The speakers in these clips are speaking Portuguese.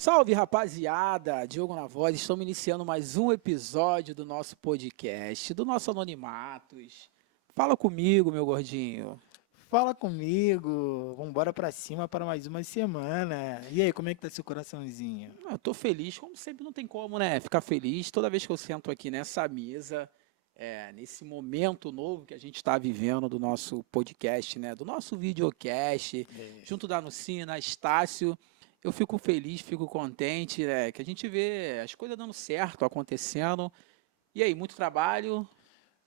Salve, rapaziada! Diogo na voz, estamos iniciando mais um episódio do nosso podcast, do nosso Anonimatos. Fala comigo, meu gordinho. Fala comigo, vambora pra cima para mais uma semana. E aí, como é que tá seu coraçãozinho? Eu tô feliz, como sempre, não tem como, né? Ficar feliz toda vez que eu sento aqui nessa mesa, nesse momento novo que a gente está vivendo do nosso podcast, né? Do nosso videocast, junto da Nucina, Estácio. Eu fico feliz, fico contente, né? Que a gente vê as coisas dando certo, acontecendo. E aí, muito trabalho.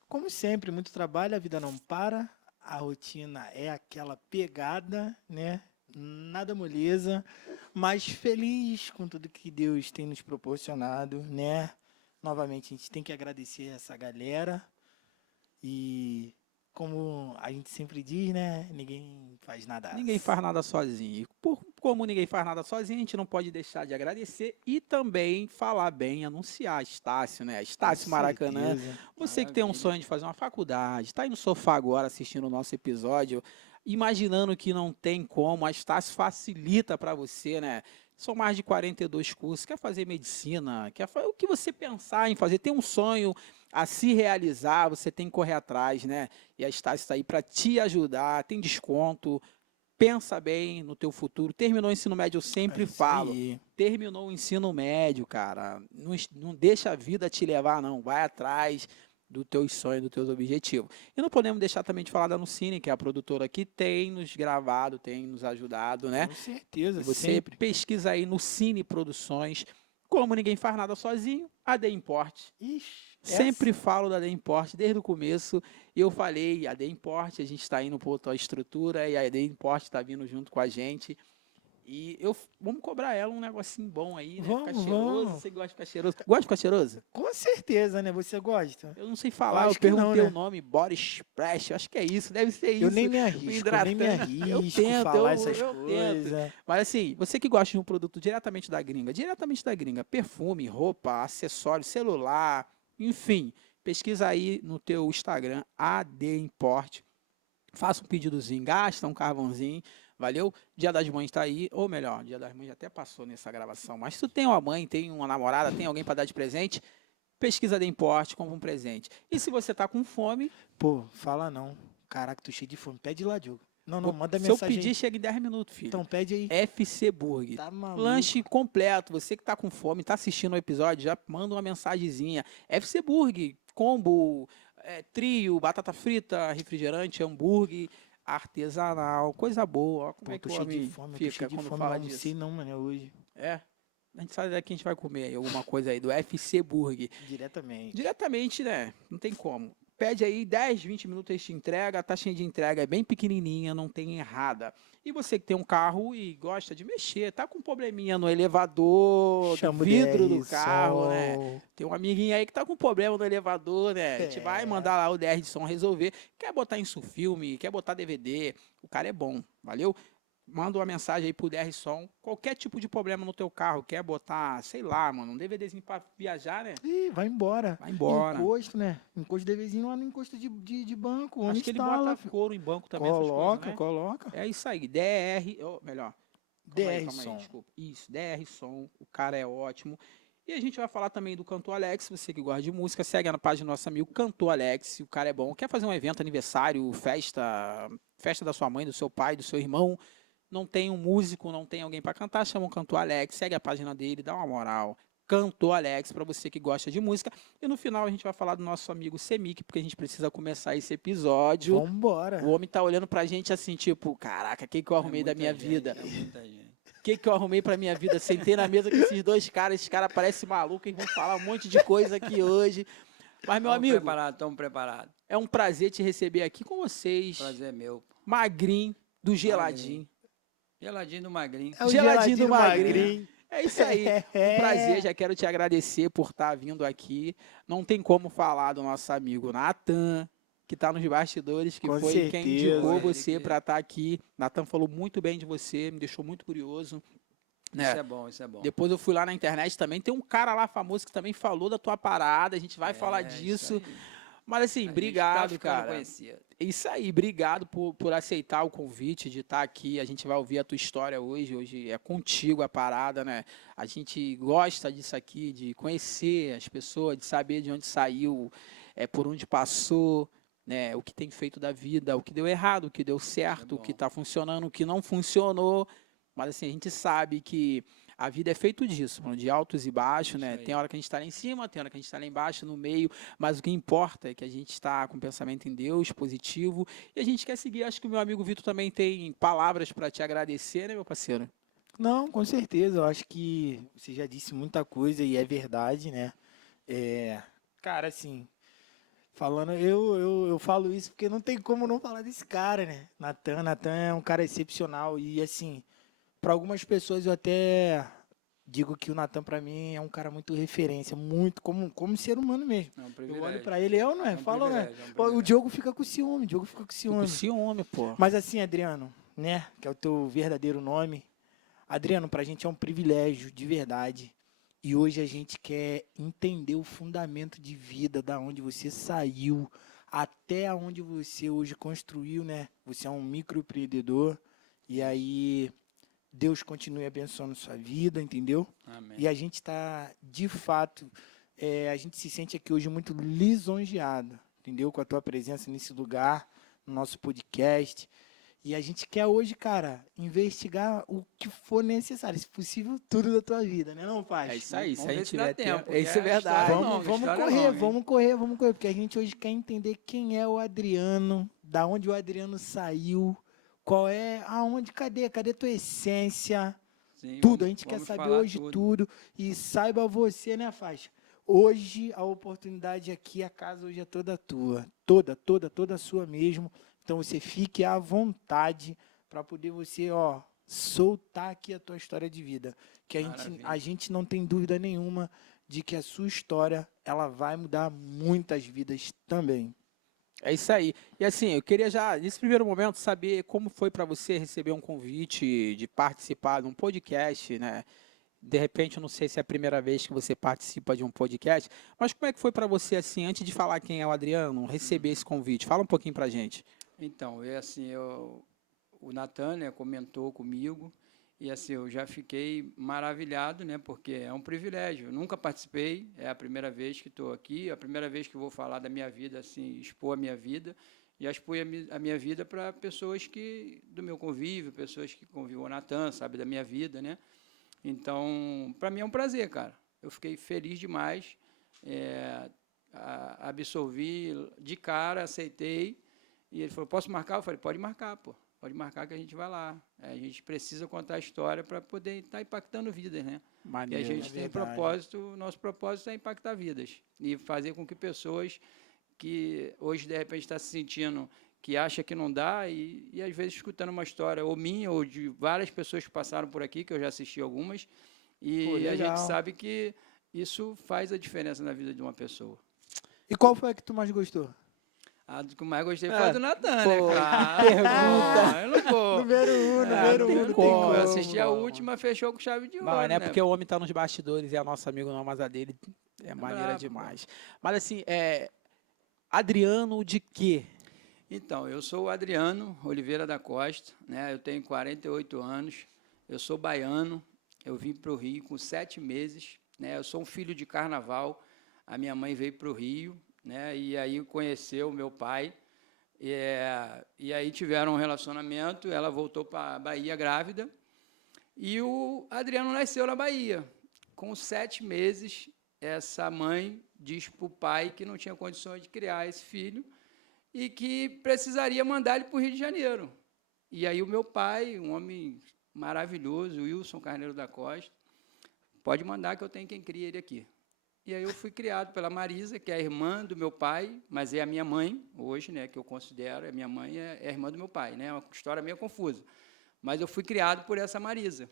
Como sempre, muito trabalho, a vida não para, a rotina é aquela pegada, né? Nada moleza, mas feliz com tudo que Deus tem nos proporcionado, né? Novamente, a gente tem que agradecer essa galera e, como a gente sempre diz, né? Ninguém faz nada. Ninguém faz nada sozinho. E como ninguém faz nada sozinho, a gente não pode deixar de agradecer e também falar bem, anunciar Estácio, né? Com Estácio Maracanã. certeza. Você que tem um Maravilha. sonho de fazer uma faculdade, está aí no sofá agora assistindo o nosso episódio, imaginando que não tem como, a Estácio facilita para você, né? São mais de 42 cursos. Quer fazer medicina? Quer fazer o que você pensar em fazer? Tem um sonho a se realizar, você tem que correr atrás, né? E a Estácio está aí para te ajudar, tem desconto. Pensa bem no teu futuro. Terminou o ensino médio, eu É sempre isso falo. aí. Terminou o ensino médio, cara. Não deixa a vida te levar, não. Vai atrás dos teus sonhos, dos teus objetivos. E não podemos deixar também de falar da Nucine, que é a produtora que tem nos gravado, tem nos ajudado, né? Com certeza, E você sempre. pesquisa aí no Cine Produções. Como ninguém faz nada sozinho, a The Import. Ixi, Sempre essa. falo da The Import desde o começo. E eu falei, a The Import, a gente está indo para outra estrutura e a The Import está vindo junto com a gente. E vamos cobrar ela um negocinho bom aí, né? Ficar Vamos, cheiroso. vamos. Você gosta de ficar cheiroso? Gosta de ficar cheiroso? Com certeza, né? Você gosta? Eu não sei Eu falar, eu acho que não, perguntei o né? nome, Body Splash, eu acho que é isso, deve ser Eu isso. nem me arrisco, nem me Hidratante. Eu arrisco tento, falar essas eu tento. coisas. Mas assim, você que gosta de um produto diretamente da gringa, perfume, roupa, acessório, celular, enfim, pesquisa aí no teu Instagram, AD Import, faça um pedidozinho, gasta um carvãozinho, valeu? Dia das Mães tá aí, ou melhor, Dia das Mães já até passou nessa gravação, mas se tu tem uma mãe, tem uma namorada, tem alguém para dar de presente, pesquisa de importe, compra um presente. E se você tá com fome, Pô, fala não. Caraca, tô cheio de fome. Pede lá, Diogo. Não, não, manda se eu mensagem pedir, aí. chega em 10 minutos, filho. Então pede aí. FC Burger. Tá Lanche maluco? completo. Você que tá com fome, tá assistindo o episódio, já manda uma mensagenzinha. FC Burger, combo, trio, batata frita, refrigerante, hambúrguer, artesanal, coisa boa. Ó, como Pô, é que tô o cheio de homem fome, eu tô fica cheio de quando fome. Não fala disso? almocei não, mano, hoje. É, a gente sabe daqui a gente vai comer aí alguma coisa aí do FC Burger. Diretamente. Diretamente, né? Não tem como. Pede aí 10, 20 minutos eles te entrega, a taxinha de entrega é bem pequenininha, não tem errada. E você que tem um carro e gosta de mexer, tá com um probleminha no elevador, do Chama o vidro do DR carro, né? Sol. Tem um amiguinho aí que tá com problema no elevador, né? A gente vai É. mandar lá o DR de som resolver. Quer botar isso filme, quer botar DVD, o cara é bom, valeu? Manda uma mensagem aí pro DR Som. Qualquer tipo de problema no teu carro, quer botar, sei lá, mano, um DVDzinho pra viajar, né? Ih, vai embora. Vai embora. Encosto, né? Encosto de vizinho lá no encosto de banco. O homem Acho que ele bota instala, filho. couro em banco também, essas coisas, Coloca, né? coloca. É isso aí. DR, ou melhor, DR calma aí, Som. desculpa. Isso, DR Som, o cara é ótimo. E a gente vai falar também do Cantor Alex, você que gosta de música, segue na página do nosso amigo Cantor Alex, o cara é bom. Quer fazer um evento, aniversário, festa da sua mãe, do seu pai, do seu irmão, não tem um músico, não tem alguém para cantar, chama o Cantor Alex, segue a página dele, dá uma moral. Cantor Alex, para você que gosta de música. E no final a gente vai falar do nosso amigo Semic, porque a gente precisa começar esse episódio. O Vambora. homem tá olhando pra gente assim, tipo, caraca, o que eu arrumei da minha vida? É muita gente. O que eu arrumei pra minha vida? Sentei na mesa com esses dois caras, esses caras parecem malucos e vão falar um monte de coisa aqui hoje. Mas, meu amigo, Estamos preparados. é um prazer te receber aqui com vocês. Prazer é meu. Magrinho, do Geladinho. Geladinho do magrinho. É o Geladinho do Magrinho. magrinho. É isso aí. Um prazer, já quero te agradecer por estar vindo aqui. Não tem como falar do nosso amigo Natan, que está nos bastidores, que Com foi quem certeza. indicou Ele você que- para estar aqui. Natan falou muito bem de você, me deixou muito curioso. Né? Isso é bom, isso é bom. Depois eu fui lá na internet também, tem um cara lá famoso que também falou da tua parada, a gente vai falar isso disso. aí. Mas assim, A gente tá obrigado, ficando cara. conhecido. É isso aí, obrigado por aceitar o convite de estar aqui. A gente vai ouvir a tua história hoje. Hoje é contigo a parada, né? A gente gosta disso aqui, de conhecer as pessoas, de saber de onde saiu, por onde passou, né? O que tem feito da vida, o que deu errado, o que deu certo, o que bom. está funcionando, o que não funcionou. Mas assim, a gente sabe que a vida é feito disso, mano, de altos e baixos, né? Isso aí. Tem hora que a gente está lá em cima, tem hora que a gente está lá embaixo, no meio. Mas o que importa é que a gente está com pensamento em Deus, positivo, e a gente quer seguir. Acho que o meu amigo Vitor também tem palavras para te agradecer, né, meu parceiro? Não, com certeza. Eu acho que você já disse muita coisa e é verdade, né? Cara, assim, falando, eu falo isso porque não tem como não falar desse cara, né? Natan é um cara excepcional e, assim, para algumas pessoas eu até digo que o Natan, para mim, é um cara muito referência, muito como ser humano mesmo. É um Eu privilégio. olho para ele, eu não é? É um Fala, né? privilégio, é um O privilégio. Diogo fica com ciúme, Fico com ciúme, pô. Mas assim, Adriano, né? Que é o teu verdadeiro nome. Adriano, pra gente é um privilégio, de verdade. E hoje a gente quer entender o fundamento de vida, da onde você saiu, até onde você hoje construiu, né? Você é um microempreendedor. E aí, Deus continue abençoando sua vida, entendeu? Amém. E a gente está, de fato, a gente se sente aqui hoje muito lisonjeado, entendeu? Com a tua presença nesse lugar, no nosso podcast. E a gente quer hoje, cara, investigar o que for necessário, se possível, tudo da tua vida, né, não, pai? É isso aí, se Vamos a ver gente se dá tiver tempo. tempo, É isso, é porque a história verdade. é Vamos, longa, vamos história é correr, longa, hein? vamos correr, porque a gente hoje quer entender quem é o Adriano, da onde o Adriano saiu, qual é, aonde, cadê tua essência, Sim, tudo. A gente quer vamos saber falar hoje tudo. E saiba você, né, Faixa? Hoje a oportunidade aqui, a casa hoje é toda tua. Toda sua mesmo. Então você fique à vontade para poder você, ó, soltar aqui a tua história de vida. Que a Maravilha. gente não tem dúvida nenhuma de que a sua história ela vai mudar muitas vidas também. É isso aí. E assim, eu queria já, nesse primeiro momento, saber como foi para você receber um convite de participar de um podcast, né? De repente, eu não sei se é a primeira vez que você participa de um podcast, mas como é que foi para você, assim, antes de falar quem é o Adriano, receber esse convite? Fala um pouquinho pra gente. Então, é assim, o Natan, né, comentou comigo e assim, eu já fiquei maravilhado, né, porque é um privilégio. Eu nunca participei, é a primeira vez que estou aqui, é a primeira vez que vou falar da minha vida, assim, expor a minha vida e expor a minha vida para pessoas do meu convívio, pessoas que convivem com o Natan, sabe da minha vida, né? Então, para mim é um prazer, cara. Eu fiquei feliz demais, absorvi de cara, aceitei. E ele falou, posso marcar? Eu falei, pode marcar, pô. Pode marcar que a gente vai lá. A gente precisa contar a história para poder estar impactando vidas, né? E a Maneiro. gente É tem verdade. propósito, nosso propósito é impactar vidas. E fazer com que pessoas que hoje, de repente, está se sentindo que acha que não dá e às vezes escutando uma história ou minha ou de várias pessoas que passaram por aqui, que eu já assisti algumas, e Pô, a gente legal. sabe que isso faz a diferença na vida de uma pessoa. E qual foi a que tu mais gostou? A do que eu mais gostei foi a do Natan, né, pô, cara? que pergunta. Eu não vou. Número um, número um, Eu não não tem vou. como, Eu assisti a mano. última, fechou com chave de ouro, Não, não é né? porque o homem tá nos bastidores e é nosso amigo não, mas a dele é maneira brabo, demais. Mas assim, Adriano de quê? Então, eu sou o Adriano Oliveira da Costa, né? Eu tenho 48 anos, eu sou baiano, eu vim para o Rio com 7 meses, né? Eu sou um filho de carnaval, a minha mãe veio para o Rio, né? E aí conheceu o meu pai, e aí tiveram um relacionamento, ela voltou para a Bahia grávida, e o Adriano nasceu na Bahia. Com 7 meses, essa mãe disse para o pai que não tinha condições de criar esse filho, e que precisaria mandar ele para o Rio de Janeiro. E aí o meu pai, um homem maravilhoso, Wilson Carneiro da Costa, pode mandar que eu tenho quem cria ele aqui. E aí eu fui criado pela Marisa, que é a irmã do meu pai, mas é a minha mãe, hoje, né, que eu considero, a minha mãe é a irmã do meu pai, né, é uma história meio confusa. Mas eu fui criado por essa Marisa,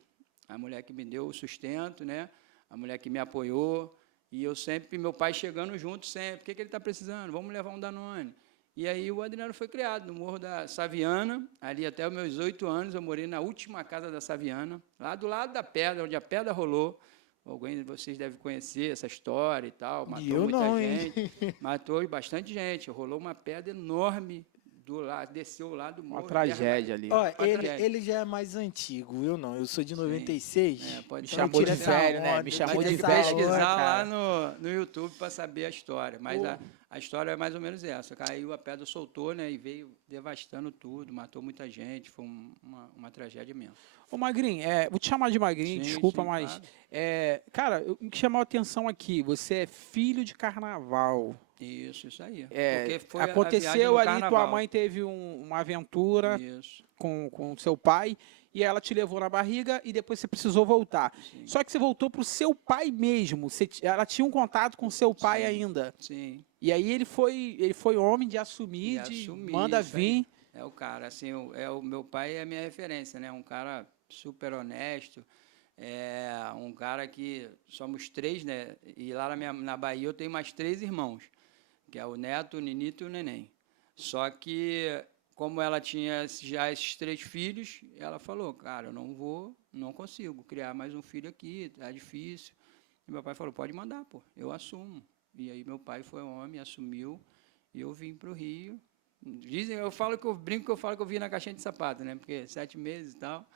a mulher que me deu o sustento, né, a mulher que me apoiou, e eu sempre, meu pai chegando junto sempre, o que ele está precisando? Vamos levar um Danone. E aí o Adriano foi criado no Morro da Saviana, ali até os meus 8 anos, eu morei na última casa da Saviana, lá do lado da pedra, onde a pedra rolou, Alguém de vocês deve conhecer essa história e tal. Matou eu muita não, hein? gente. Matou bastante gente. Rolou uma pedra enorme do lado, desceu lá do morro. Uma tragédia ali. Ó, Uma ele, tragédia. ele já é mais antigo, eu não. Eu sou de Sim. 96. Pode Me ser. chamou de tiro essa velho, né? onda, Me tiro chamou Vai de ter que essa velho. onda. pesquisar cara. lá no YouTube para saber a história. Mas Pô. a história é mais ou menos essa. Caiu, a pedra soltou, né? E veio devastando tudo, matou muita gente. Foi uma tragédia mesmo. Ô, Magrinho, vou te chamar de Magrinho, Sim, desculpa, sim, mas. claro. Cara, o que chamou a atenção aqui, você é filho de carnaval. Isso aí. É, Porque foi a viagem aconteceu do ali, tua carnaval. mãe teve uma aventura Isso, com seu pai e ela te levou na barriga e depois você precisou voltar. sim. Só que você voltou pro seu pai mesmo. Ela tinha um contato com seu pai Sim. ainda. Sim. E aí ele foi homem de assumir, E de assumir, manda isso aí. vir. É o cara, assim, o meu pai é a minha referência, né? Um cara super honesto, um cara que somos 3, né? E lá na Bahia eu tenho mais 3 irmãos, que é o Neto, o Ninito e o Neném. Só que, como ela tinha já esses 3 filhos, ela falou, cara, eu não consigo criar mais um filho aqui, tá difícil. E meu pai falou, pode mandar, pô, eu assumo. E aí meu pai foi homem, assumiu, e eu vim para o Rio. Dizem, brinco que eu falo que eu vim na caixinha de sapato, né? Porque 7 meses e tal.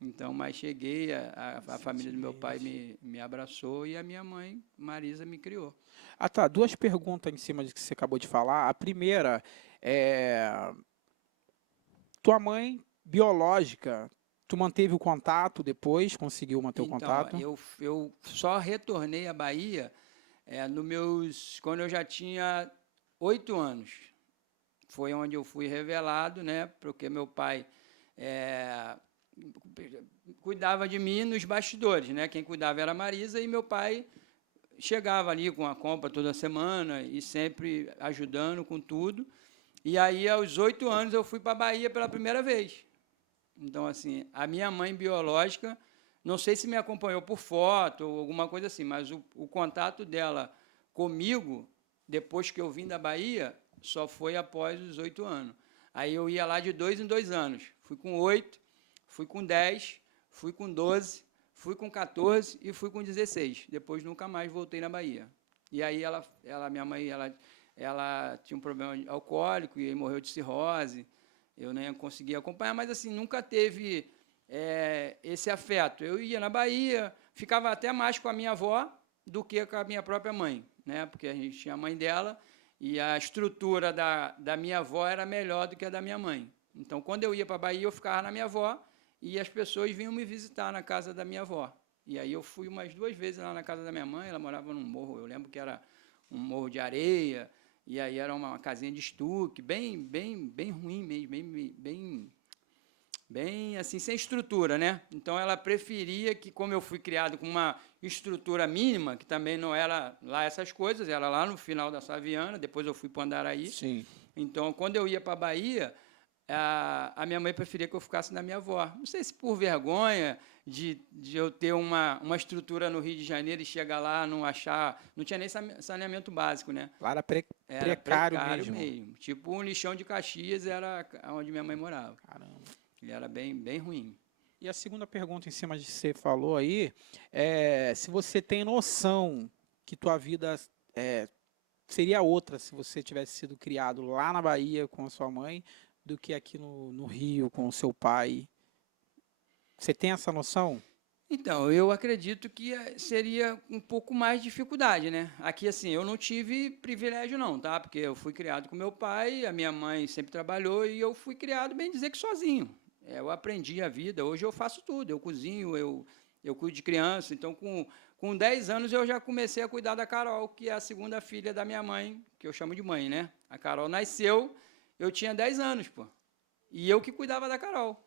Então, mas cheguei, a família do meu pai me abraçou e a minha mãe, Marisa, me criou. Ah, tá. 2 perguntas em cima de que você acabou de falar. A primeira é. Tua mãe biológica, tu manteve o contato depois? Conseguiu manter o Então, contato? eu só retornei à Bahia quando eu já tinha 8 anos. Foi onde eu fui revelado, né? Porque meu pai cuidava de mim nos bastidores, né? Quem cuidava era a Marisa e meu pai chegava ali com a compra toda semana e sempre ajudando com tudo. E aí, aos 8 anos, eu fui para a Bahia pela primeira vez. Então, assim, a minha mãe biológica, não sei se me acompanhou por foto ou alguma coisa assim, mas o contato dela comigo, depois que eu vim da Bahia, só foi após os 8 anos. Aí eu ia lá de 2 em 2 anos. Fui com 8, fui com 10, fui com 12, fui com 14 e fui com 16. Depois nunca mais voltei na Bahia. E aí minha mãe, ela tinha um problema alcoólico e morreu de cirrose. Eu nem conseguia acompanhar, mas assim, nunca teve esse afeto. Eu ia na Bahia, ficava até mais com a minha avó do que com a minha própria mãe, né? Porque a gente tinha a mãe dela e a estrutura da minha avó era melhor do que a da minha mãe. Então, quando eu ia para a Bahia, eu ficava na minha avó e as pessoas vinham me visitar na casa da minha avó. E aí eu fui umas 2 vezes lá na casa da minha mãe, ela morava num morro, eu lembro que era um morro de areia, e aí era uma casinha de estuque, bem ruim mesmo, bem assim, sem estrutura, né? Então ela preferia que, como eu fui criado com uma estrutura mínima, que também não era lá essas coisas, era lá no final da Saviana, depois eu fui para Andaraí. Sim. Então, quando eu ia para a Bahia, a minha mãe preferia que eu ficasse na minha avó. Não sei se por vergonha de eu ter uma estrutura no Rio de Janeiro e chegar lá, não tinha nem saneamento básico, né? Lá era Era precário mesmo. Tipo um lixão de Caxias era onde minha mãe morava. Caramba. E era bem ruim. E a segunda pergunta em cima de que você falou aí se você tem noção que tua vida seria outra se você tivesse sido criado lá na Bahia com a sua mãe do que aqui no Rio com o seu pai. Você tem essa noção? Então, eu acredito que seria um pouco mais de dificuldade, né? Aqui, assim, eu não tive privilégio não, tá? Porque eu fui criado com meu pai, a minha mãe sempre trabalhou e eu fui criado, bem dizer que sozinho. Eu aprendi a vida, hoje eu faço tudo, eu cozinho, eu cuido de criança. Então, com 10 anos, eu já comecei a cuidar da Carol, que é a segunda filha da minha mãe, que eu chamo de mãe, né? A Carol nasceu, eu tinha 10 anos, pô. E eu que cuidava da Carol.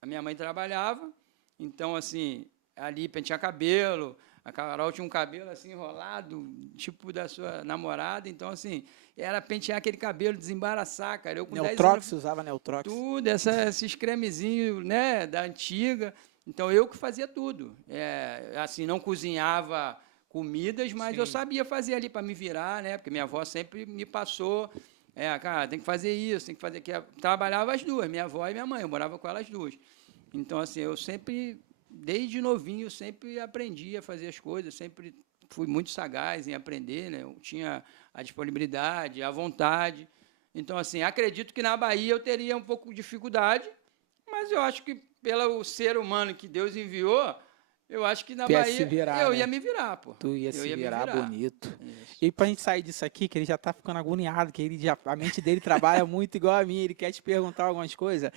A minha mãe trabalhava, então, assim, ali pentear cabelo, a Carol tinha um cabelo assim enrolado, tipo da sua namorada, então, assim, era pentear aquele cabelo, desembaraçar, cara. Eu com 10 Neutrox, anos, usava Neutrox. tudo, esses cremezinhos, né, da antiga. Então, eu que fazia tudo. Assim, não cozinhava comidas, mas eu sabia fazer ali para me virar, né, porque minha avó sempre me passou, cara, tem que fazer isso, tem que fazer aquilo. Trabalhava as duas, minha avó e minha mãe, eu morava com elas duas. Então, assim, eu sempre desde novinho, eu sempre aprendi a fazer as coisas, sempre fui muito sagaz em aprender, né? Eu tinha a disponibilidade, a vontade. Então, assim, acredito que na Bahia eu teria um pouco de dificuldade, mas eu acho que pelo ser humano que Deus enviou, eu acho que na Tu ia se Bahia virar, eu né? ia me virar, pô. Tu ia Eu se ia me virar virar. bonito. Isso. E pra gente sair disso aqui, que ele já tá ficando agoniado, que a mente dele trabalha muito igual a minha, ele quer te perguntar algumas coisas.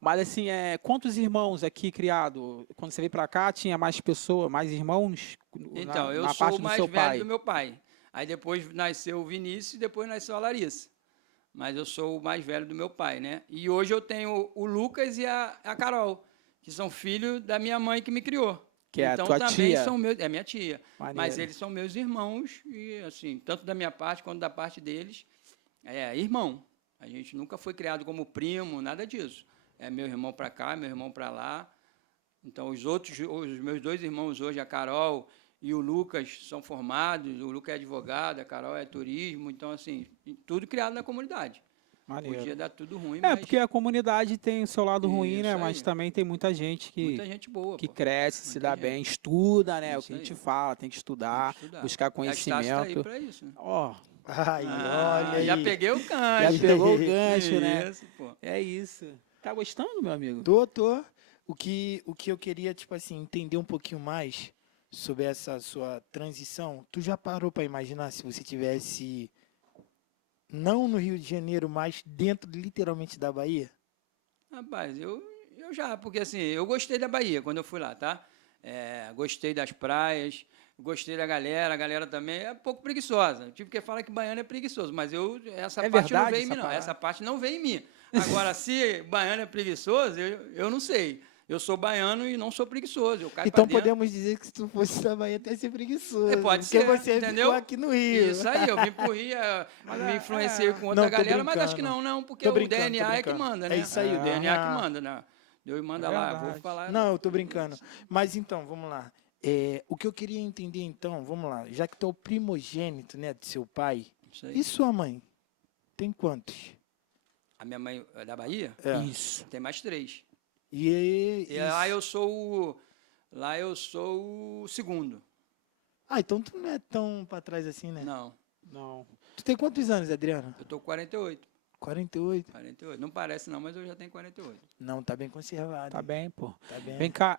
Mas assim, quantos irmãos aqui criado? Quando você veio pra cá, tinha mais pessoas, mais irmãos Então, eu na sou parte o do mais seu velho pai? do meu pai. Aí depois nasceu o Vinícius e depois nasceu a Larissa. Mas eu sou o mais velho do meu pai, né? E hoje eu tenho o Lucas e a Carol, que são filhos da minha mãe que me criou. Que é a Então tua também tia? são meus, é minha tia, mas Maneiro. eles são meus irmãos e assim, tanto da minha parte quanto da parte deles, é irmão. A gente nunca foi criado como primo, nada disso. É meu irmão para cá, meu irmão para lá. Então os meus dois irmãos hoje, a Carol e o Lucas, são formados. O Lucas é advogado, a Carol é turismo. Então assim, tudo criado na comunidade. Maneiro. Podia dar tudo ruim, É, mas porque a comunidade tem o seu lado ruim, né? isso Mas aí. também tem muita gente Muita gente boa, que pô. cresce, se Muita dá gente. bem, estuda, né? É o Isso que a gente aí. fala, tem que Tem que estudar, estudar. buscar E a Estácio tá aí conhecimento. para isso, né? Ó, Ai, olha Já aí. peguei o já gancho. pegou o gancho, né? Isso, pô. É isso. Tá gostando, meu amigo? Doutor, o que eu queria, tipo assim, entender um pouquinho mais sobre essa sua transição, tu já parou para imaginar se você tivesse não no Rio de Janeiro, mas dentro literalmente da Bahia? Rapaz, eu já, porque assim, eu gostei da Bahia quando eu fui lá, tá? Gostei das praias, gostei da galera, a galera também é um pouco preguiçosa. Tive que falar que baiano é preguiçoso, mas essa É parte não verdade veio em mim, essa não. parada? Essa parte não veio em mim. Agora, se baiano é preguiçoso, eu não sei. Eu sou baiano e não sou preguiçoso. Eu caio pra Então dentro. podemos dizer que se tu fosse da Bahia até ser preguiçoso. Pode porque ser, você entendeu? ficou aqui no Rio. Isso aí, eu vim pro Rio, Mas me influenciei com outra Não, tô galera, mas acho que brincando. não, porque Tô o brincando, tô DNA é que brincando. manda, É né? isso aí, O o DNA que DNA. manda, né? Deus manda É lá, vou verdade. falar. Não, eu tô brincando. Mas então, vamos lá. O que eu queria entender então, vamos lá. Já que tu é o primogênito, né, do seu pai, Isso aí. e sua mãe? Tem quantos? A minha mãe é da Bahia? É. Isso. Tem mais 3. E E lá eu sou o segundo. Ah, então tu não é tão pra trás assim, né? Não, Não. Tu tem quantos anos, Adriano? eu tô com 48. 48? 48. Não parece não, mas eu já tenho 48. Não, tá bem conservado. Tá bem, pô. Tá bem. Vem cá,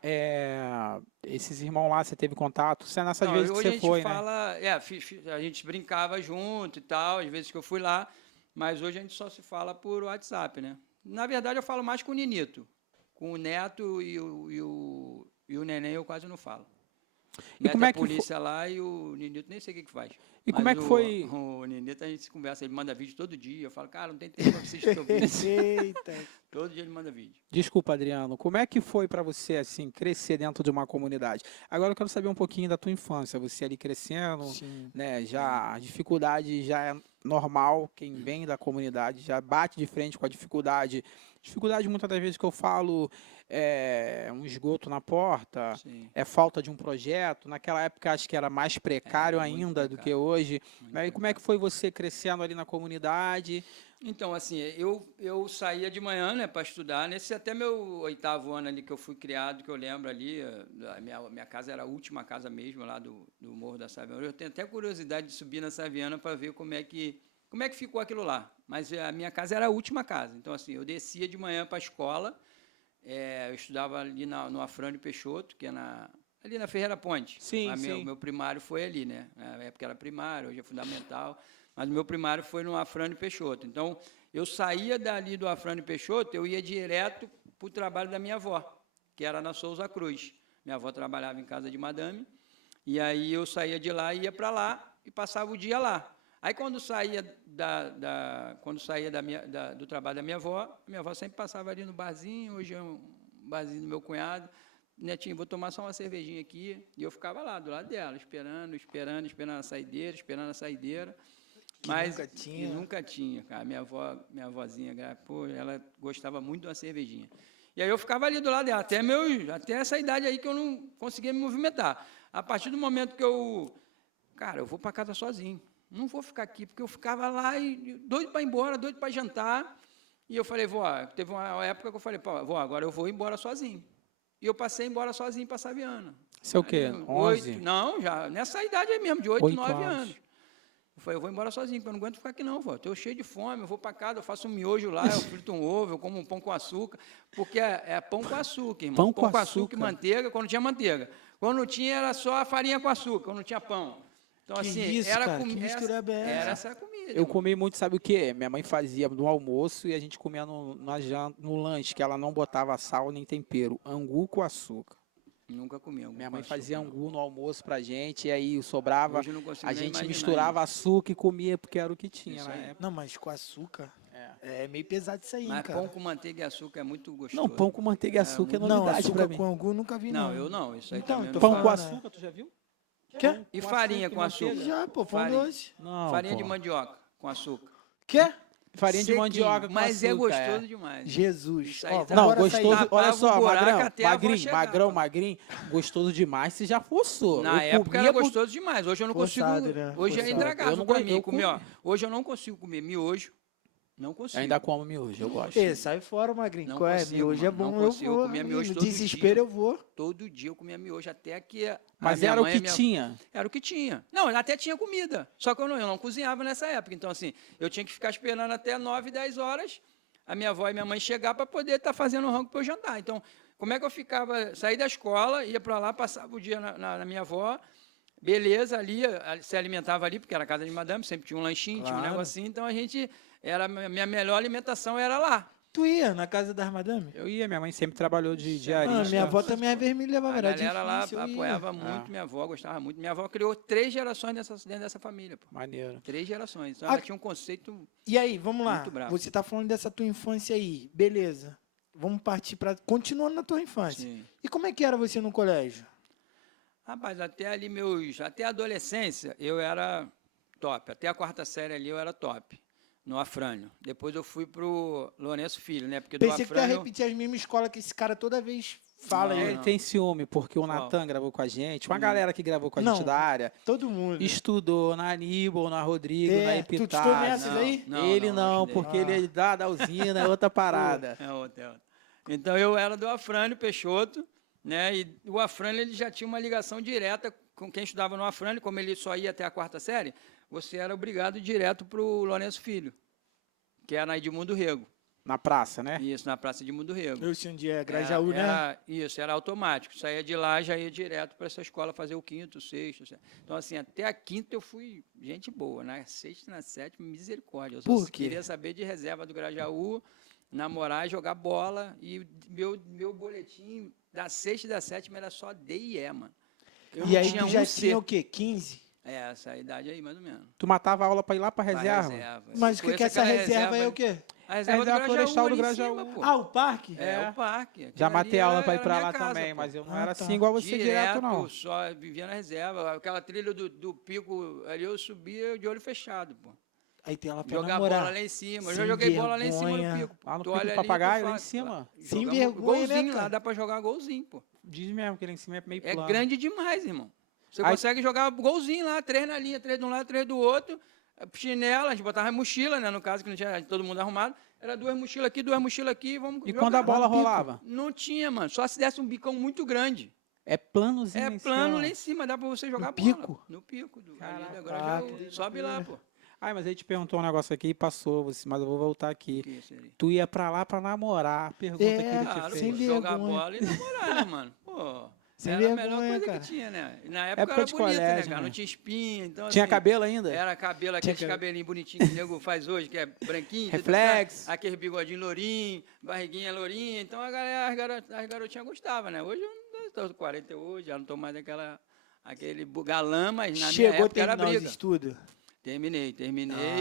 esses irmãos lá, você teve contato? Você é nessas Não, vezes que hoje a você gente foi, né? fala, a gente brincava junto e tal, às vezes que eu fui lá, mas hoje a gente só se fala por WhatsApp, né? Na verdade, eu falo mais com o Ninito. Com o Neto e o Neném eu quase não falo. E Neto como é é a que polícia lá e o Ninito nem sei o que faz. E como é que foi? O Ninito a gente se conversa, ele manda vídeo todo dia. Eu falo, cara, não tem tempo pra assistir teu vídeo. Eita. Todo dia ele manda vídeo. Desculpa, Adriano. Como é que foi pra você, assim, crescer dentro de uma comunidade? Agora eu quero saber um pouquinho da tua infância. Você ali crescendo, Sim. né? Já a dificuldade já é normal. Quem vem da comunidade já bate de frente com a dificuldade. Dificuldade muitas das vezes que eu falo é um esgoto na porta, Sim. é falta de um projeto. Naquela época acho que era mais precário muito ainda do que precário. hoje. Muito Né? E como é que foi você crescendo ali na comunidade? Então, assim, eu saía de manhã, né, para estudar. Nesse até meu 8º ano ali que eu fui criado, que eu lembro ali, a minha casa era a última casa mesmo lá do Morro da Saviana. Eu tenho até curiosidade de subir na Saviana para ver como é que ficou aquilo lá. Mas a minha casa era a última casa. Então, assim, eu descia de manhã para a escola, eu estudava ali no Afrânio Peixoto, que é ali na Ferreira Ponte. Sim, sim. Meu primário foi ali, né? Na época era primário, hoje é fundamental. Mas o meu primário foi no Afrânio Peixoto. Então, eu saía dali do Afrânio Peixoto, eu ia direto para o trabalho da minha avó, que era na Souza Cruz. Minha avó trabalhava em casa de madame, e aí eu saía de lá e ia para lá e passava o dia lá. Aí, quando saía do trabalho da minha avó sempre passava ali no barzinho, hoje é um barzinho do meu cunhado. Netinho, vou tomar só uma cervejinha aqui. E eu ficava lá, do lado dela, esperando a saideira. Mas nunca tinha, cara. Minha avózinha, pô, ela gostava muito de uma cervejinha. E aí eu ficava ali do lado dela, até essa idade aí que eu não conseguia me movimentar. A partir do momento que eu vou para casa sozinho. Não vou ficar aqui, porque eu ficava lá e doido para ir embora, doido para jantar. E eu falei, vó, teve uma época que eu falei, pô, vó, agora eu vou embora sozinho. e eu passei embora sozinho para Saviana. Isso é o quê? Aí, 11? Não, já nessa idade aí mesmo, de 8, 8 9 anos. anos. Eu falei, eu vou embora sozinho, porque eu não aguento ficar aqui não, pô. Estou cheio de fome, eu vou para casa, eu faço um miojo lá, eu frito um ovo, eu como um pão com açúcar, porque é pão com açúcar, irmão. Pão com açúcar açúcar? e manteiga, quando tinha manteiga. Quando não tinha, era só a farinha com açúcar, quando não tinha pão. Então, Que assim, isso, era cara? Que mistureba é era essa? essa comida. Eu irmão. comi muito, sabe o quê? Minha mãe fazia no almoço e a gente comia no lanche, que ela não botava sal nem tempero. Angu com açúcar. Nunca comi angu Minha com mãe açúcar, fazia não. angu no almoço pra gente, e aí sobrava, Hoje eu não consigo a nem gente imaginar misturava isso. açúcar e comia, porque era o que tinha Isso na aí. época. Não, mas com açúcar. É. É meio pesado isso aí, hein, Mas cara. pão com manteiga e açúcar é muito gostoso. Não, pão com manteiga e açúcar é muito- Não, novidade pra açúcar mim. com angu nunca vi, não. Não, eu não. Isso aí Então, também tô não Pão faço. com falando, açúcar, tu já viu? Quê? E Com farinha açúcar com e açúcar? manteiga? Já, pô, pão Farinha. doce. Não, Farinha pô. de mandioca com açúcar. Quê? Farinha de Sequinho, mandioca com mas açúcar. é gostoso demais. Jesus. Isso aí Ó, tá- Não, vambora sair. gostoso. Olha Tapava só, o buraco magrão, até a avó magrinho, chegar, magrão, pô. magrinho, gostoso demais, você já forçou. Na Eu época era comia por- gostoso demais. Hoje eu não Forçado, consigo. né? Hoje é Forçado. Eu intragável não pra go- mim eu comer. Ó, comi. hoje eu não consigo comer miojo. Não consigo. Ainda como miojo, eu gosto. Ê, sai fora, magrinho. Não Qual é? consigo, Miojo é mano, não bom, eu consigo. Eu vou. comia miojo No todo desespero dia. eu vou. Todo dia eu comia miojo, até que a Mas minha era o mãe que e minha- tinha. Era o que tinha. Não, até tinha comida. Só que eu não cozinhava nessa época. Então, assim, eu tinha que ficar esperando até 9, 10 horas a minha avó e minha mãe chegar para poder estar fazendo o rango para eu jantar. Então, como é que eu ficava? Saí da escola, ia para lá, passava o dia na minha avó, beleza, ali, se alimentava ali, porque era casa de madame, sempre tinha um lanchinho, tinha um Claro. negocinho. Então, a gente, minha melhor alimentação era lá. Tu ia na casa das madame? Eu ia, minha mãe sempre trabalhou de Ah, diarista. minha avó também é vermelha, levava. A Era galera lá difícil, eu ia. apoiava muito minha avó, gostava muito. Minha avó criou 3 gerações dentro dessa família, pô. Maneiro. 3 gerações. Então, Ah, ela tinha um conceito. E aí, vamos lá. Muito bravo. Você tá falando dessa tua infância aí. Beleza. Vamos partir para continuando na tua infância. Assim, E como é que era você no colégio? rapaz, até a adolescência eu era top. Até a 4ª série ali eu era top. No Afrânio. Depois eu fui pro Lourenço Filho, né? Porque do Pensei que tu ia Afrânio. repetir as mesmas escolas que esse cara toda vez fala Não, aí. Ele tem ciúme, porque o Qual? Natan gravou com a gente, uma galera que gravou com a Não. gente da área, Todo mundo. estudou na Aníbal, na Rodrigo, É, na tu estudou Epitácio. nessas Não, aí? não, Ele não, não, estudei. porque ele é da usina, é outra parada. É outra, é outra. Então eu era do Afrânio Peixoto, né? E o Afrânio ele já tinha uma ligação direta com quem estudava no Afrânio, como ele só ia até a 4ª série, você era obrigado direto para o Lourenço Filho, que era na Edmundo Rego. Na praça, né? Isso, na Praça Edmundo Rego. Eu sei onde é, Grajaú, né? Isso, era automático. Saía de lá, já ia direto para essa escola fazer o 5º, 6º. Então, assim, até a 5ª eu fui gente boa. Na 6ª e na 7ª, misericórdia. Eu só Por quê? queria saber de reserva do Grajaú, namorar, jogar bola. E meu boletim da 6ª e da 7ª era só D e E, mano. Eu E não aí tinha tu já um C. tinha o quê? 15? É, essa idade aí, mais ou menos. Tu matava a aula pra ir lá pra Pra reserva? Mas o que, Conheço que essa aquela reserva é o quê? A reserva do Reserva Grajaú, Florestal do ali em Grajaú. cima, pô. Ah, o parque? É, o parque. Aquilo Já ali matei aula pra ir era pra minha lá casa, também, pô. mas eu não Ah, era tá. assim igual você direto, não. Só vivia na reserva. Aquela trilha do pico ali, eu subia de olho fechado, pô. Aí tem ela pra Jogar namorar. bola lá em cima. Eu já Sem joguei bola lá em cima vergonha. no pico. pô. Lá no Tu Pico olha do ali, Papagaio, tu lá em fala- cima. Sem Jogamos vergonha, né, golzinho lá, cara? dá pra jogar golzinho, pô. Diz mesmo que ele em cima é meio É plano. grande demais, irmão. Você Aí- consegue jogar golzinho lá, 3 na linha, 3 de um lado, 3 do outro. Chinela, a gente botava mochila, né? No caso, que não tinha todo mundo arrumado. Era 2 mochilas aqui, 2 mochilas aqui, vamos E jogar. quando a bola no pico. rolava? Não tinha, mano. Só se desse um bicão muito grande. É planozinho É em plano cima. lá em cima, dá pra você jogar bola. pico? No pico. Caraca. Ali, agora já sobe lá, pô. Ai, mas aí te perguntou um negócio aqui e passou, mas eu vou voltar aqui. Que isso aí? Tu ia pra lá pra namorar. Pergunta É, que ele te Claro, fez. sem pô, jogar vergonha. bola e namorar, né, mano? Pô, Sem era a vergonha, melhor coisa cara. que tinha, né? E na época, Época era de bonito, né, colégio, cara? né? Não tinha espinha, então Tinha assim, cabelo ainda? Era cabelo, aquele Tinha cabelo. cabelinho bonitinho que o nego faz hoje, que é branquinho. Reflexo. Aquele bigodinho lourinho, barriguinha lourinha. Então a galera, as garotinhas gostavam, né? Hoje eu tô com 40 hoje, já não tô mais aquele galã, mas na minha Chegou a época era terminar os briga. estudos? Terminei.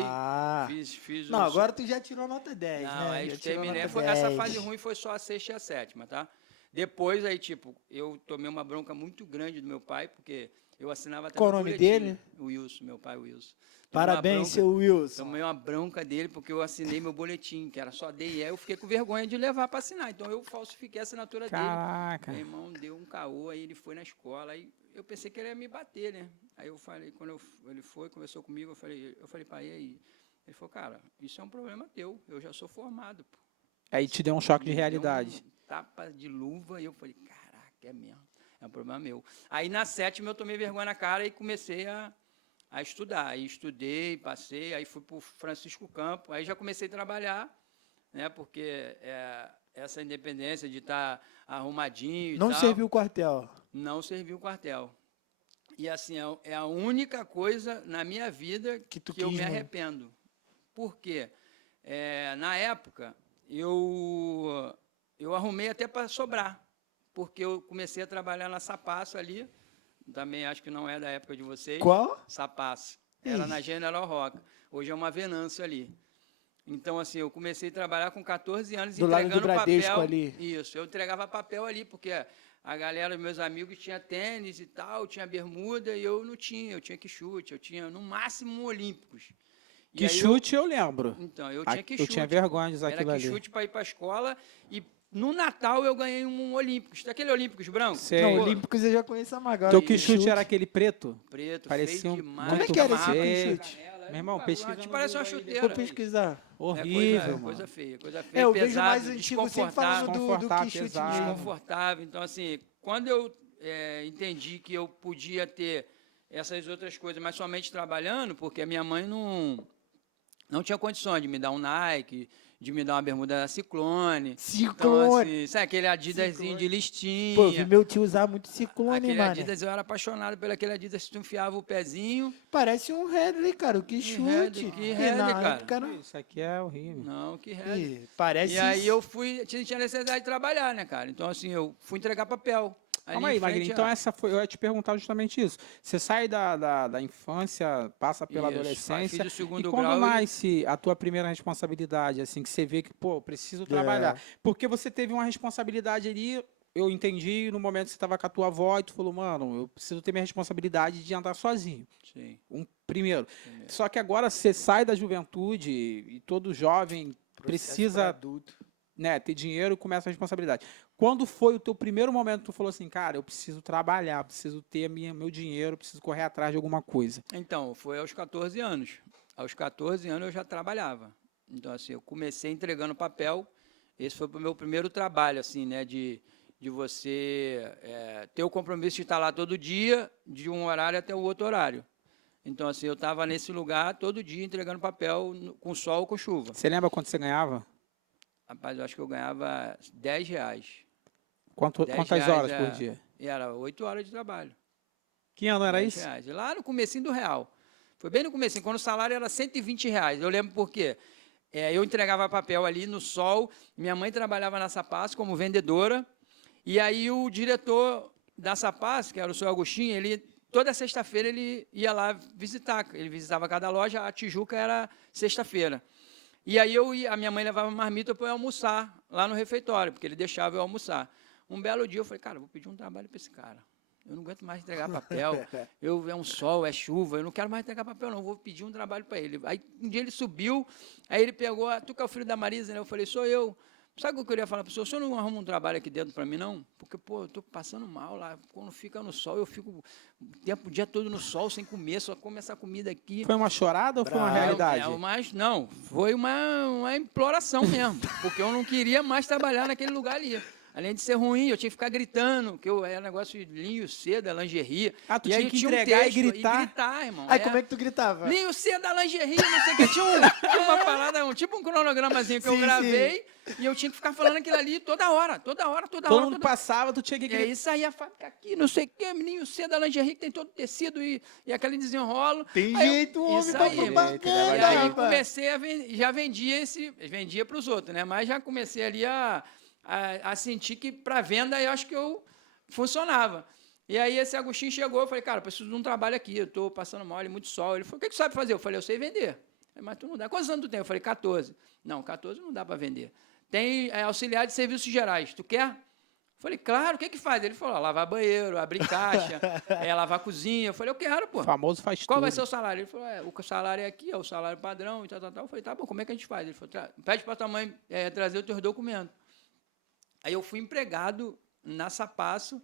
Ah. Fiz Não, um- agora tu já tirou nota 10, Não, né? aí Já tirou terminei. nota Essa 10. fase ruim foi só a 6ª e a 7ª, tá? Depois, aí, tipo, eu tomei uma bronca muito grande do meu pai, porque eu assinava até Qual no o nome boletim. dele? O Wilson, meu pai, Wilson. Tomei uma Parabéns, bronca- seu Wilson. Tomei uma bronca dele porque eu assinei meu boletim, que era só D e E, eu fiquei com vergonha de levar para assinar. Então eu falsifiquei a assinatura dele. Caraca. Meu irmão deu um caô, aí ele foi na escola, aí eu pensei que ele ia me bater, né? Aí eu falei, ele foi, conversou comigo, eu falei, pai, e aí? Ele falou, cara, isso é um problema teu, eu já sou formado, pô. Aí te deu um choque de Me deu realidade. um tapa de luva e eu falei, caraca. quer mesmo. É um problema meu. Aí, na 7ª, eu tomei vergonha na cara e comecei a estudar. Aí, estudei, passei, aí fui para o Francisco Campo. Aí, já comecei a trabalhar, né? Porque essa independência de estar arrumadinho e Não tal... serviu o quartel. Não serviu o quartel. E, assim, é a única coisa na minha vida Que eu quis me muito. arrependo. Por quê? Na época, eu arrumei até para sobrar, porque eu comecei a trabalhar na Sapasso ali, também acho que não é da época de vocês. Qual? Sapasso. Era na Ixi. General Roca. Hoje é uma Venâncio ali. Então, assim, eu comecei a trabalhar com 14 anos, Do lado do entregando Bradesco papel. ali. Isso, eu entregava papel ali, porque a galera, meus amigos, tinha tênis e tal, tinha bermuda, e eu não tinha, eu tinha que chute, eu tinha, no máximo, Olímpicos. E Que aí chute eu lembro. Então, eu tinha que Eu chute. tinha vergonha de usar Era aquilo que ali. chute para ir para a escola, e no Natal eu ganhei um Olímpicos, daquele Olímpicos branco. Sei. Não, Pô, Olímpicos eu já conheço a Magal. Teu que chute era aquele preto? Preto, Parecia feio um demais. Como é que era esse feio. chute? Meu irmão, pesquisa Te no parece uma Google aí, chuteira. Vou pesquisar. Horrível, mano. Coisa feia, coisa feia. Eu pesado, vejo mais antigo sempre falando do desconfortável, que chute pesado. mesmo. desconfortável. Então, assim, quando eu entendi que eu podia ter essas outras coisas, mas somente trabalhando, porque a minha mãe não tinha condições de me dar um Nike, de me dar uma bermuda da Ciclone. Ciclone. Então, assim, sabe aquele Adidasinho de listinha? Pô, eu vi meu tio usar muito Ciclone, Aquele mano. Adidas, eu era apaixonado pelo aquele Adidas, tu enfiava o pezinho. Parece um Headley, cara. Que chute. Que E Headley, na cara. época não. Isso aqui é horrível. Não, que Headley. Ih, parece E aí isso. eu tinha necessidade de trabalhar, né, cara? Então, assim, eu fui entregar papel. Calma Ali aí, em frente Magrinho. Então, eu ia te perguntar justamente isso. Você sai da infância, passa pela Isso, aí adolescência. fiz o segundo E quando grau nasce a tua primeira responsabilidade, assim, que você vê que, pô, eu preciso trabalhar. Porque você teve uma responsabilidade ali, eu entendi, no momento que você estava com a tua avó, e tu falou, mano, eu preciso ter minha responsabilidade de andar sozinho. Sim. Primeiro. Só que agora você sai da juventude e todo jovem precisa, Adulto. né, ter dinheiro e começa a responsabilidade. Quando foi o teu primeiro momento que tu falou assim, cara, eu preciso trabalhar, preciso ter meu dinheiro, preciso correr atrás de alguma coisa? Então, foi aos 14 anos. Aos 14 anos eu já trabalhava. Então, assim, eu comecei entregando papel. Esse foi o meu primeiro trabalho, assim, né, de você ter o compromisso de estar lá todo dia, de um horário até o outro horário. Então, assim, eu estava nesse lugar todo dia entregando papel com sol ou com chuva. Você lembra quanto você ganhava? Rapaz, eu acho que eu ganhava R$10. Quantas R$10 horas por dia? E era 8 horas de trabalho. Que ano era R$10. isso? Lá no comecinho do real. Foi bem no comecinho, quando o salário era R$120. Eu lembro por quê? Eu entregava papel ali no sol, minha mãe trabalhava na Sapasso como vendedora, e aí o diretor da Sapasso, que era o seu Agostinho, toda sexta-feira ele ia lá visitar. Ele visitava cada loja, a Tijuca era sexta-feira. E aí a minha mãe levava marmita para eu almoçar lá no refeitório, porque ele deixava eu almoçar. Um belo dia eu falei, cara, eu vou pedir um trabalho para esse cara. Eu não aguento mais entregar papel. É um sol, é chuva, eu não quero mais entregar papel, não. Eu vou pedir um trabalho para ele. Aí um dia ele subiu, aí ele pegou, tu que é o filho da Marisa, né? Eu falei, sou eu. Sabe o que eu queria falar para o senhor não arruma um trabalho aqui dentro para mim, não? Porque, pô, eu estou passando mal lá. Quando fica no sol, eu fico o dia todo no sol, sem comer, só como essa comida aqui. Foi uma chorada ou foi uma realidade? Mas não, foi uma imploração mesmo, porque eu não queria mais trabalhar naquele lugar ali. Além de ser ruim, eu tinha que ficar gritando, que era negócio de linho, seda, lingerie. Ah, tu e tinha aí que tinha entregar e texto, gritar? E gritar, irmão. Aí como é que tu gritava? Linho, seda, lingerie, não sei o que. Tinha uma parada, tipo um cronogramazinho que eu gravei, e eu tinha que ficar falando aquilo ali toda hora. Todo mundo passava, tu tinha que E gritar. aí saía a fábrica aqui, não sei o que, menino, seda, lingerie, que tem todo tecido e aquele desenrolo. Tem Aí jeito, homem, isso pra aí, propaganda. E aí rapaz. comecei já vendia para os outros, né? Mas já comecei ali a sentir que para venda eu acho que eu funcionava. E aí esse Agostinho chegou, eu falei, cara, preciso de um trabalho aqui, eu estou passando mal, muito sol. Ele falou, o que tu sabe fazer? Eu falei, eu sei vender. Ele falei, mas tu não dá. Quantos anos tu tem? Eu falei, 14. Não, 14 não dá para vender. Tem auxiliar de serviços gerais, tu quer? Eu falei, claro, o que faz? Ele falou, lavar banheiro, abrir caixa, lavar cozinha. Eu falei, eu quero, pô. O famoso faz Qual tudo. vai ser o salário? Ele falou, o salário é aqui, é o salário padrão e tal. Eu falei, tá bom, como é que a gente faz? Ele falou, pede para tua mãe trazer os teus documentos. Aí eu fui empregado na Sapasso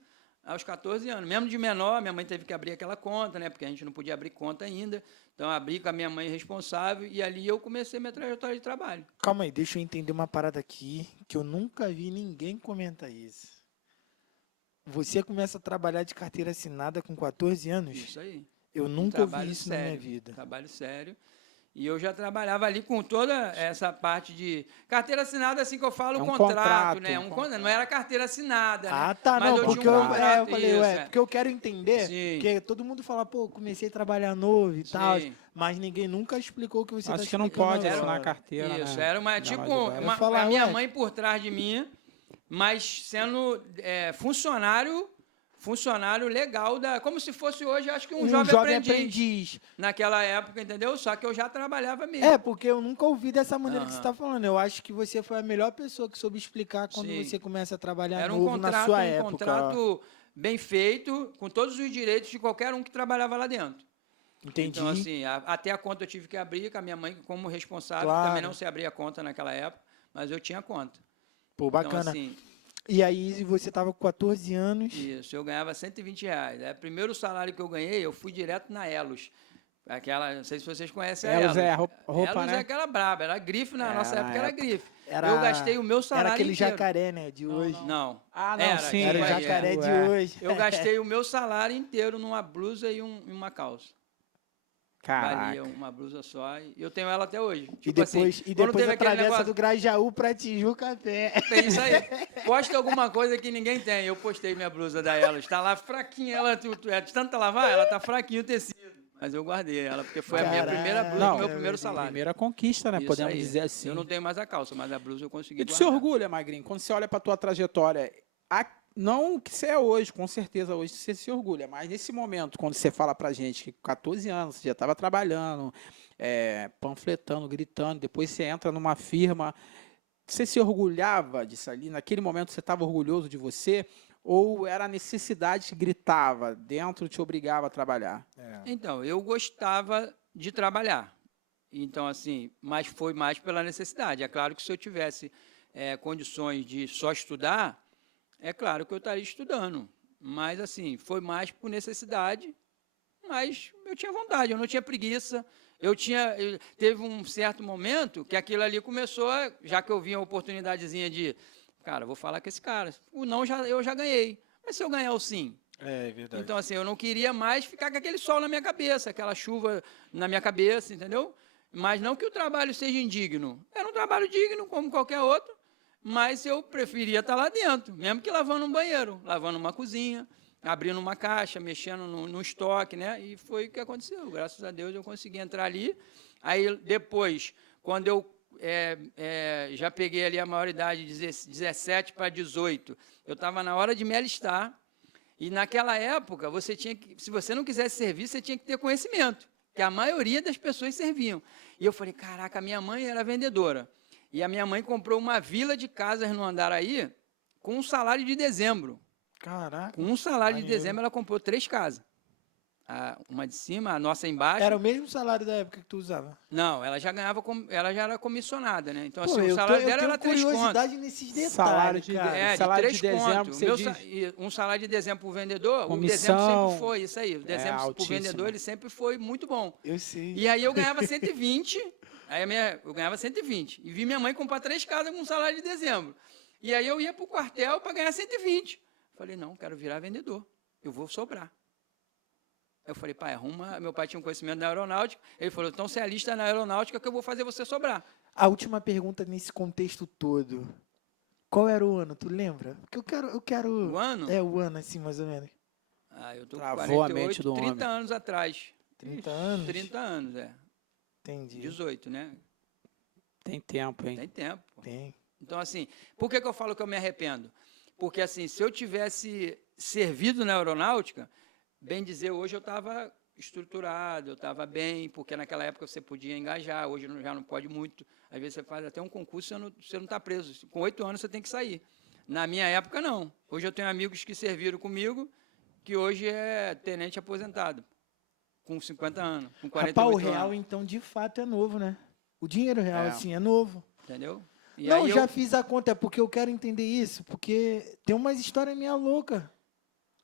aos 14 anos. Mesmo de menor, minha mãe teve que abrir aquela conta, né? Porque a gente não podia abrir conta ainda. Então, eu abri com a minha mãe responsável e ali eu comecei minha trajetória de trabalho. Calma aí, deixa eu entender uma parada aqui, que eu nunca vi ninguém comentar isso. Você começa a trabalhar de carteira assinada com 14 anos? Isso aí. Eu Um nunca ouvi trabalho isso na minha sério, vida. trabalho sério. E eu já trabalhava ali com toda essa parte de carteira assinada, assim que eu falo, É um contrato, contrato, né? um Não era carteira assinada, né? Ah, tá, Mas não, eu tinha porque um eu, contrato, eu falei, isso, porque eu quero entender, Sim. porque todo mundo fala, pô, comecei a trabalhar novo e tal, Sim. mas ninguém nunca explicou o que você Acho tá que não explicando pode agora. assinar a carteira, Isso, né? era uma, Ainda tipo, mais agora. Eu falar, a minha ué. mãe por trás de mim, mas sendo funcionário legal, como se fosse hoje, acho que um jovem aprendiz. Naquela época, entendeu? Só que eu já trabalhava mesmo. É, porque eu nunca ouvi dessa maneira que você Aham. está falando. Eu acho que você foi a melhor pessoa que soube explicar quando Sim. você começa a trabalhar Era novo na sua época. contrato bem feito, com todos os direitos de qualquer um que trabalhava lá dentro. Entendi. Então, assim, até a conta eu tive que abrir, com a minha mãe como responsável, Claro. também não se abria a conta naquela época, mas eu tinha conta. Pô, bacana. Então, assim, E aí você estava com 14 anos. isso, eu ganhava R$ 120. O primeiro salário que eu ganhei, eu fui direto na Elos. Aquela, não sei se vocês conhecem a Elos Elos. é roupa, Elos né? é aquela braba, era grife, na nossa na época era época. grife. Era, Eu gastei o meu salário Era aquele inteiro. jacaré, né, de hoje. Não. Ah, não, Era, sim. Era o tipo aí, jacaré de é. hoje. Eu gastei o meu salário inteiro numa blusa e uma calça. Valia Caraca. uma blusa só. E eu tenho ela até hoje. E Tipo assim, depois, quando teve aquele atravessa negócio, do Grajaú pra Tijuca a pé. tem isso aí. Posta alguma coisa que ninguém tem. Eu postei minha blusa da Elos. Está lá fraquinha. Ela, de tanto lavar, ela tá fraquinho o tecido. Mas eu guardei ela, porque foi a minha Caraca, primeira blusa Não, do meu primeiro salário. Primeira conquista, né? Isso Podemos aí. dizer assim. Eu não tenho mais a calça, mas a blusa eu consegui E tu se guardar. orgulha, Magrinho, quando você olha pra tua trajetória, não o que você é hoje, com certeza hoje você se orgulha, mas nesse momento, quando você fala pra gente que com 14 anos você já estava trabalhando, panfletando, gritando, depois você entra numa firma, você se orgulhava disso ali? Naquele momento você estava orgulhoso de você? Ou era a necessidade que gritava, dentro te obrigava a trabalhar? Então, eu gostava de trabalhar. Então, assim, mas foi mais pela necessidade. É claro que se eu tivesse condições de só estudar, é claro que eu estaria estudando. Mas, assim, foi mais por necessidade, mas eu tinha vontade, eu não tinha preguiça. Teve um certo momento que aquilo ali começou, já que eu vi a oportunidadezinha de, cara, vou falar com esse cara. O não eu já ganhei. Mas se eu ganhar o sim? É verdade. Então, assim, eu não queria mais ficar com aquele sol na minha cabeça, aquela chuva na minha cabeça, entendeu? Mas não que o trabalho seja indigno. Era um trabalho digno, como qualquer outro, mas eu preferia estar lá dentro, mesmo que lavando um banheiro, lavando uma cozinha, abrindo uma caixa, mexendo no estoque, né? E foi o que aconteceu. Graças a Deus eu consegui entrar ali. Aí, depois, quando eu já peguei ali a maioridade, 17 para 18, eu estava na hora de me alistar. E naquela época, se você não quisesse servir, você tinha que ter conhecimento, que a maioria das pessoas serviam. E eu falei, caraca, a minha mãe era vendedora. E a minha mãe comprou uma vila de casas no Andaraí com um salário de dezembro. Caraca. Com um salário de maneiro. dezembro, ela comprou 3 casas. Uma de cima, a nossa embaixo. Era o mesmo salário da época que tu usava? Não, ela já ganhava, ela já era comissionada, né? Então, Pô, assim, o salário dela era 3 contos. curiosidade nesses detalhes, Salário de- cara. De salário 3 de dezembro, contos. você Um salário de dezembro para o vendedor, o Comissão. dezembro sempre foi, isso aí. O dezembro para o altíssimo. vendedor, ele sempre foi muito bom. Eu sei. E aí eu ganhava 120, eu ganhava 120. E vi minha mãe comprar 3 casas com um salário de dezembro. E aí eu ia para o quartel para ganhar 120. Falei, não, quero virar vendedor. Eu vou sobrar. Eu falei, pai, meu pai tinha um conhecimento da aeronáutica. Ele falou, então você alista na aeronáutica que eu vou fazer você sobrar. A última pergunta nesse contexto todo. Qual era o ano, tu lembra? Porque eu quero... O ano? É, o ano, assim, mais ou menos. Eu tô com Travou a 48, mente do 30 homem. anos atrás. 30 anos? 30 anos, Entendi. 18, né? Tem tempo, hein? Tem tempo. Tem. Então, assim, por que eu falo que eu me arrependo? Porque, assim, se eu tivesse servido na aeronáutica, bem dizer, hoje eu estava estruturado, eu estava bem, porque naquela época você podia engajar, hoje já não pode muito. Às vezes você faz até um concurso e você não está preso. Com 8 anos você tem que sair. Na minha época, não. Hoje eu tenho amigos que serviram comigo, que hoje é tenente aposentado, com 50 anos, com 48 Rapaz, o anos. real, então, de fato, é novo, né? O dinheiro real, É. assim, é novo. Entendeu? E Não, aí já fiz a conta, é porque eu quero entender isso, porque tem umas histórias minha louca.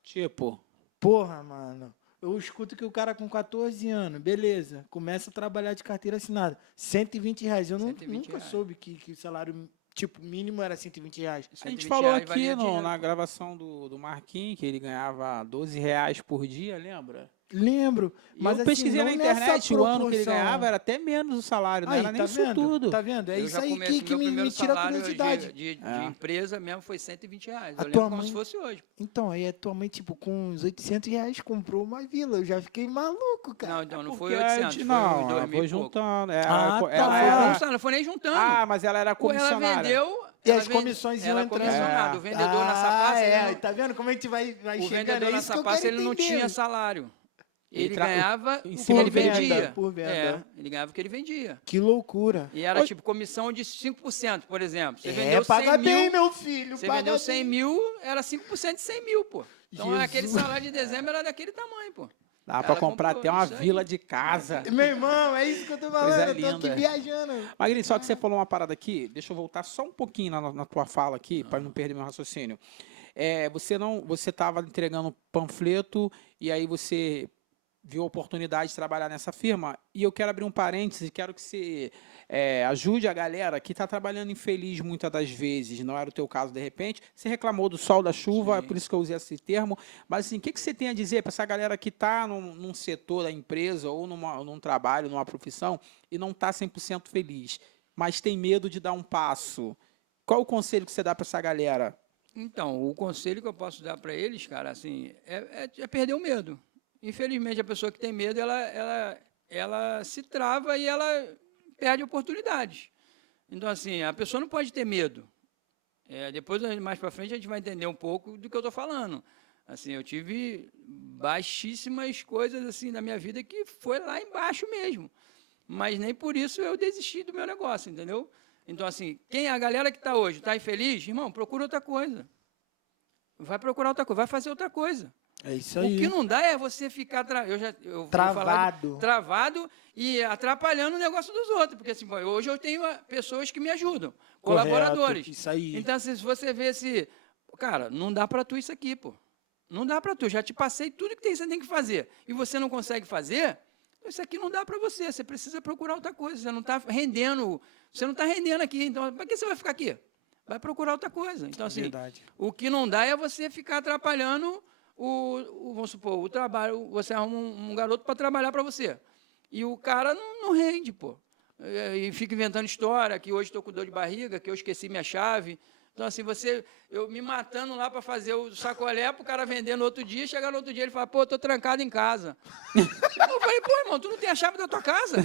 Tipo, Porra, mano. Eu escuto que o cara com 14 anos, beleza, começa a trabalhar de carteira assinada. R$ 120. Eu 120 nunca reais. soube que o salário Tipo, o mínimo era R$ 120. A gente 120 falou reais aqui valia dinheiro, na pô. gravação do Marquinhos que ele ganhava R$ 12 por dia, lembra? Lembro. E Mas eu assim, pesquisei na não nessa internet, o ano que ele proporção. ganhava era até menos o salário, não Aí, era nem tá isso vendo? tudo. Tá vendo? É Eu isso já aí comecei, que meu me primeiro tira a salário curiosidade. de É. empresa mesmo foi R$ 120. A Eu tua lembro como mãe- se fosse hoje. Então, aí a tua mãe, tipo, com uns R$ 800 comprou uma vila. Eu já fiquei maluco, cara. Não, então não Porque foi 800, foi não, uns ela 2 mil foi e pouco. juntando. Ah, tá. Não Ela foi, era. não foi nem juntando. Ah, mas ela era Ou ela comissionária. vendeu... E ela as comissões iam ela entrando. comissionado. É. O vendedor na Sapaça, ele não- Tá vendo como a gente vai o chegando? vendedor É na isso que eu Sapaça, quero ele não entender. tinha salário. Ele Ele ganhava em o cima que do ele que ele vendia. venda, por venda. É, ele ganhava o que ele vendia. Que loucura. E era Oi. tipo comissão de 5%, por exemplo. Você É, vendeu 100 paga mil, bem, meu filho. você paga vendeu 100 bem. mil, era 5% de 100 mil, pô. Então Jesus. aquele salário de dezembro era daquele tamanho, pô. Dá pra Ela comprar comprou, até uma isso aí. vila de casa. Meu irmão, é isso que eu tô falando. Coisa Eu tô aqui linda. viajando. Magrinho, só que você falou uma parada aqui, deixa eu voltar só um pouquinho na tua fala aqui, para não perder meu raciocínio. Você estava entregando panfleto e aí você viu a oportunidade de trabalhar nessa firma. E eu quero abrir um parênteses, quero que você ajude a galera que está trabalhando infeliz muitas das vezes. Não era o teu caso, de repente. Você reclamou do sol, da chuva, é Sim. por isso que eu usei esse termo. Mas assim, o que você tem a dizer para essa galera que está num setor da empresa ou num trabalho, numa profissão e não está 100% feliz, mas tem medo de dar um passo? Qual o conselho que você dá para essa galera? Então, o conselho que eu posso dar para eles, cara, assim, é perder o medo. Infelizmente, a pessoa que tem medo, ela se trava e ela perde oportunidades. Então, assim, a pessoa não pode ter medo. Depois, mais para frente, a gente vai entender um pouco do que eu estou falando. Assim, eu tive baixíssimas coisas assim na minha vida que foi lá embaixo mesmo. Mas nem por isso eu desisti do meu negócio, entendeu? Então, assim, a galera que está hoje está infeliz, irmão, procura outra coisa. Vai procurar outra coisa, vai fazer outra coisa. É isso O aí. que não dá é você ficar eu vou falar Travado. travado e atrapalhando o negócio dos outros. Porque assim, hoje eu tenho pessoas que me ajudam, Correto, colaboradores. Isso aí. Então, assim, se você vê se... Cara, não dá para tu isso aqui, pô. Não dá para tu. Já te passei tudo que você tem que fazer. E você não consegue fazer, isso aqui não dá para você. Você precisa procurar outra coisa. Você não está rendendo. Você não está rendendo aqui. Então, para que você vai ficar aqui? Vai procurar outra coisa. Então, assim, Verdade. o que não dá é você ficar atrapalhando vamos supor, o trabalho. Você arruma um garoto para trabalhar para você. E o cara não rende, pô. E fica inventando história, que hoje estou com dor de barriga, que eu esqueci minha chave. Então, assim, eu me matando lá para fazer o sacolé, para o cara vender no outro dia, chegar no outro dia ele fala, pô, estou trancado em casa. Eu falei, pô, irmão, tu não tem a chave da tua casa?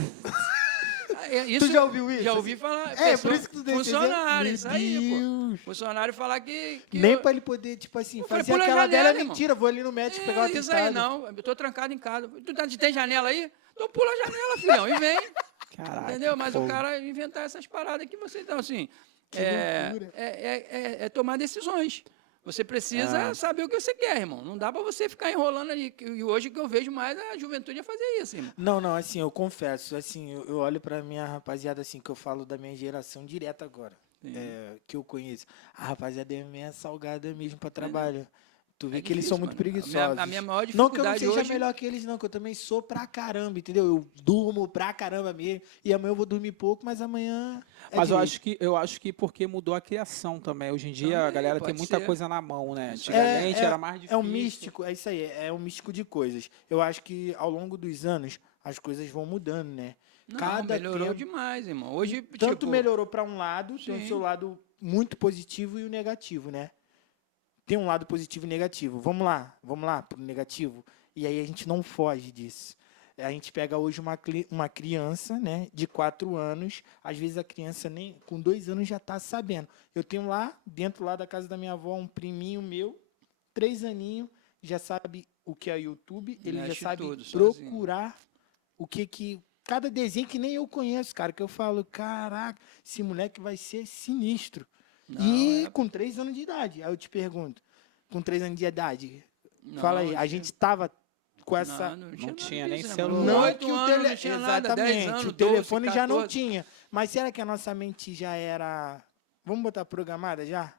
Tu já ouviu isso? Já ouvi falar. Por isso que tu tem funcionário, Meu isso aí, pô. Deus. Funcionário falar que Nem pra ele poder, tipo assim, Eu falei, fazer pula a aquela janela, velha irmão. mentira. Vou ali no médico pegar o isso atestado. aí não, eu estou trancado em casa. Tu tem janela aí? Então pula a janela, filhão, e vem. Caraca, Entendeu? Mas fogo. o cara inventar essas paradas que você... Então, assim, Que loucura. é tomar decisões. Você precisa saber o que você quer, irmão. Não dá para você ficar enrolando ali. E hoje que eu vejo mais a juventude é fazer isso, irmão. Não, assim, eu confesso, assim, eu olho pra minha rapaziada, assim, que eu falo da minha geração direta agora, que eu conheço. A rapaziada é meio salgada mesmo pra trabalho. Tu vê que eles são muito preguiçosos. A minha maior Não que eu não dificuldade seja hoje... melhor que eles, não, que eu também sou pra caramba, entendeu? Eu durmo pra caramba mesmo, e amanhã eu vou dormir pouco, mas amanhã Mas direito. eu acho que porque mudou a criação também. Hoje em dia a Também, galera tem pode muita ser. coisa na mão, né? Antigamente era mais difícil. É um místico, é isso aí, é um místico de coisas. Eu acho que ao longo dos anos as coisas vão mudando, né? Não, Cada melhorou tempo- demais, irmão. Hoje, Tanto tipo, melhorou para um lado, tem o Sim. seu lado muito positivo e o negativo, né? Tem um lado positivo e negativo. Vamos lá pro negativo. E aí a gente não foge disso. A gente pega hoje uma criança, né, de 4 anos, às vezes a criança nem com 2 anos já está sabendo. Eu tenho lá, dentro lá da casa da minha avó, um priminho meu, 3 aninhos, já sabe o que é YouTube, ele já Mexe sabe tudo, sozinho. procurar o que cada desenho que nem eu conheço, cara, que eu falo, caraca, esse moleque vai ser sinistro. Não, E com 3 anos de idade. Aí eu te pergunto, com 3 anos de idade, fala aí, a gente tava com essa... Não tinha nada nem disso, celular. irmão. Não 8 que o anos, tele... não tinha nada, 10 Exatamente, anos, o telefone 12, já não 14. tinha. Mas será que a nossa mente já era... Vamos botar programada já?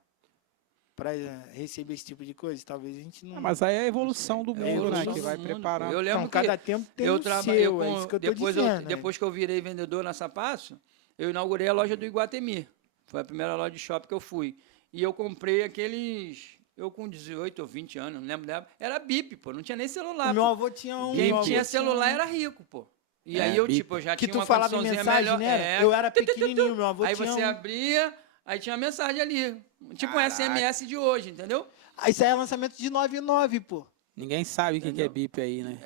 Para receber esse tipo de coisa? Talvez a gente não... Mas aí é a evolução do É a mundo, né? evolução Que do vai mundo, preparando. pô. Eu lembro Não, que cada tempo tem o seu, é isso que eu tô dizendo. depois que eu virei vendedor na Sapasso, eu inaugurei a loja do Iguatemi. Foi a primeira loja de shopping que eu fui. E eu comprei aqueles... Eu com 18 ou 20 anos, não lembro dela. Era bip, pô. Não tinha nem celular, O meu pô. avô tinha um. Quem meu avô tinha tinha celular um. era rico, pô. E É, aí eu, bip. tipo, eu já Que tinha tu uma falava em condiçãozinha mensagem, melhor. né? Era? Eu era pequenininho, meu avô Aí tinha você um. abria, aí tinha uma mensagem ali. Tipo um Caraca. SMS de hoje, entendeu? Aí isso aí é lançamento de 99, pô. Ninguém sabe o que é Entendeu? bip aí, né?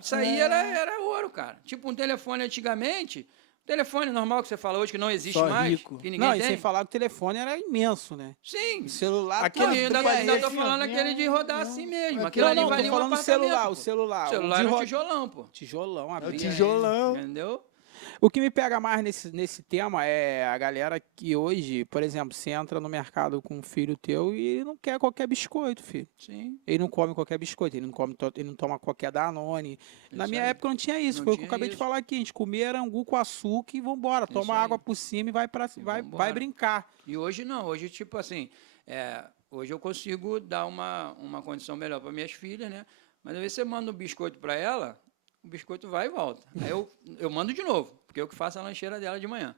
Isso aí era ouro, cara. Tipo um telefone antigamente, telefone normal que você fala hoje que não existe Só mais, rico. que ninguém Não, e tem. sem falar que o telefone era imenso, né? Sim. O celular, Aquele Não, tu e ainda, abria ainda esse, tô assim, ó. falando aquele de rodar assim mesmo. Aquele Aquele- ali Não, tô valia um falando do apartamento. celular, pô. o celular. O celular era um ro- tijolão, pô. Tijolão, É o abria. tijolão. Entendeu? O que me pega mais nesse tema é a galera que hoje, por exemplo, você entra no mercado com um filho teu e ele não quer qualquer biscoito, filho. Sim. Ele não come qualquer biscoito, ele não toma qualquer Danone. Na Isso minha aí. época não tinha isso, Não foi o que eu tinha acabei de isso. falar aqui. A gente comia angu com açúcar e vambora. Isso Toma aí. água por cima e vai vambora. brincar. E hoje não, hoje tipo assim, hoje eu consigo dar uma condição melhor para minhas filhas, né? Mas às vezes você manda um biscoito para ela, o biscoito vai e volta. Aí eu mando de novo, porque eu que faço a lancheira dela de manhã.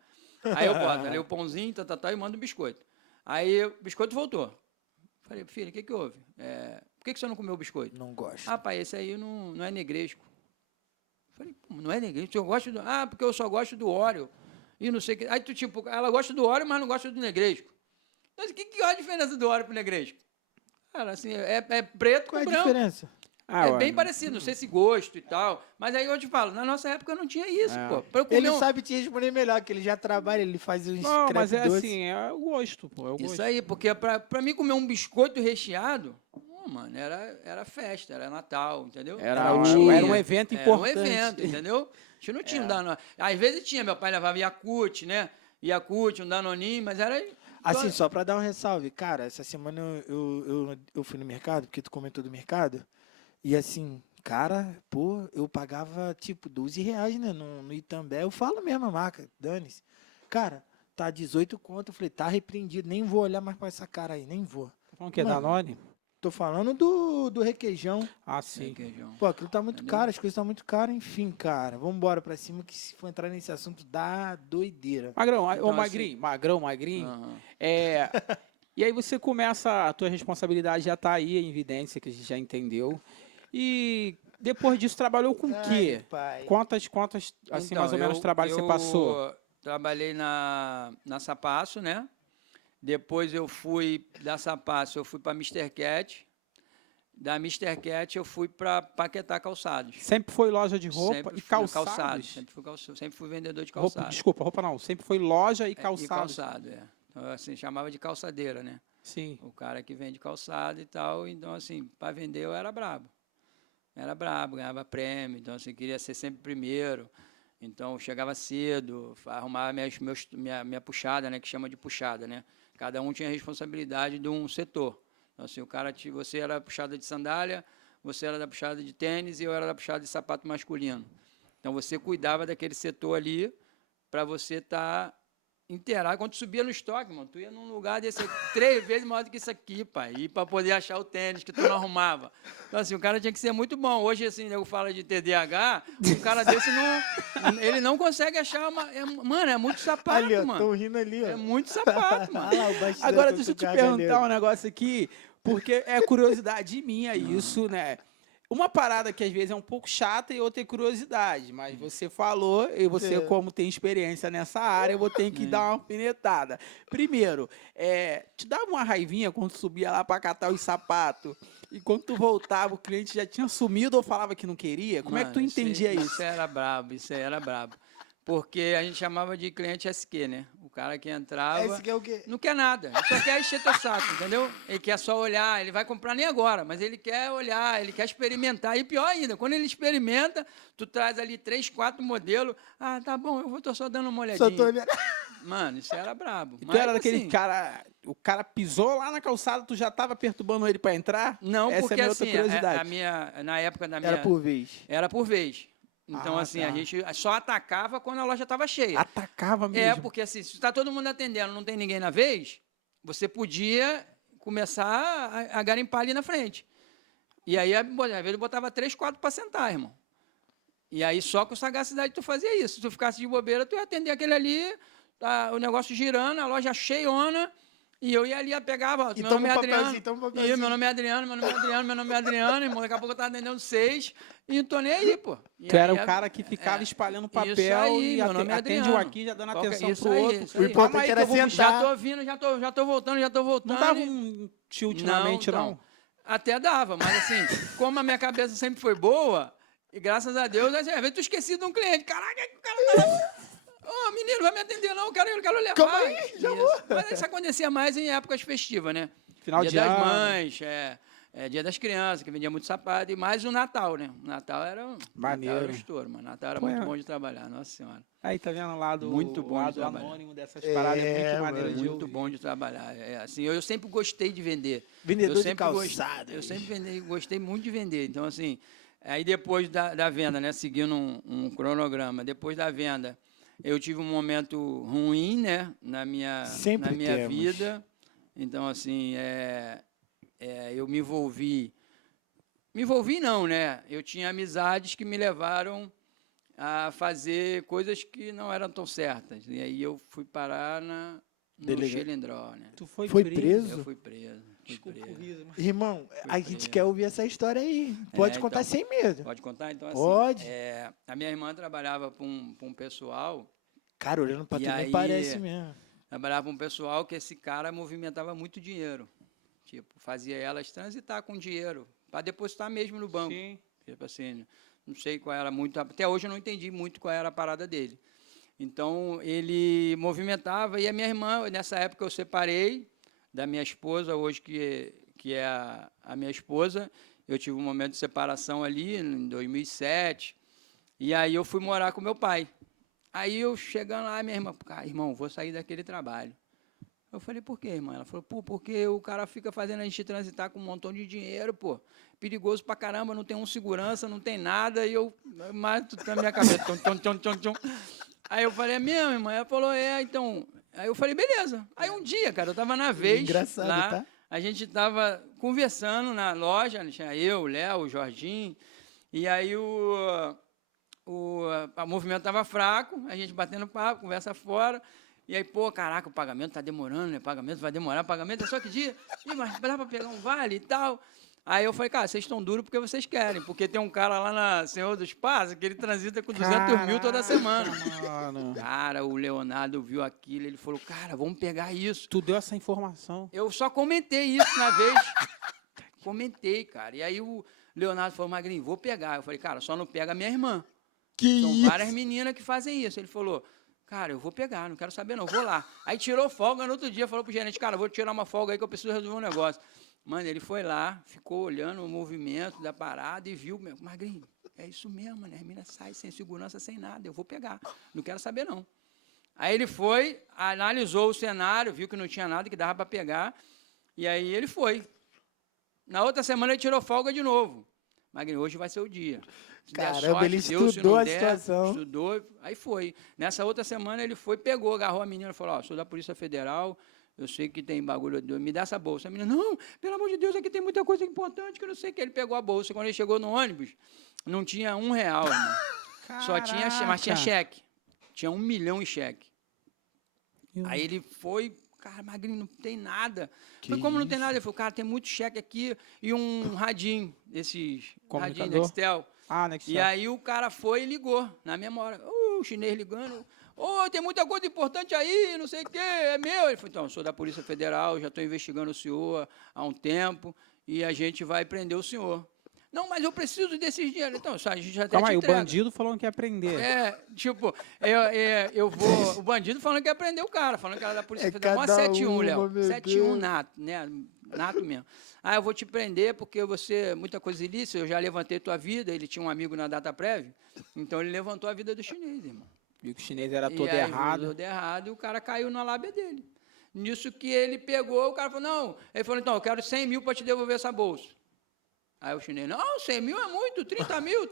Aí eu boto ali o pãozinho, e mando o biscoito. Aí o biscoito voltou. Falei, filha, o que houve? Por que você não comeu o biscoito? Não gosto. Ah, pai, esse aí não é negresco. Falei, pô, não é negresco? Eu gosto porque eu só gosto do Oreo. E não sei o que. Aí tu, tipo, ela gosta do Oreo, mas não gosta do negresco. Mas o que é a diferença do Oreo pro negresco? Cara, assim, é preto Qual é com a branco. diferença? Ah, É ué, bem parecido, não sei se gosto e tal. Mas aí eu te falo, na nossa época não tinha isso, É. pô. Pra eu comer Ele sabe te responder melhor, que ele já trabalha, ele faz uns Não, mas crepe é doce. assim, é o gosto, pô. É o Isso gosto. aí, porque pra mim comer um biscoito recheado, mano, era festa, era Natal, entendeu? Era o um dia. evento Era um importante. evento, entendeu? A gente não tinha um Danone. Às vezes tinha, meu pai levava Yakult, né? Yakult, um Danoninho, mas era... Assim, só pra dar um ressalve, cara, essa semana eu fui no mercado, porque tu comentou do mercado, e assim, cara, pô, eu pagava tipo R$ 12, né, no Itambé, eu falo mesmo a marca, dane-se. Cara, tá 18 conto, eu falei, tá repreendido, nem vou olhar mais pra essa cara aí, nem vou. Tá falando o quê? Mano, Danone? Tô falando do requeijão. Ah, sim. Requeijão. Pô, aquilo tá muito Entendeu? caro, as coisas estão muito caras, enfim, cara. Vambora pra cima, que se for entrar nesse assunto, dá doideira. Magrão, Então, ô Magrinho, Magrinho. Aham. E aí você começa, a tua responsabilidade já tá aí em evidência, que a gente já entendeu. E depois disso trabalhou com o quê? Ai, pai. Quantas, assim, Então, mais ou menos, trabalho você passou? Trabalhei na Sapasso, né? Depois eu fui da Sapasso, eu fui para Mr. Cat. Da Mr. Cat eu fui para Paquetá Calçados. Sempre foi loja de roupa Sempre e fui no calçados? Sempre fui vendedor de Roupa, calçados. desculpa, roupa não. Sempre foi loja e E calçados. calçado, é. Então, assim, chamava de calçadeira, né? Sim. O cara que vende calçado e tal. Então, assim, para vender eu era brabo. Era brabo, ganhava prêmio. Então, assim, queria ser sempre primeiro. Então, eu chegava cedo, arrumava minha puxada, né? Que chama de puxada, né? Cada um tinha responsabilidade de um setor. Então, assim, você era da puxada de sandália, você era da puxada de tênis e eu era da puxada de sapato masculino. Então, você cuidava daquele setor ali para você estar inteirado. Quando tu subia no estoque, mano, tu ia num lugar desse aqui, 3 vezes maior do que isso aqui, pai. E para poder achar o tênis que tu não arrumava. Então, assim, o cara tinha que ser muito bom. Hoje, assim, eu falo de TDAH, um cara desse ele não consegue achar mano, é muito sapato, Ali, ó, mano. tão rindo ali, ó. É muito sapato, mano. Ah lá, o bastidor Agora com deixa eu o te gargalhando. perguntar um negócio aqui, porque é curiosidade minha isso, né? Uma parada que às vezes é um pouco chata e outra é curiosidade, mas você falou, e você, como tem experiência nessa área, eu vou ter que dar uma alfinetada. Primeiro, te dava uma raivinha quando tu subia lá para catar os sapatos e quando tu voltava o cliente já tinha sumido ou falava que não queria? Como é que tu Mano, entendia isso? Isso era brabo, isso aí era brabo. Porque a gente chamava de cliente SQ, né? O cara que entrava... Esse que é o quê? Não quer nada, ele só quer encher teu saco, entendeu? Ele quer só olhar, ele vai comprar nem agora, mas ele quer olhar, ele quer experimentar. E pior ainda, quando ele experimenta, tu traz ali 3, 4 modelos. Ah, tá bom, tô só dando uma olhadinha. Só tô olhando. Mano, isso era brabo. Tu Mas, era daquele assim, cara, o cara pisou lá na calçada, tu já tava perturbando ele para entrar? Não, Essa porque é a minha outra assim, curiosidade. na época da minha... Era por vez. Era por vez. Então, Ah, assim, tá. a gente só atacava quando a loja estava cheia. Atacava mesmo. Porque assim, se está todo mundo atendendo, não tem ninguém na vez, você podia começar a garimpar ali na frente. E aí, às vezes, eu botava 3, 4 para sentar, irmão. E aí, só com sagacidade, tu fazia isso. Se tu ficasse de bobeira, tu ia atender aquele ali, tá o negócio girando, a loja cheiona, e eu ia ali, pegava, E meu toma nome é um Adriano, papelzinho, toma um e papelzinho. meu nome é Adriano, meu nome é Adriano, meu nome é Adriano, irmão, daqui a pouco eu tava atendendo 6, e não tô nem aí, pô. E Tu era aí, o cara que ficava espalhando papel isso aí, e meu nome é atende o Adriano. aqui, já dando Qualquer- atenção isso pro aí, outro. isso O aí. importante Calma aí que era eu vou sentar. Já tô vindo, já tô voltando, já tô voltando. Não dava um tilt na mente, não? Até dava, mas assim, como a minha cabeça sempre foi boa, e graças a Deus, às vezes tu esqueci de um cliente. Caraca, o cara tá... Ô, menino, vai me atender não, eu quero levar. Calma aí, já Isso. vou. Mas isso acontecia mais em épocas festivas, né? Final Dia de das ano. Mães, Dia das Crianças, que vendia muito sapato, e mais o Natal, né? O Natal era um Maneiro. Natal era um estouro, mano. Natal era Pô, muito é. bom de trabalhar, nossa senhora. Aí, tá vendo lá do Muito bom de lado trabalhar. anônimo dessas paradas, é muito maneiro de Muito ouvir. bom de trabalhar. Assim, eu sempre gostei de vender. Vendedor eu de sempre calçados. Eu sempre gostei muito de vender. Então, assim, aí depois da venda, né, seguindo um cronograma, depois da venda, eu tive um momento ruim, né, na minha Sempre temos. vida. Então, assim, eu me envolvi. Me envolvi não, né? Eu tinha amizades que me levaram a fazer coisas que não eram tão certas. E aí eu fui parar no Xilindró, né? Tu foi preso? Eu fui preso. Desculpa o riso, mas... Irmão, a gente preso. quer ouvir essa história aí. Pode contar então, sem medo. Pode contar? Então, assim, Pode. a minha irmã trabalhava para um pessoal, Cara, olhando pra E tu nem aí- parece mesmo. trabalhava para um pessoal que esse cara movimentava muito dinheiro. Tipo, fazia elas transitar com dinheiro, para depositar mesmo no banco. Sim. Tipo assim, não sei qual era muito. Até hoje eu não entendi muito qual era a parada dele. Então, ele movimentava, e a minha irmã, nessa época eu separei da minha esposa, hoje que é a minha esposa. Eu tive um momento de separação ali, em 2007, e aí eu fui morar com meu pai. Aí eu chegando lá, minha irmã, irmão, vou sair daquele trabalho. Eu falei, por quê, irmã? Ela falou, pô, porque o cara fica fazendo a gente transitar com um montão de dinheiro, pô. Perigoso pra caramba, não tem um segurança, não tem nada. E eu mato na minha cabeça. Tchom. Aí eu falei, é mesmo, irmã? Ela falou, então... Aí eu falei, beleza. Aí um dia, cara, eu tava na vez Engraçado, lá, tá? a gente tava conversando na loja, tinha eu, o Léo, o Jorginho, e aí o movimento estava fraco, a gente batendo papo, conversa fora. E aí, pô, caraca, o pagamento tá demorando, né? Pagamento vai demorar, pagamento é só que dia? Ih, mas dá para pegar um vale e tal. Aí eu falei, cara, vocês estão duros porque vocês querem, porque tem um cara lá na Senhor dos Passos que ele transita com 200 mil toda semana. Mano. Cara, o Leonardo viu aquilo, ele falou, cara, vamos pegar isso. Tu deu essa informação. Eu só comentei isso na vez. Comentei, cara. E aí o Leonardo falou, Magrinho, vou pegar. Eu falei, cara, só não pega a minha irmã. Que São isso? várias meninas que fazem isso. Ele falou, cara, eu vou pegar, não quero saber não, vou lá. Aí tirou folga, no outro dia falou pro gerente, cara, vou tirar uma folga aí que eu preciso resolver um negócio. Mano, ele foi lá, ficou olhando o movimento da parada e viu, Magrinho, é isso mesmo, né? As meninas saem sem segurança, sem nada, eu vou pegar, não quero saber não. Aí ele foi, analisou o cenário, viu que não tinha nada que dava para pegar, e aí ele foi. Na outra semana ele tirou folga de novo. Magrinho, hoje vai ser o dia. Se der Caramba, sorte, ele deu, se estudou não a der, situação. Estudou, aí foi. Nessa outra semana ele foi, pegou, agarrou a menina e falou, sou da Polícia Federal, eu sei que tem bagulho, me dá essa bolsa. A menina, não, pelo amor de Deus, aqui tem muita coisa importante que eu não sei o que. Ele pegou a bolsa, quando ele chegou no ônibus, não tinha R$1, irmão. Só tinha, mas tinha cheque. Tinha 1 milhão em cheque. Aí ele foi, cara, Magrinho, não tem nada. Falei, como não tem nada? Ele falou, cara, tem muito cheque aqui e um radinho, esses radinho Nextel. Nextel. E aí o cara foi e ligou, na mesma hora. O chinês ligando, tem muita coisa importante aí, não sei o quê, é meu. Ele falou, então, eu sou da Polícia Federal, já estou investigando o senhor há um tempo e a gente vai prender o senhor. Não, mas eu preciso desses dinheiros. Então, a gente já até Calma te aí, o entrega. bandido falando que ia prender. Eu vou... O bandido falando que ia prender o cara, falando que era da Polícia Federal. Mó cada 71, Léo. uma, meu 71 Deus. nato, né? Nato mesmo. Eu vou te prender porque você... Muita coisa ilícita, eu já levantei tua vida. Ele tinha um amigo na data prévia. Então, ele levantou a vida do chinês, irmão. Viu que o chinês era todo aí, errado. Todo errado, e o cara caiu na lábia dele. Nisso que ele pegou, o cara falou, não. Ele falou, então, eu quero 100 mil para te devolver essa bolsa. Aí o chinês, não, 100 mil é muito, 30 mil.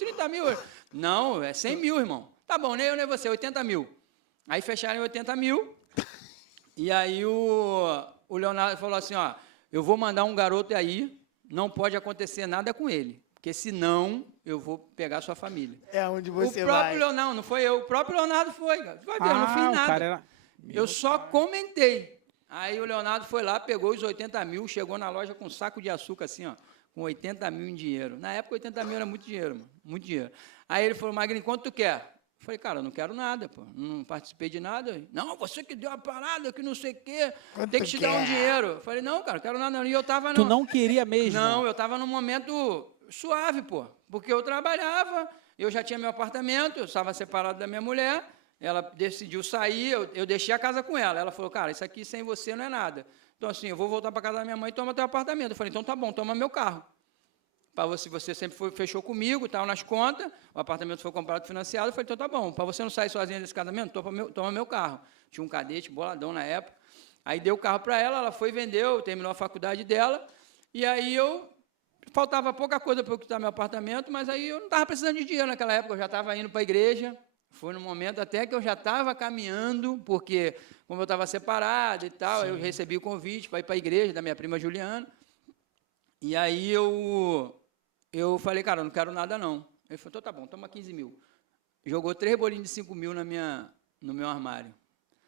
Não, é 100 mil, irmão. Tá bom, nem eu nem você, 80 mil. Aí fecharam em 80 mil, e aí o Leonardo falou assim, eu vou mandar um garoto aí, não pode acontecer nada com ele, porque senão eu vou pegar a sua família. É onde você o próprio vai. Leonardo, não foi eu, o próprio Leonardo foi, cara. Vai ver, eu não fiz o nada. cara era... Eu só comentei. Aí o Leonardo foi lá, pegou os 80 mil, chegou na loja com um saco de açúcar assim, ó, com 80 mil em dinheiro. Na época, 80 mil era muito dinheiro, mano, muito dinheiro. Aí ele falou, Magrinho, quanto tu quer? Eu falei, cara, eu não quero nada, pô, não participei de nada. Não, você que deu a parada, que não sei o quê, tem que te dar um dinheiro. Eu falei, não, cara, não quero nada. E eu tava... Tu não queria mesmo? Não, eu tava num momento suave, pô, porque eu trabalhava, eu já tinha meu apartamento, eu estava separado da minha mulher, ela decidiu sair, eu deixei a casa com ela. Ela falou, cara, isso aqui sem você não é nada. Então, assim, eu vou voltar para casa da minha mãe e toma teu apartamento. Eu falei, então tá bom, toma meu carro. Para você sempre fechou comigo, tal, nas contas, o apartamento foi comprado financiado. Eu falei, então tá bom, para você não sair sozinha desse casamento, toma meu carro. Tinha um cadete boladão na época. Aí dei o carro para ela, ela foi, vendeu, terminou a faculdade dela, e aí faltava pouca coisa para eu quitar meu apartamento, mas aí eu não estava precisando de dinheiro naquela época, eu já estava indo para a igreja. Foi no momento até que eu já estava caminhando, porque como eu estava separado e tal, sim, eu recebi o convite para ir para a igreja da minha prima Juliana. E aí eu falei, cara, eu não quero nada não. Ele falou, então tá bom, toma 15 mil. Jogou 3 bolinhos de 5 mil no meu armário.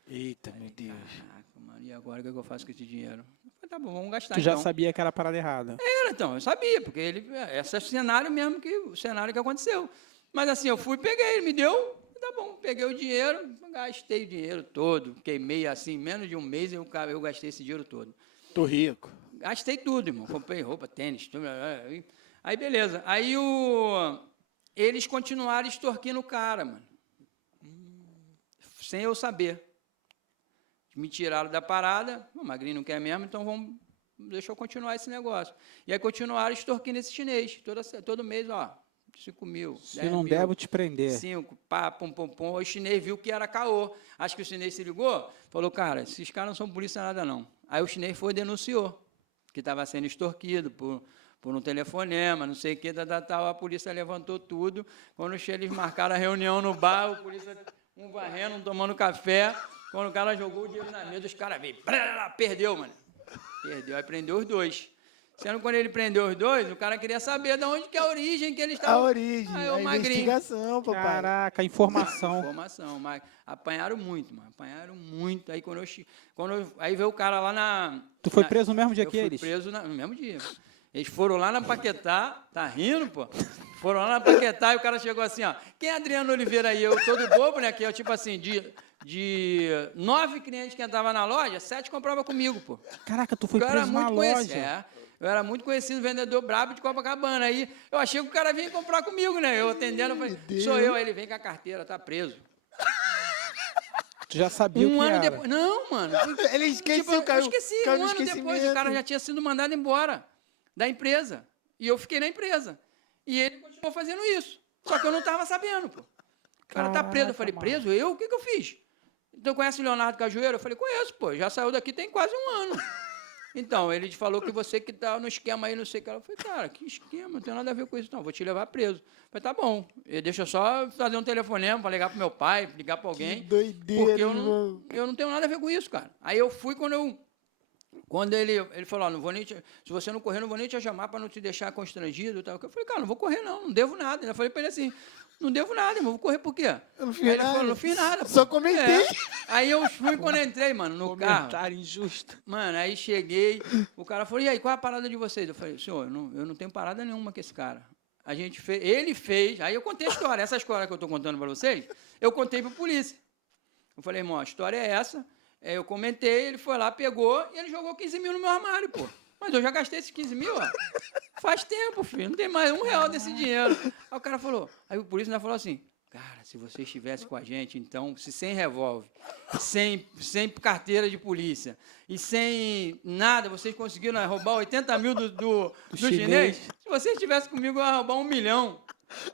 Eita, meu Deus. Caraca, mano, e agora o que eu faço com esse dinheiro? Eu falei, tá bom, vamos gastar Tu já então. sabia que era a parada errada? Era, então, eu sabia, porque esse é o cenário mesmo, o cenário que aconteceu. Mas assim, eu fui, peguei, ele me deu, tá bom, peguei o dinheiro, gastei o dinheiro todo, queimei assim, menos de um mês eu gastei esse dinheiro todo. Tô rico. Gastei tudo, irmão, comprei roupa, tênis, tudo, aí beleza. Aí eles continuaram extorquindo o cara, mano, sem eu saber. Me tiraram da parada, o Magrinho não quer mesmo, então deixa eu continuar esse negócio. E aí continuaram extorquindo esse chinês, todo mês, ó, 5 mil, se não der, vou te prender. 5, pá, pum, pum, pum. O chinês viu que era caô. Acho que o chinês se ligou, falou, cara, esses caras não são polícia nada, não. Aí o chinês foi e denunciou, que estava sendo extorquido por um telefonema, não sei o que, tal. A polícia levantou tudo. Quando eles marcaram a reunião no bar, o polícia, um varrendo, um tomando café. Quando o cara jogou o dinheiro na mesa, os caras veio, perdeu, mano. Perdeu, aí prendeu os dois. Sendo quando ele prendeu os dois, o cara queria saber de onde que é a origem que eles estavam. A origem, a investigação, papai. Caraca, informação. Informação, mas apanharam muito, mano. Apanharam muito. Aí aí veio o cara lá na... Tu foi preso no mesmo dia que eles? Eu fui preso no mesmo dia. Eles foram lá na Paquetá, tá rindo, pô? Foram lá na Paquetá e o cara chegou assim, ó. Quem é Adriano Oliveira aí? Eu todo bobo, né? Que eu, tipo assim, de 9 clientes que entravam na loja, 7 compravam comigo, pô. Caraca, tu foi preso na loja. Eu era muito conhecido, vendedor brabo de Copacabana. Aí eu achei que o cara vinha comprar comigo, né? Eu atendendo, eu falei, sou eu. Aí ele vem com a carteira, tá preso. Tu já sabia o que ano era? depois. Não, mano. Ele esqueceu, eu esqueci. Um ano depois, o cara já tinha sido mandado embora da empresa. E eu fiquei na empresa. E ele continuou fazendo isso. Só que eu não estava sabendo, pô. O cara tá preso. Eu falei, preso? Eu? O que eu fiz? Então, conhece o Leonardo Cajueiro? Eu falei, conheço, pô. Já saiu daqui tem quase um ano. Então, ele falou que você que tá no esquema aí, não sei o que. Eu falei, cara, que esquema? Não tem nada a ver com isso, não. Vou te levar preso. Eu falei, tá bom. Deixa eu só fazer um telefonema para ligar pro meu pai, ligar para alguém. Que doideira, porque eu não tenho nada a ver com isso, cara. Aí eu fui quando ele falou, não vou nem se você não correr, não vou nem te chamar para não te deixar constrangido. Tal. Eu falei, cara, não vou correr, não devo nada. Eu falei para ele assim, não devo nada, irmão, vou correr por quê? Eu não fiz nada. Ele falou, não fiz nada. Só comentei. Aí eu fui quando entrei, mano, no carro. Comentário injusto. Mano, aí cheguei, o cara falou, e aí, qual é a parada de vocês? Eu falei, senhor, eu não tenho parada nenhuma com esse cara. Ele fez, aí eu contei a história. Essa história que eu estou contando para vocês, eu contei para a polícia. Eu falei, irmão, a história é essa. Eu comentei, ele foi lá, pegou e ele jogou 15 mil no meu armário, pô. Mas eu já gastei esses 15 mil, ó. Faz tempo, filho, não tem mais R$1 desse dinheiro. Aí o cara falou, aí o polícia ainda falou assim, cara, se você estivesse com a gente, então, se sem revólver, sem carteira de polícia e sem nada, vocês conseguiram roubar 80 mil do chinês? Se você estivesse comigo, eu ia roubar 1 milhão.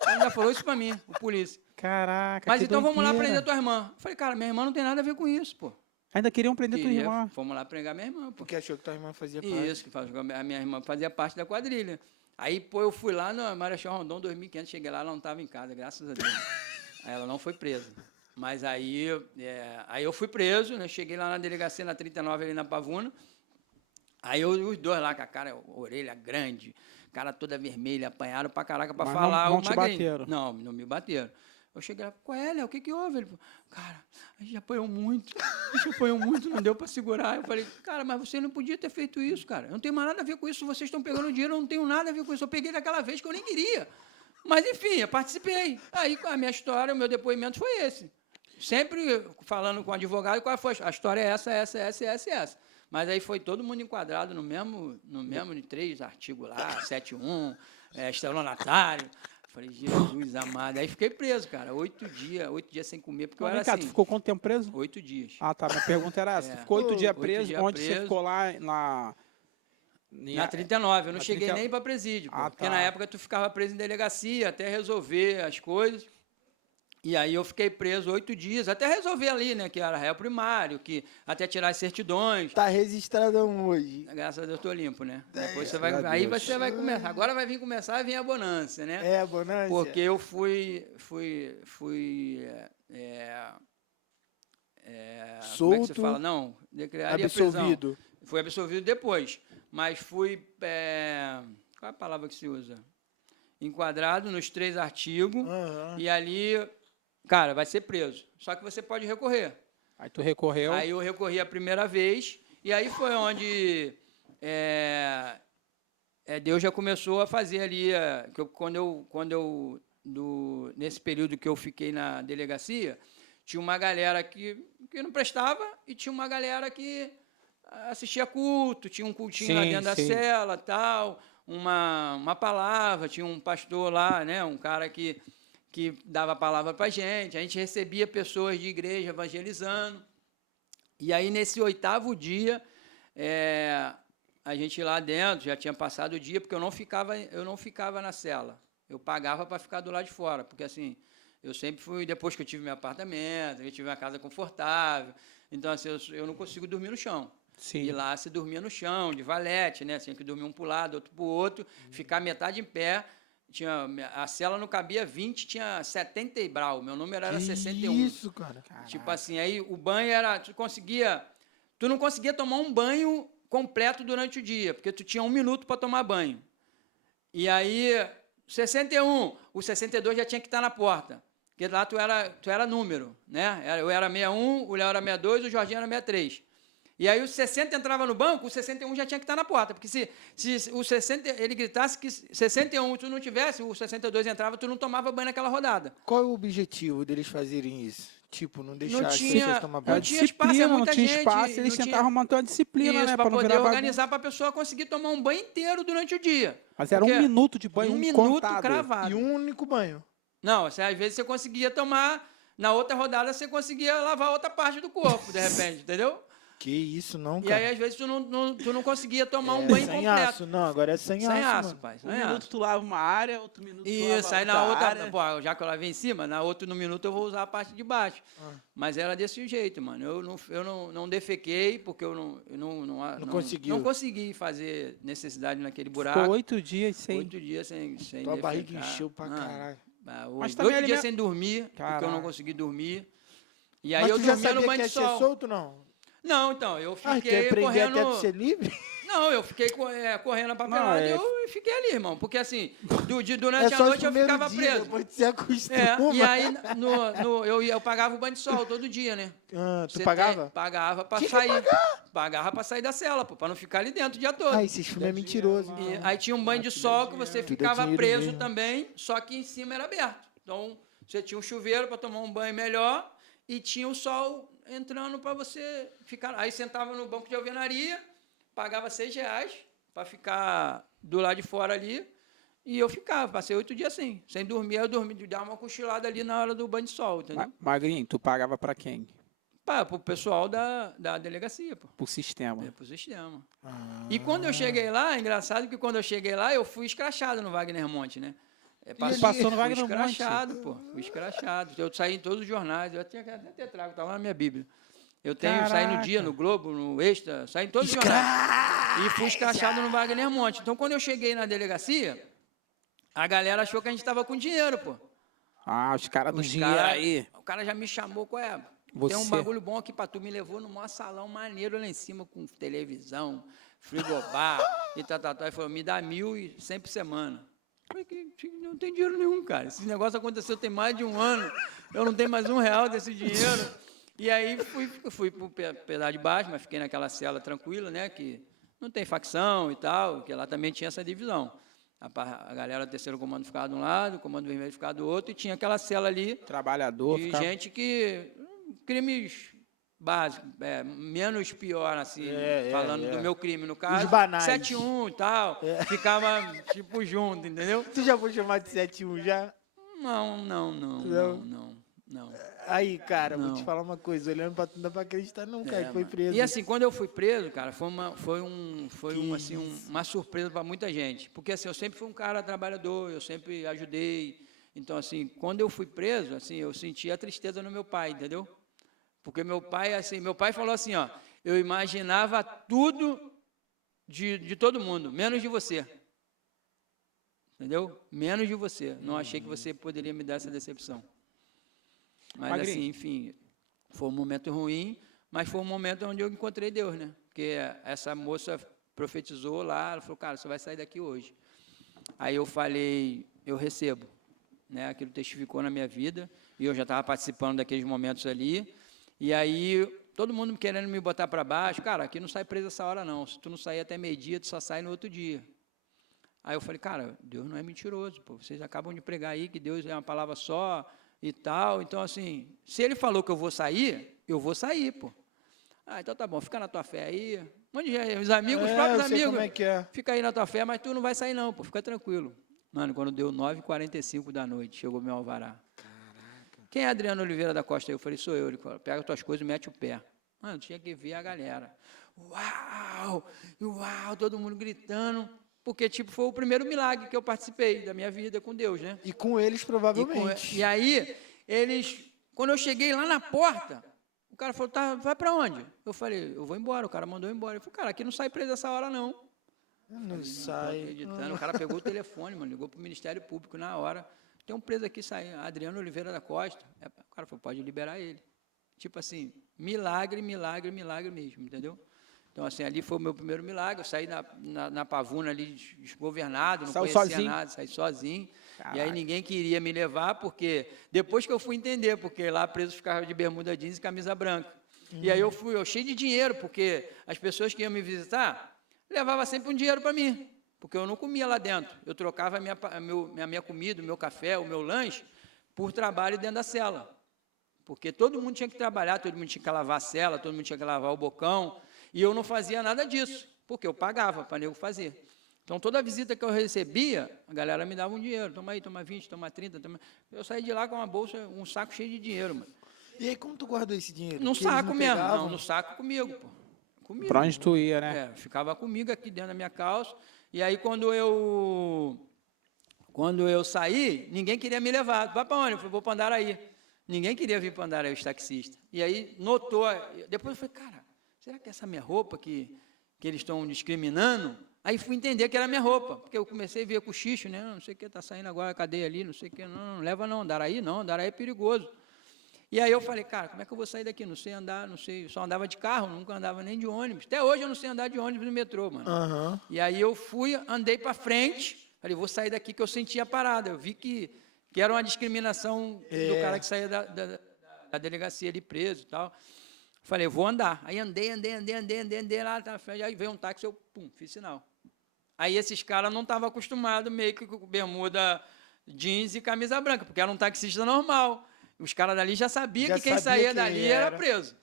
Ele ainda falou isso pra mim, o polícia. Caraca, mas que então doideira. Vamos lá prender tua irmã. Eu falei, cara, minha irmã não tem nada a ver com isso, pô. Ainda queriam prender tua irmã. Fomos lá pregar minha irmã, pô. Porque achou que tua irmã fazia parte. Isso, que a minha irmã fazia parte da quadrilha. Aí, pô, eu fui lá no Marechal Rondon 2500, cheguei lá, ela não estava em casa, graças a Deus. Aí ela não foi presa. Mas aí eu fui preso, né? Cheguei lá na delegacia, na 39, ali na Pavuna. Aí os dois lá, com a cara, orelha grande, cara toda vermelha, apanharam pra caraca pra mas falar não o te Magrinho. bateram? Não me bateram. Eu cheguei lá, qual é, Léo? O que que houve? Ele falou, cara, a gente apanhou muito, não deu para segurar. Eu falei, cara, mas você não podia ter feito isso, cara. Eu não tenho mais nada a ver com isso, vocês estão pegando dinheiro, eu não tenho nada a ver com isso. Eu peguei daquela vez que eu nem queria. Mas, enfim, eu participei. Aí, a minha história, o meu depoimento foi esse. Sempre falando com o advogado, qual foi a história? É essa. Mas aí foi todo mundo enquadrado no mesmo de 3 artigos lá, 7.1, estelionatário. Falei, Jesus amado. Aí fiquei preso, cara, 8 dias sem comer, porque Mas eu era vem cá, assim. tu ficou quanto tempo preso? 8 dias. Ah, tá. Minha pergunta era essa. Tu ficou 8 dias 8 preso, dias onde você preso. ficou lá na... Na 39, eu não na cheguei 30. nem para presídio, pô, Ah, porque tá. na época tu ficava preso em delegacia até resolver as coisas. E aí eu fiquei preso 8 dias, até resolver ali, né, que era réu primário, que até tirar as certidões. Tá registradão hoje. Graças a Deus estou limpo, né? Depois você graças vai, a aí Deus. você vai começar. Agora vai começar a vir a bonança, né? É, bonança. Porque eu fui como é que se Solto, fala? Não, declararia prisão. absolvido. Fui absolvido depois, mas fui, qual é a palavra que se usa? Enquadrado nos 3 artigos, Aham. e ali, cara, vai ser preso. Só que você pode recorrer. Aí tu recorreu. Aí eu recorri a primeira vez, e aí foi onde Deus já começou a fazer ali, nesse período que eu fiquei na delegacia, tinha uma galera que não prestava e tinha uma galera que assistia culto, tinha um cultinho lá dentro da cela, tal, uma palavra, tinha um pastor lá, né, um cara que dava a palavra para a gente recebia pessoas de igreja evangelizando. E aí, nesse 8º dia, a gente lá dentro, já tinha passado o dia, porque eu não ficava na cela, eu pagava para ficar do lado de fora, porque assim, eu sempre fui, depois que eu tive meu apartamento, eu tive uma casa confortável, então assim, eu não consigo dormir no chão. Sim. E lá se dormia no chão, de valete, né? Tinha que dormir um para o lado, outro para o outro, ficar metade em pé. A cela não cabia 20, tinha 70 e brau. Meu número era 61. Isso, cara. Tipo assim, aí o banho era... Tu não conseguia tomar um banho completo durante o dia, porque tu tinha 1 minuto para tomar banho. E aí, 61, o 62 já tinha que estar na porta. Porque lá tu era número, né? Eu era 61, o Léo era 62, o Jorginho era 63. E aí o 60 entrava no banco, o 61 já tinha que estar na porta. Porque se o 60, ele gritasse que 61 tu não tivesse, o 62 entrava, tu não tomava banho naquela rodada. Qual é o objetivo deles fazerem isso? Tipo, não deixar as tinha- pessoas tomar não banho? tinha espaço, é não muita tinha gente, espaço, eles não tinha- tentavam manter uma disciplina, Isso, né? para Pra não poder virar organizar para a pessoa conseguir tomar um banho inteiro durante o dia. Mas era Porque 1 minuto de banho, 1 um minuto contado. cravado. E um único banho. Não, às vezes você conseguia tomar, na outra rodada você conseguia lavar outra parte do corpo, de repente, entendeu? Que isso, não, E cara. aí, às vezes, tu não conseguia tomar um banho sem completo. aço, não. Agora é sem Sem aço, aço, mano. pai. Um Sem minuto aço. tu lava uma área, outro minuto tu Isso, lava aí na outra, área. pô, já que eu lavei em cima, no minuto eu vou usar a parte de baixo. Mas era desse jeito, mano. Eu não defequei, porque eu não conseguiu. Não consegui fazer necessidade naquele buraco. Ficou 8 dias sem... 8 dias sem Tua defecar. barriga encheu pra caralho. Mas também 8 dias aliment- sem dormir, porque eu não Caraca. consegui dormir. E aí Mas eu tu já dormia no sabia que banho ia de ser sol. solto, não? Não, então, eu Ah, tu ia fiquei aprender correndo... até tu ser livre? Não, eu fiquei correndo a papelada e eu fiquei ali, irmão. Porque assim, durante a só os noite eu primeiros ficava dias, preso. depois tu se acostuma. E aí eu pagava o banho de sol todo dia, né? Ah, tu Você pagava? Pagava pra Tinha que sair. Pagava pra sair da cela, pô, pra não ficar ali dentro o dia todo. Ah, esse filme é mentiroso. E aí tinha um banho de sol que você Tudo é ficava dinheiro preso mesmo. também, só que em cima era aberto. Então, você tinha um chuveiro para tomar um banho melhor e tinha o sol entrando para você ficar. Aí sentava no banco de alvenaria, pagava R$6 para ficar do lado de fora ali, e eu ficava, passei 8 dias assim, sem dormir. Eu dava uma cochilada ali na hora do banho de sol, entendeu? Magrinho, tu pagava pra quem? Para o pessoal da delegacia, pô. Pro sistema. Para o sistema. Ah. E quando eu cheguei lá, engraçado que quando eu cheguei lá, eu fui escrachado no Wagner Monte, né? Passou no Wagner Fui Monte? escrachado, pô. Fui escrachado. Eu saí em todos os jornais. Eu tinha que até ter trago, tá lá na minha Bíblia. Eu saí no Dia, no Globo, no Extra, saí em todos os jornais. E fui escrachado no Wagner Monte. Então, quando eu cheguei na delegacia, a galera achou que a gente estava com dinheiro, pô. Ah, os caras do Os dinheiro cara- aí. O cara já me chamou, qual é? Você. Tem um bagulho bom aqui pra tu. Me levou num maior salão maneiro lá em cima, com televisão, frigobar e tal. E falou, me dá 1.100 por semana. Falei que não tem dinheiro nenhum, cara. Esse negócio aconteceu tem mais de 1 ano, eu não tenho mais R$1 desse dinheiro. E aí fui para o pedaço de baixo, mas fiquei naquela cela tranquila, né, que não tem facção e tal, que lá também tinha essa divisão. A galera do terceiro comando ficava de um lado, o comando vermelho ficava do outro, e tinha aquela cela ali Trabalhador, de ficava... gente que... crimes básicos, menos pior, assim, falando do meu crime, no caso. Os banais. 7-1 e tal, ficava, tipo, junto, entendeu? Tu já foi chamado de 7-1 já? Não. Aí, cara, vou te Não. falar uma coisa, olhando pra tu, não dá pra acreditar não, cara, que foi Mano. preso. E assim, quando eu fui preso, cara, foi Que uma surpresa para muita gente. Porque assim, eu sempre fui um cara trabalhador, eu sempre ajudei. Então, assim, quando eu fui preso, assim, eu senti a tristeza no meu pai, entendeu? Porque meu pai falou assim, ó, eu imaginava tudo de todo mundo, menos de você. Entendeu? Menos de você. Não achei que você poderia me dar essa decepção. Mas Magrinho. assim, enfim, foi um momento ruim, mas foi um momento onde eu encontrei Deus, né? Porque essa moça profetizou lá, ela falou, cara, você vai sair daqui hoje. Aí eu falei, eu recebo, né? Aquilo testificou na minha vida, e eu já estava participando daqueles momentos ali, e aí todo mundo querendo me botar para baixo, cara, aqui não sai preso essa hora não, se tu não sair até meio-dia, tu só sai no outro dia. Aí eu falei, cara, Deus não é mentiroso, pô, vocês acabam de pregar aí que Deus é uma palavra só e tal, então assim, se ele falou que eu vou sair, pô. Ah, então tá bom, fica na tua fé aí, onde é? Os amigos, os próprios eu sei amigos, como é que é. fica aí na tua fé, mas tu não vai sair não, pô, fica tranquilo. Mano, quando deu 9h45 da noite, chegou meu alvará. Caraca. Quem é Adriano Oliveira da Costa? Eu falei, sou eu. Ele falou, pega tuas coisas e mete o pé. Mano, tinha que ver a galera. Uau, todo mundo gritando, porque tipo, foi o primeiro milagre que eu participei da minha vida com Deus, né? E com eles, provavelmente. E aí, quando eu cheguei lá na porta, o cara falou, tá, vai pra onde? Eu falei, eu vou embora, o cara mandou eu embora. Ele falou, cara, aqui não sai preso essa hora não. Não Tô sai. acreditando. O cara pegou o telefone, mano, ligou pro Ministério Público na hora. Tem um preso aqui, Adriano Oliveira da Costa. O cara falou, pode liberar ele. Tipo assim, milagre mesmo, entendeu? Então, assim, ali foi o meu primeiro milagre. Eu saí na pavuna ali, desgovernado, não Saiu conhecia sozinho? nada, saí sozinho. Caraca. E aí ninguém queria me levar, porque depois que eu fui entender, porque lá preso ficava de bermuda jeans e camisa branca. E aí eu cheio de dinheiro, porque as pessoas que iam me visitar levavam sempre um dinheiro para mim, porque eu não comia lá dentro. Eu trocava a minha comida, o meu café, o meu lanche, por trabalho dentro da cela. Porque todo mundo tinha que trabalhar, todo mundo tinha que lavar a cela, todo mundo tinha que lavar o bocão, e eu não fazia nada disso, porque eu pagava para nego fazer. Então, toda visita que eu recebia, a galera me dava um dinheiro, toma aí, toma 20, toma 30, eu saí de lá com uma bolsa, um saco cheio de dinheiro, mano. E aí, como tu guardou esse dinheiro? No Porque eles saco não mesmo, pegavam? não, no saco comigo, pô. Comigo. Pra onde tu ia, né? Ficava comigo aqui dentro da minha calça, e aí quando eu saí, ninguém queria me levar. Vai para onde? Eu falei, vou para Andaraí. Ninguém queria vir para Andaraí, os taxistas. E aí notou, depois eu falei, cara, será que essa minha roupa que eles estão discriminando? Aí fui entender que era minha roupa, porque eu comecei a ver cochicho, né? Não sei o que, está saindo agora a cadeia ali, não sei o que, não leva não, Andaraí é perigoso. E aí eu falei, cara, como é que eu vou sair daqui? Não sei andar, só andava de carro, nunca andava nem de ônibus. Até hoje eu não sei andar de ônibus no metrô, mano. Uhum. E aí eu andei para frente, falei, vou sair daqui que eu senti a parada. Eu vi que era uma discriminação do cara que saía da delegacia ali preso e tal. Falei, vou andar. Aí andei lá na frente, aí veio um táxi, eu, fiz sinal. Aí esses caras não estavam acostumados meio que com bermuda jeans e camisa branca, porque era um taxista normal. Os caras dali já sabiam que quem saía dali era preso.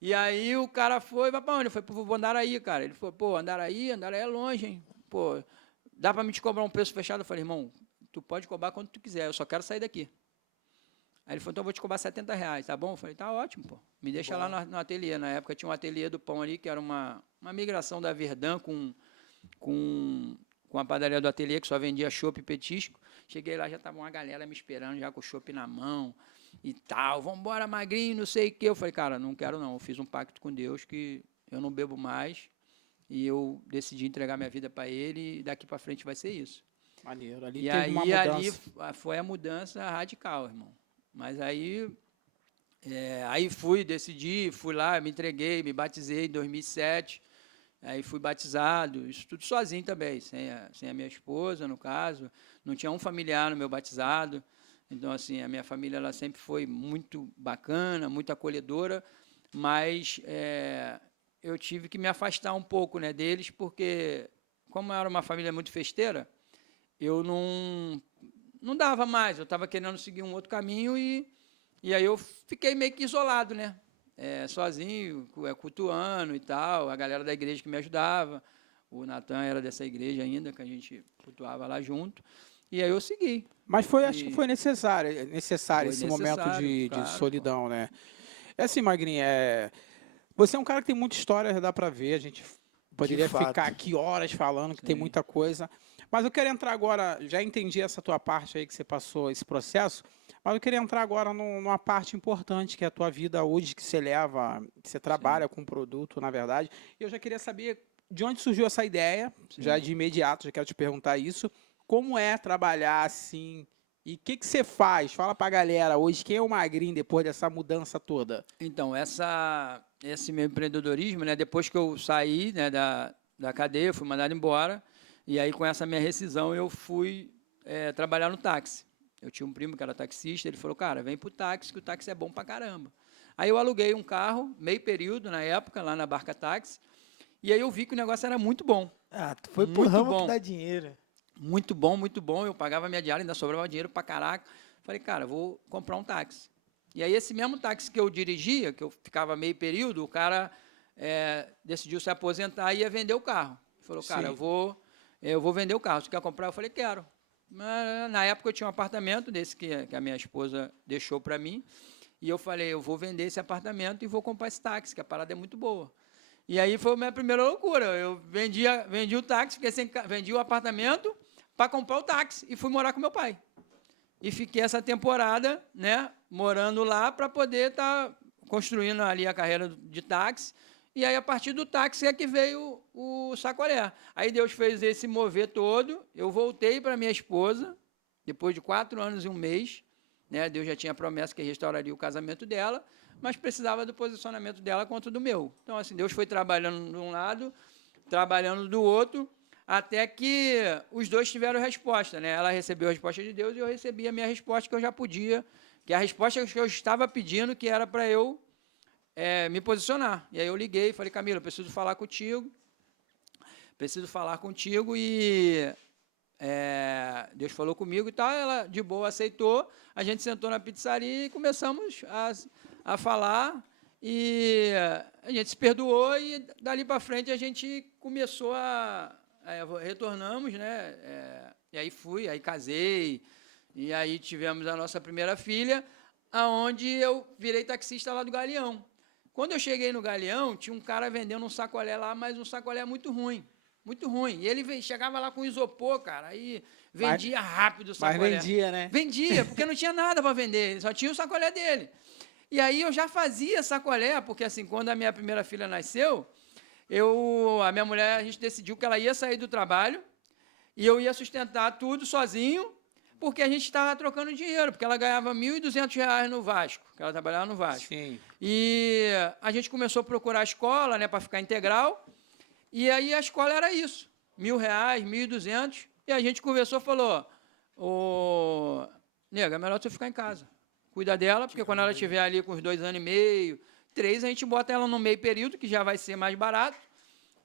E aí o cara vai para onde? Eu falei, vou Andaraí, cara. Ele falou, Andaraí é longe, hein? Pô, dá para me te cobrar um preço fechado? Eu falei, irmão, tu pode cobrar quando tu quiser, eu só quero sair daqui. Aí ele falou, então eu vou te cobrar R$70, tá bom? Eu falei, tá ótimo, pô. Me deixa lá no ateliê. Na época tinha um ateliê do pão ali, que era uma migração da Verdun com a padaria do ateliê, que só vendia chopp e petisco. Cheguei lá, já estava uma galera me esperando, já com o chopp na mão e tal. Vamos embora, magrinho, não sei o quê. Eu falei, cara, não quero não. Eu fiz um pacto com Deus que eu não bebo mais e eu decidi entregar minha vida para Ele e daqui para frente vai ser isso. Maneiro, ali E teve uma mudança. ali foi a mudança radical, irmão. Mas aí decidi, fui lá, me entreguei, me batizei em 2007. Aí fui batizado, isso tudo sozinho também, sem a minha esposa, no caso. não tinha um familiar no meu batizado. Então, assim, a minha família ela sempre foi muito bacana, muito acolhedora, mas eu tive que me afastar um pouco, né, deles, porque, como eu era uma família muito festeira, eu não dava mais, eu estava querendo seguir um outro caminho e aí eu fiquei meio que isolado, né? Sozinho, cultuando e tal, a galera da igreja que me ajudava, o Natan era dessa igreja ainda, que a gente cultuava lá junto, e aí eu segui. Mas acho que foi necessário Foi esse momento necessário, de claro, pô. solidão, né? É assim, Magrinho, você é um cara que tem muita história, dá pra ver, a gente poderia fato. ficar aqui horas falando que tem Sim. muita coisa, mas eu quero entrar agora, já entendi essa tua parte aí que você passou esse processo, mas eu queria entrar agora numa parte importante que é a tua vida hoje, que você leva, que você trabalha com produto, na verdade, e eu já queria saber de onde surgiu essa ideia, já de imediato, já quero te perguntar isso, como é trabalhar assim, e o que você faz? Fala pra galera hoje, quem é o Magrinho depois dessa mudança toda? Então, esse meu empreendedorismo, né, depois que eu saí, né, da cadeia, eu fui mandado embora, e aí com essa minha rescisão eu fui trabalhar no táxi. Eu tinha um primo que era taxista, ele falou, cara, vem pro táxi, que o táxi é bom pra caramba. Aí eu aluguei um carro, meio período na época, lá na Barca Táxi, e aí eu vi que o negócio era muito bom. Ah, tu foi pro Muito ramo bom. que dá dinheiro. Muito bom, muito bom. Eu pagava minha diária, ainda sobrava dinheiro pra caraca. Falei, cara, vou comprar um táxi. E aí, esse mesmo táxi que eu dirigia, que eu ficava meio período, o cara decidiu se aposentar e ia vender o carro. Falou, cara, Sim. eu vou vender o carro. Você quer comprar? Eu falei, quero. Mas, na época, eu tinha um apartamento desse que a minha esposa deixou para mim. E eu falei, eu vou vender esse apartamento e vou comprar esse táxi, que a parada é muito boa. E aí foi a minha primeira loucura. Eu vendi o táxi, vendi o apartamento para comprar o táxi e fui morar com meu pai. E fiquei essa temporada, né, morando lá para poder estar construindo ali a carreira de táxi. E aí, a partir do táxi, é que veio o sacolé. Aí Deus fez esse mover todo. Eu voltei para minha esposa, depois de 4 anos e 1 mês. Né, Deus já tinha promessa que restauraria o casamento dela, mas precisava do posicionamento dela contra o do meu. Então, assim, Deus foi trabalhando de um lado, trabalhando do outro, até que os dois tiveram resposta, né? Ela recebeu a resposta de Deus e eu recebi a minha resposta que eu já podia, que é a resposta que eu estava pedindo, que era para eu me posicionar. E aí eu liguei e falei, Camila, eu preciso falar contigo e Deus falou comigo e tal, ela de boa aceitou, a gente sentou na pizzaria e começamos a falar e a gente se perdoou e dali para frente a gente começou retornamos, né? E aí casei, e aí tivemos a nossa primeira filha, aonde eu virei taxista lá do Galeão. Quando eu cheguei no Galeão, tinha um cara vendendo um sacolé lá, mas um sacolé muito ruim. Muito ruim. E ele chegava lá com isopor, cara, aí vendia rápido o sacolé. Mas vendia, né? Vendia, porque não tinha nada para vender, só tinha o sacolé dele. E aí eu já fazia sacolé, porque assim, quando a minha primeira filha nasceu, a minha mulher, a gente decidiu que ela ia sair do trabalho e eu ia sustentar tudo sozinho, porque a gente estava trocando dinheiro, porque ela ganhava R$ 1.200 no Vasco, que ela trabalhava no Vasco. Sim. E a gente começou a procurar a escola, né, para ficar integral, e aí a escola era isso, R$ 1.000, 1.200, e a gente conversou e falou, nega, é melhor você ficar em casa, cuida dela, porque quando ela estiver ali com uns 2 anos e meio, 3, a gente bota ela no meio período, que já vai ser mais barato,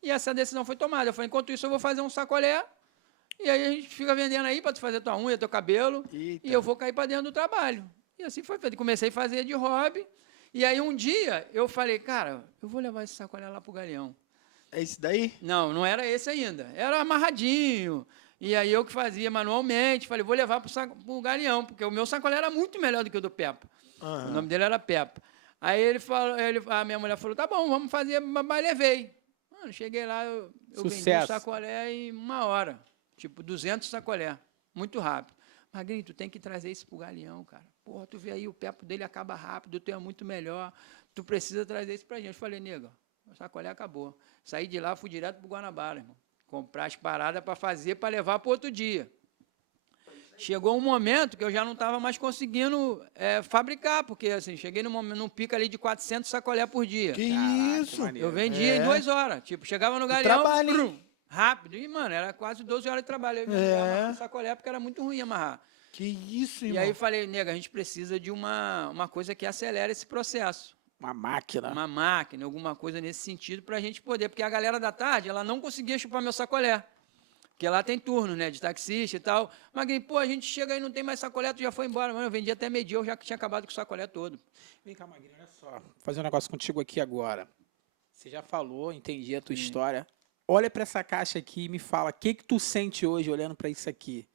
e essa decisão foi tomada. Eu falei, enquanto isso eu vou fazer um sacolé, e aí a gente fica vendendo aí para tu fazer tua unha, teu cabelo, Eita. e eu vou cair para dentro do trabalho. E assim foi feito. Comecei a fazer de hobby, e aí um dia eu falei, cara, eu vou levar esse sacolé lá pro Galeão. É isso daí? Não, não era esse ainda. Era amarradinho. E aí eu que fazia manualmente, falei, vou levar pro Galeão, porque o meu sacolé era muito melhor do que o do Peppa. O nome dele era Peppa. Aí a minha mulher falou, tá bom, vamos fazer, mas levei. Mano, cheguei lá, eu vendi o sacolé em 1 hora. Tipo, 200 sacolé. Muito rápido. Magrinho, tu tem que trazer isso pro Galeão, cara. Porra, tu vê aí, o Peppa dele acaba rápido, o teu é muito melhor. Tu precisa trazer isso pra gente. Eu falei, nega, o sacolé acabou. Saí de lá, fui direto pro Guanabara, irmão. Comprar as paradas para fazer, para levar para outro dia. Chegou um momento que eu já não estava mais conseguindo fabricar, porque assim, cheguei num pico ali de 400 sacolé por dia. Que Caraca, isso? maneiro. Eu vendia em 2 horas. Tipo, chegava no Galeão, trabalho, hein? Rápido. E, mano, era quase 12 horas de trabalho. Eu ia amarrar o sacolé porque era muito ruim amarrar. Que isso, E irmão. aí eu falei, nega, a gente precisa de uma coisa que acelere esse processo. Uma máquina. Uma máquina, alguma coisa nesse sentido, para a gente poder. Porque a galera da tarde, ela não conseguia chupar meu sacolé. Porque lá tem turno, né, de taxista e tal. Magrinho, pô, a gente chega aí, não tem mais sacolé, tu já foi embora. Mano, eu vendi até meio-dia, eu já tinha acabado com o sacolé todo. Vem cá, Magrinho, olha só. Vou fazer um negócio contigo aqui agora. Você já falou, entendi a tua história. Olha pra essa caixa aqui e me fala, o que que tu sente hoje olhando pra isso aqui?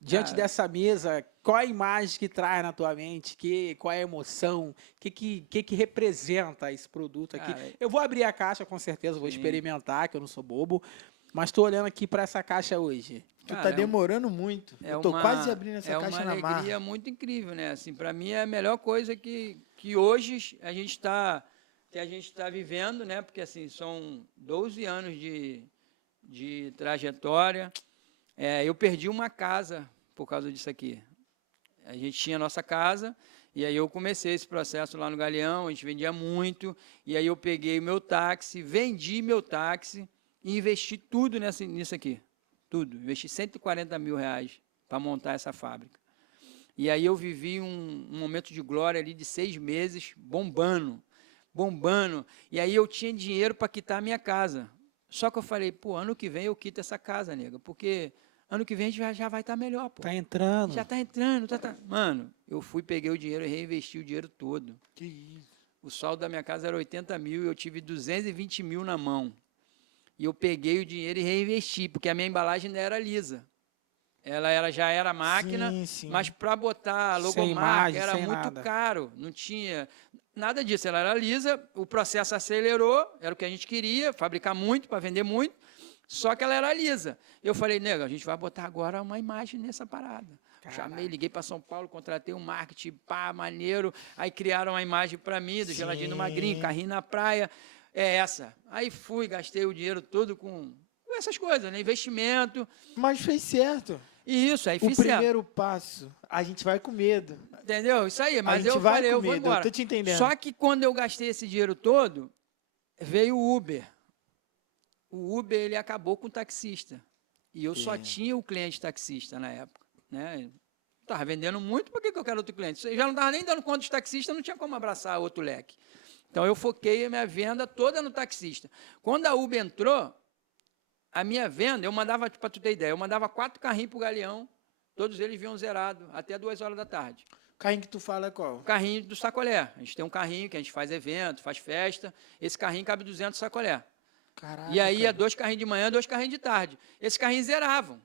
Diante Cara, dessa mesa, qual a imagem que traz na tua mente? Qual é a emoção? O que representa esse produto aqui? Cara, Eu vou abrir a caixa, com certeza, vou experimentar, que eu não sou bobo. Mas tô olhando aqui pra essa caixa hoje. Tu cara, tá demorando muito. Eu tô quase abrindo essa caixa na É uma marra. alegria muito incrível, né? Assim, para mim é a melhor coisa que hoje a gente está vivendo, né? Porque assim, são 12 anos de trajetória. Eu perdi uma casa por causa disso aqui. A gente tinha a nossa casa, e aí eu comecei esse processo lá no Galeão, a gente vendia muito, e aí eu peguei o meu táxi, vendi meu táxi e investi tudo nisso aqui. Tudo. Investi R$140 mil para montar essa fábrica. E aí eu vivi um momento de glória ali de 6 meses, bombando. E aí eu tinha dinheiro para quitar a minha casa. Só que eu falei, pô, ano que vem eu quito essa casa, nega, porque ano que vem a gente já vai estar melhor, pô. Tá entrando. Já tá entrando, Mano, eu fui, peguei o dinheiro e reinvesti o dinheiro todo. Que isso. O saldo da minha casa era 80 mil e eu tive 220 mil na mão. E eu peguei o dinheiro e reinvesti, porque a minha embalagem ainda era lisa. Já era máquina, Sim. mas para botar a Sem logomarca imagem, era sem muito nada. caro. Não tinha nada disso. Ela era lisa, o processo acelerou, era o que a gente queria, fabricar muito para vender muito, só que ela era lisa. Eu falei, nega, a gente vai botar agora uma imagem nessa parada. Chamei, liguei para São Paulo, contratei um marketing, maneiro. Aí criaram uma imagem para mim, do Geladinho Magrinho, carrinho na praia. É essa. Aí fui, gastei o dinheiro todo com essas coisas, né? Investimento. Mas fez certo. E isso, aí O fiz certo. primeiro passo, a gente vai com medo. Entendeu? Isso aí, mas gente eu vai falei, com eu vou medo, embora. eu tô te entendendo. Só que quando eu gastei esse dinheiro todo, veio o Uber. O Uber, ele acabou com o taxista. E eu só tinha o cliente taxista na época, né? Estava vendendo muito, por que eu quero outro cliente? Eu já não estava nem dando conta dos taxistas, não tinha como abraçar outro leque. Então, eu foquei a minha venda toda no taxista. Quando a Uber entrou, a minha venda, eu mandava, para tu ter ideia, eu mandava 4 carrinhos para o Galeão, todos eles vinham zerados, até 2 horas da tarde. O carrinho que tu fala é qual? O carrinho do sacolé. A gente tem um carrinho que a gente faz evento, faz festa. Esse carrinho cabe 200 sacolé. Caraca, E aí, cara. 2 carrinhos de manhã, 2 carrinhos de tarde. Esses carrinhos zeravam.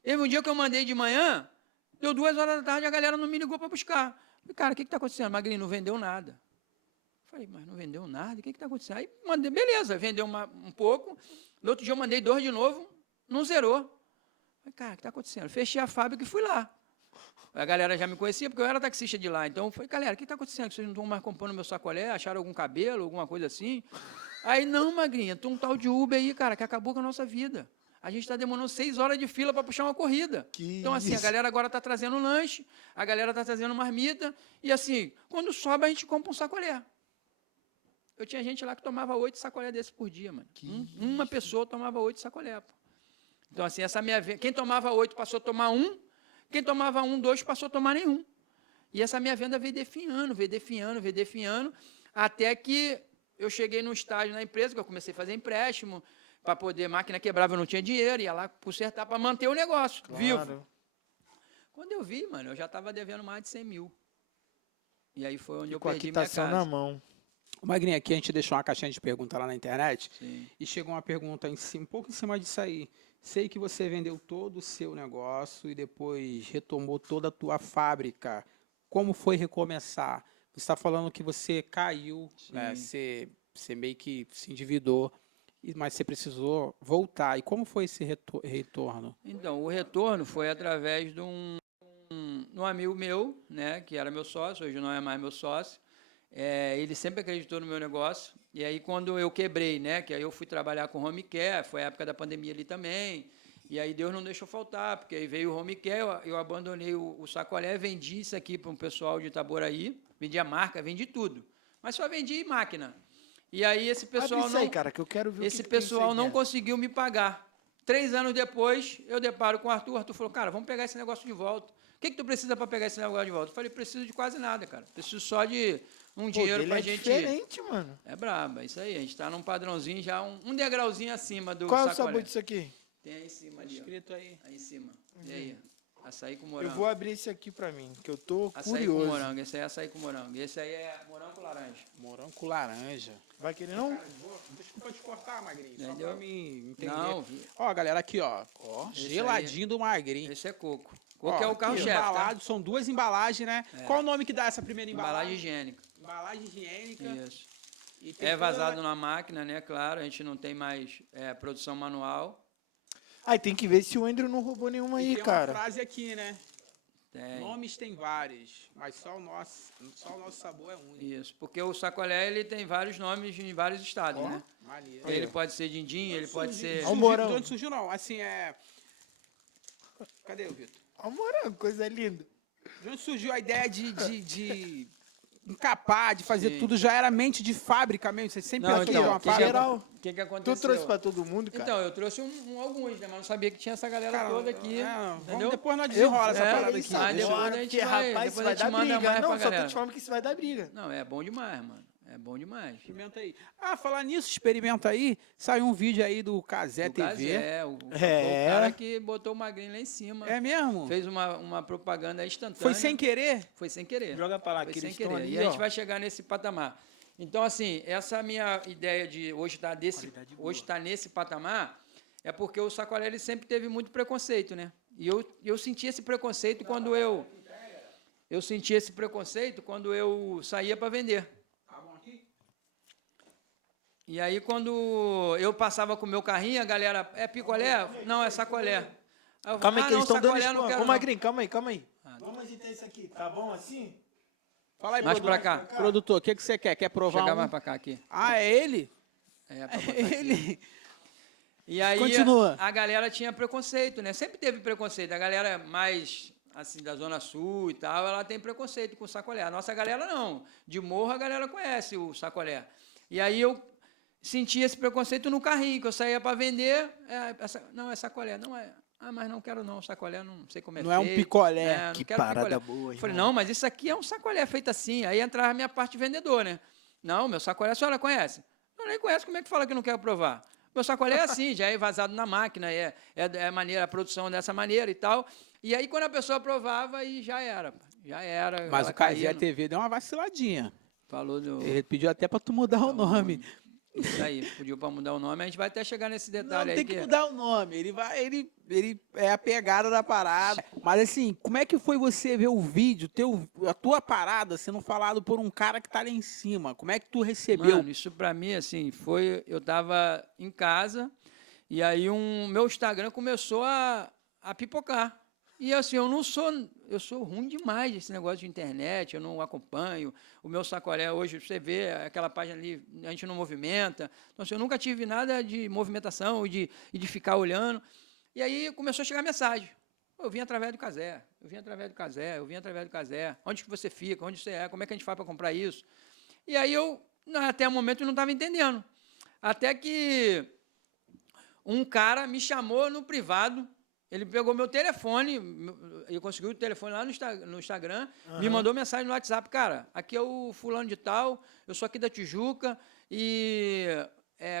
Teve um dia que eu mandei de manhã, deu 2 horas da tarde, a galera não me ligou para buscar. Falei, cara, o que está acontecendo? Magrinho, não vendeu nada. Falei, mas não vendeu nada? O que está acontecendo? Aí mandei, beleza, vendeu um pouco. No outro dia eu mandei 2 de novo, não zerou. Falei, cara, o que está acontecendo? Fechei a fábrica e fui lá. A galera já me conhecia, porque eu era taxista de lá. Então, eu falei, galera, o que está acontecendo? Vocês não estão mais comprando meu sacolé? Acharam algum cabelo, alguma coisa assim? Aí, não, Magrinha, tem um tal de Uber aí, cara, que acabou com a nossa vida. A gente está demorando 6 horas de fila para puxar uma corrida. Então, assim, a galera agora está trazendo lanche, a galera está trazendo marmita, e assim, quando sobra, a gente compra um sacolé. Eu tinha gente lá que tomava 8 sacolé desses por dia, mano. Uma pessoa tomava 8 sacolé, pô. Então, assim, essa minha venda, quem tomava 8 passou a tomar 1, quem tomava 1, 2 passou a tomar nenhum. E essa minha venda veio definhando, até que eu cheguei num estágio na empresa, que eu comecei a fazer empréstimo, para poder, máquina quebrava, eu não tinha dinheiro, ia lá consertar para manter o negócio vivo. Quando eu vi, mano, eu já estava devendo mais de 100 mil. E aí foi onde eu perdi minha casa. Na mão. Magrinho, aqui a gente deixou uma caixinha de pergunta lá na internet. Sim. E chegou uma pergunta um pouco em cima disso aí. Sei que você vendeu todo o seu negócio e depois retomou toda a tua fábrica. Como foi recomeçar? Você está falando que você caiu, né? Você meio que se endividou, mas você precisou voltar. E como foi esse retorno? Então, o retorno foi através de um amigo meu, né, que era meu sócio, hoje não é mais meu sócio. Ele sempre acreditou no meu negócio. E aí, quando eu quebrei, né, que aí eu fui trabalhar com home care, foi a época da pandemia ali também. E aí Deus não deixou faltar, porque aí veio o home care, eu abandonei o sacolé, vendi isso aqui para um pessoal de Itaboraí, vendi a marca, vendi tudo. Mas só vendi máquina. E aí esse pessoal Abre isso aí, cara, que eu quero ver esse pessoal não conseguiu me pagar. 3 anos depois, eu deparo com o Arthur. O Arthur falou, cara, vamos pegar esse negócio de volta. O que tu precisa para pegar esse negócio de volta? Eu falei, preciso de quase nada, cara. Preciso só de um dinheiro dele pra é gente... diferente, mano. É brabo, é isso aí. A gente tá num padrãozinho já, um degrauzinho acima do Qual é o sacolé. sabor disso aqui? Tem aí em cima ali, ó. Escrito aí. Aí em cima. E aí? Açaí com Eu morango. vou abrir esse aqui pra mim, que eu tô Açaí com curioso. morango. Esse aí é açaí com morango. Esse aí é morango com laranja. Morango com laranja. Vai querer não? Desculpa te cortar, Magrinho. Só Entendeu? pra me entender. Não, Ó, galera, aqui, ó. Esse Geladinho do Magrinho. esse é coco. Coco Ó, é o aqui, carro-chefe, tá? embalado, são 2 embalagens, né? Qual o nome que dá essa primeira Embalagem embalagem? higiênica. Embalagem higiênica. Isso. E tem É toda- vazado na máquina, né? Claro, a gente não tem mais produção manual. Aí tem que ver se o Andrew não roubou nenhuma E aí, tem cara. uma frase aqui, né? Tem. Nomes tem vários, mas só o nosso sabor é único. Isso. Porque o sacolé, ele tem vários nomes em vários estados, Ó, né? maneiro. Ele pode ser dindim, ele pode ser... Ó, o morango. De onde surgiu, não? Assim, Cadê o Vitor? Ó, morango, coisa linda. De onde surgiu a ideia de encapar, de fazer Sim. tudo? Já era mente de fábrica mesmo? Você sempre Não, fez então, uma o que, fábrica? geral. o que aconteceu? Tu trouxe pra todo mundo, cara? Então, eu trouxe alguns, né? Mas não sabia que tinha essa galera Cara, toda aqui. vamos, entendeu? depois nós desenrola essa é, parada isso aqui. aí. Deixa eu depois ver, a gente porque, vai- rapaz, depois isso a vai gente dar manda briga. mais Não, pra só tô galera. te falando que isso vai dar briga. Não, é bom demais, mano. É bom demais. Experimenta aí. Ah, falar nisso, experimenta aí. Saiu um vídeo aí do Casé O TV. Casé, o É. cara que botou o Magrinho lá em cima. É mesmo? Fez uma propaganda instantânea. Foi sem querer? Foi sem querer. Joga pra lá, Foi que sem eles estão querer. ali, E a gente ó. vai chegar nesse patamar. Então, assim, essa minha ideia de hoje estar nesse patamar é porque o sacolé ele sempre teve muito preconceito, né? E eu senti esse preconceito quando eu senti esse preconceito quando eu saía para vender. Tá bom aqui? E aí, quando eu passava com o meu carrinho, a galera, é picolé? Não, é sacolé. Aí eu, Calma aí, que não, eles estão dando sacolé não spoiler. quero, Ô, não. Magrinho, calma aí. Ah, Vamos agitar isso aqui. Tá bom assim? Fala aí, Mais produtor. pra cá. Produtor, o que você quer? Quer provar Chegar um? mais para cá aqui. Ah, é ele? É, pra É botar aqui. ele. E aí Continua. a galera tinha preconceito, né? Sempre teve preconceito. A galera mais assim da Zona Sul e tal, ela tem preconceito com o sacolé. A nossa galera não. De morro a galera conhece o sacolé. E aí eu senti esse preconceito no carrinho, que eu saía para vender. Não, é sacolé. Não é. Ah, mas não quero não, sacolé, não sei como é Não é um feito. picolé. Não Que quero parada picolé. boa, Eu falei, irmão. não, mas isso aqui é um sacolé feito assim. Aí entrava a minha parte de vendedor, né? Não, meu sacolé a senhora conhece? Eu nem conheço, como é que fala que não quer provar? Meu sacolé é assim, já é vazado na máquina, é maneira, a produção dessa maneira e tal. E aí, quando a pessoa provava, aí já era. Já era. Mas ela o Casé caía no- TV deu uma vaciladinha. Falou do... Ele pediu até pra tu mudar o nome. Isso aí, pediu para mudar o nome. A gente vai até chegar nesse Não, detalhe aí. tem que mudar o nome. Ele é a pegada da parada. Mas assim, como é que foi você ver o vídeo, a tua parada sendo falado por um cara que tá lá em cima? Como é que tu recebeu? Mano, isso pra mim, assim, foi... Eu tava em casa e aí meu Instagram começou a pipocar. E assim, eu sou ruim demais desse negócio de internet, eu não acompanho. O meu sacolé hoje, você vê aquela página ali, a gente não movimenta. Então, assim, eu nunca tive nada de movimentação e de ficar olhando. E aí começou a chegar mensagem. Eu vim através do Casé, eu vim através do Casé, eu vim através do Casé. Onde que você fica? Onde você é? Como é que a gente faz para comprar isso? E aí até o momento, eu não estava entendendo. Até que um cara me chamou no privado, ele pegou meu telefone, eu consegui o telefone lá no Instagram, me mandou mensagem no WhatsApp, cara, aqui é o fulano de tal, eu sou aqui da Tijuca, e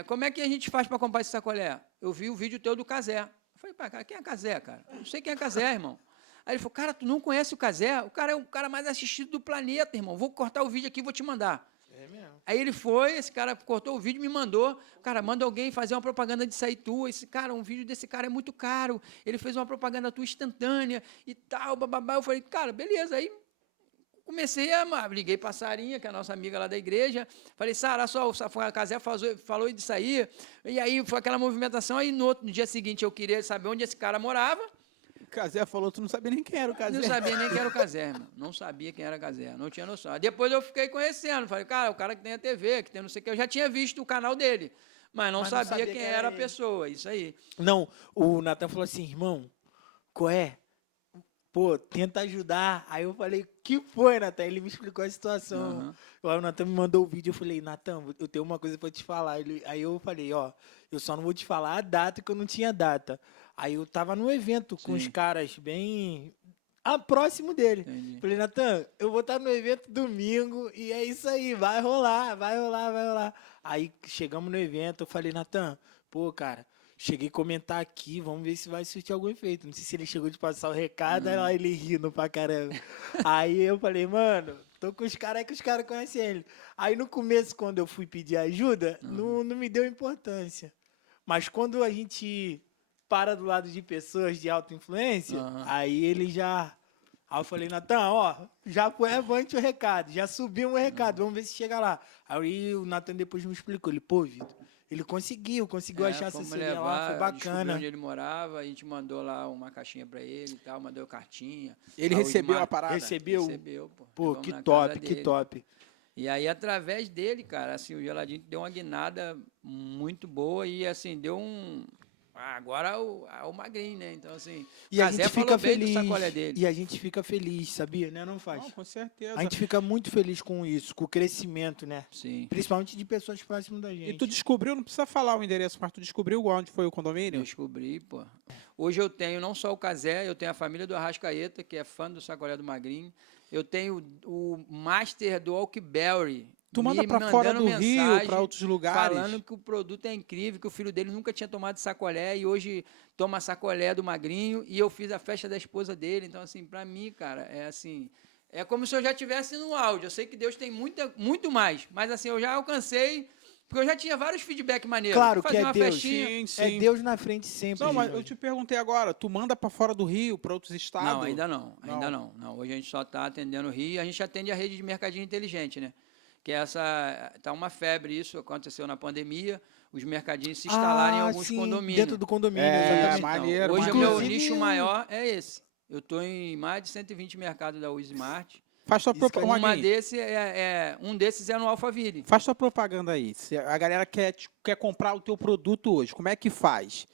como é que a gente faz para comprar esse sacolé? Eu vi o vídeo teu do Casé. Eu falei, pá, cara, quem é Casé, cara? Eu não sei quem é Casé, irmão. Aí ele falou, cara, tu não conhece o Casé? O cara é o cara mais assistido do planeta, irmão. Vou cortar o vídeo aqui e vou te mandar. É mesmo. Aí ele foi, esse cara cortou o vídeo e me mandou. Cara, manda alguém fazer uma propaganda disso aí tua. Um vídeo desse cara é muito caro. Ele fez uma propaganda tua instantânea e tal, bababá. Eu falei, cara, beleza. Aí comecei liguei para a Sarinha, que é a nossa amiga lá da igreja. Falei, Sara, só o Casé falou disso aí. E aí foi aquela movimentação. Aí no dia seguinte eu queria saber onde esse cara morava. O Casé falou, tu não sabia nem quem era o Casé. Não sabia nem quem era o Casé, irmão. Não sabia quem era o Casé, não tinha noção. Depois eu fiquei conhecendo, falei, cara, o cara que tem a TV, que tem não sei o que, eu já tinha visto o canal dele, mas não sabia quem era a pessoa, isso aí. Não, o Natan falou assim, irmão, qual é? pô, tenta ajudar. Aí eu falei, que foi, Natan? Ele me explicou a situação. Aham. Aí o Natan me mandou o vídeo, eu falei, Natan, eu tenho uma coisa pra te falar. Aí eu falei, ó, eu só não vou te falar a data, que eu não tinha data. Aí eu tava no evento com os Sim. caras bem próximo dele. Entendi. Falei, Natan, eu vou estar no evento domingo e é isso aí, vai rolar, vai rolar, vai rolar. Aí chegamos no evento, eu falei, Natan, pô, cara, cheguei a comentar aqui, vamos ver se vai surtir algum efeito. Não sei se ele chegou de passar o recado, aí lá ele rindo pra caramba. Aí eu falei, mano, tô com os caras que os caras conhecem ele. Aí no começo, quando eu fui pedir ajuda, não me deu importância. Mas quando a gente para do lado de pessoas de alta influência, Aham. aí ele já. Aí eu falei, Natan, ó, já foi avante o recado, já subiu o recado, vamos ver se chega lá. Aí o Natan depois me explicou, ele, pô, Vitor, ele conseguiu achar a Fomos assessoria lá, foi descobrir bacana. onde ele morava, a gente mandou lá uma caixinha pra ele e tal, mandou cartinha. Ele Aí o recebeu a Edmar parada? Recebeu? Recebeu, pô. Pô, Levamos que na casa top, que dele. top. E aí, através dele, cara, assim, o Geladinho deu uma guinada muito boa e, assim, deu um... agora o Magrinho, né? Então, assim, E a Cazé gente falou fica bem do feliz, sacolé dele. e a gente fica feliz, sabia, né? Não faz? Não, com certeza. A gente fica muito feliz com isso, com o crescimento, né? Sim. Principalmente de pessoas próximas da gente. E tu descobriu, não precisa falar o endereço, mas tu descobriu onde foi o condomínio? Descobri, pô. Hoje eu tenho não só o Cazé, eu tenho a família do Arrascaeta, que é fã do sacolé do Magrinho. Eu tenho o Master do Oakberry. Tu manda me pra fora mandando do Rio, mensagem, pra outros lugares? falando que o produto é incrível, que o filho dele nunca tinha tomado sacolé e hoje toma sacolé do Magrinho. E eu fiz a festa da esposa dele. Então, assim, pra mim, cara, é assim... é como se eu já estivesse no áudio. Eu sei que Deus tem muito mais, mas assim, eu já alcancei... porque eu já tinha vários feedback maneiros. Claro que Fazia é uma Deus. festinha. Sim, É sim. Deus na frente sempre. Não, mas gente. eu te perguntei agora, tu manda pra fora do Rio, pra outros estados? Não, ainda não, ainda Não. não. Hoje a gente só está atendendo o Rio, a gente atende a rede de mercadinho inteligente, né? Que é essa, tá uma febre, isso aconteceu na pandemia, os mercadinhos se instalaram em alguns sim, condomínios. dentro do condomínio, É, exatamente. maneiro, Hoje o maneiro. meu nicho Inclusive, maior é esse. Eu estou em mais de 120 mercados da Usmart. Faz tua Isso que propaganda. Um desses é no Alphaville. Faz tua propaganda aí. Se a galera quer comprar o teu produto hoje, como é que faz?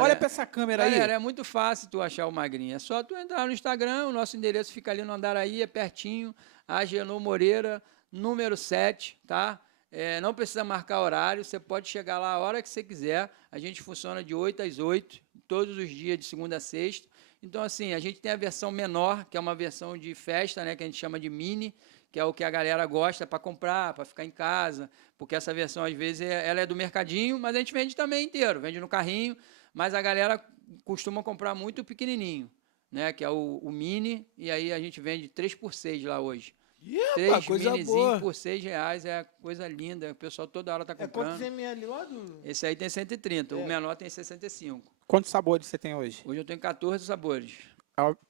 Olha pra essa câmera aí. É muito fácil tu achar o Magrinho. É só tu entrar no Instagram, o nosso endereço fica ali no Andaraí, é pertinho, Agenor Moreira, número 7, tá? Não precisa marcar horário, você pode chegar lá a hora que você quiser. A gente funciona de 8 às 8, todos os dias, de segunda a sexta. Então, assim, a gente tem a versão menor, que é uma versão de festa, né, que a gente chama de mini, que é o que a galera gosta para comprar, para ficar em casa, porque essa versão, às vezes, ela é do mercadinho, mas a gente vende também inteiro, vende no carrinho, mas a galera costuma comprar muito pequenininho, né, que é o mini, e aí a gente vende 3x6 lá hoje. Epa, 3 coisa minizinhos boa. por R$6, é coisa linda, o pessoal toda hora está É quantos comprando. ml lá do... Esse aí tem 130, o menor tem 65. Quantos sabores você tem hoje? Hoje eu tenho 14 sabores.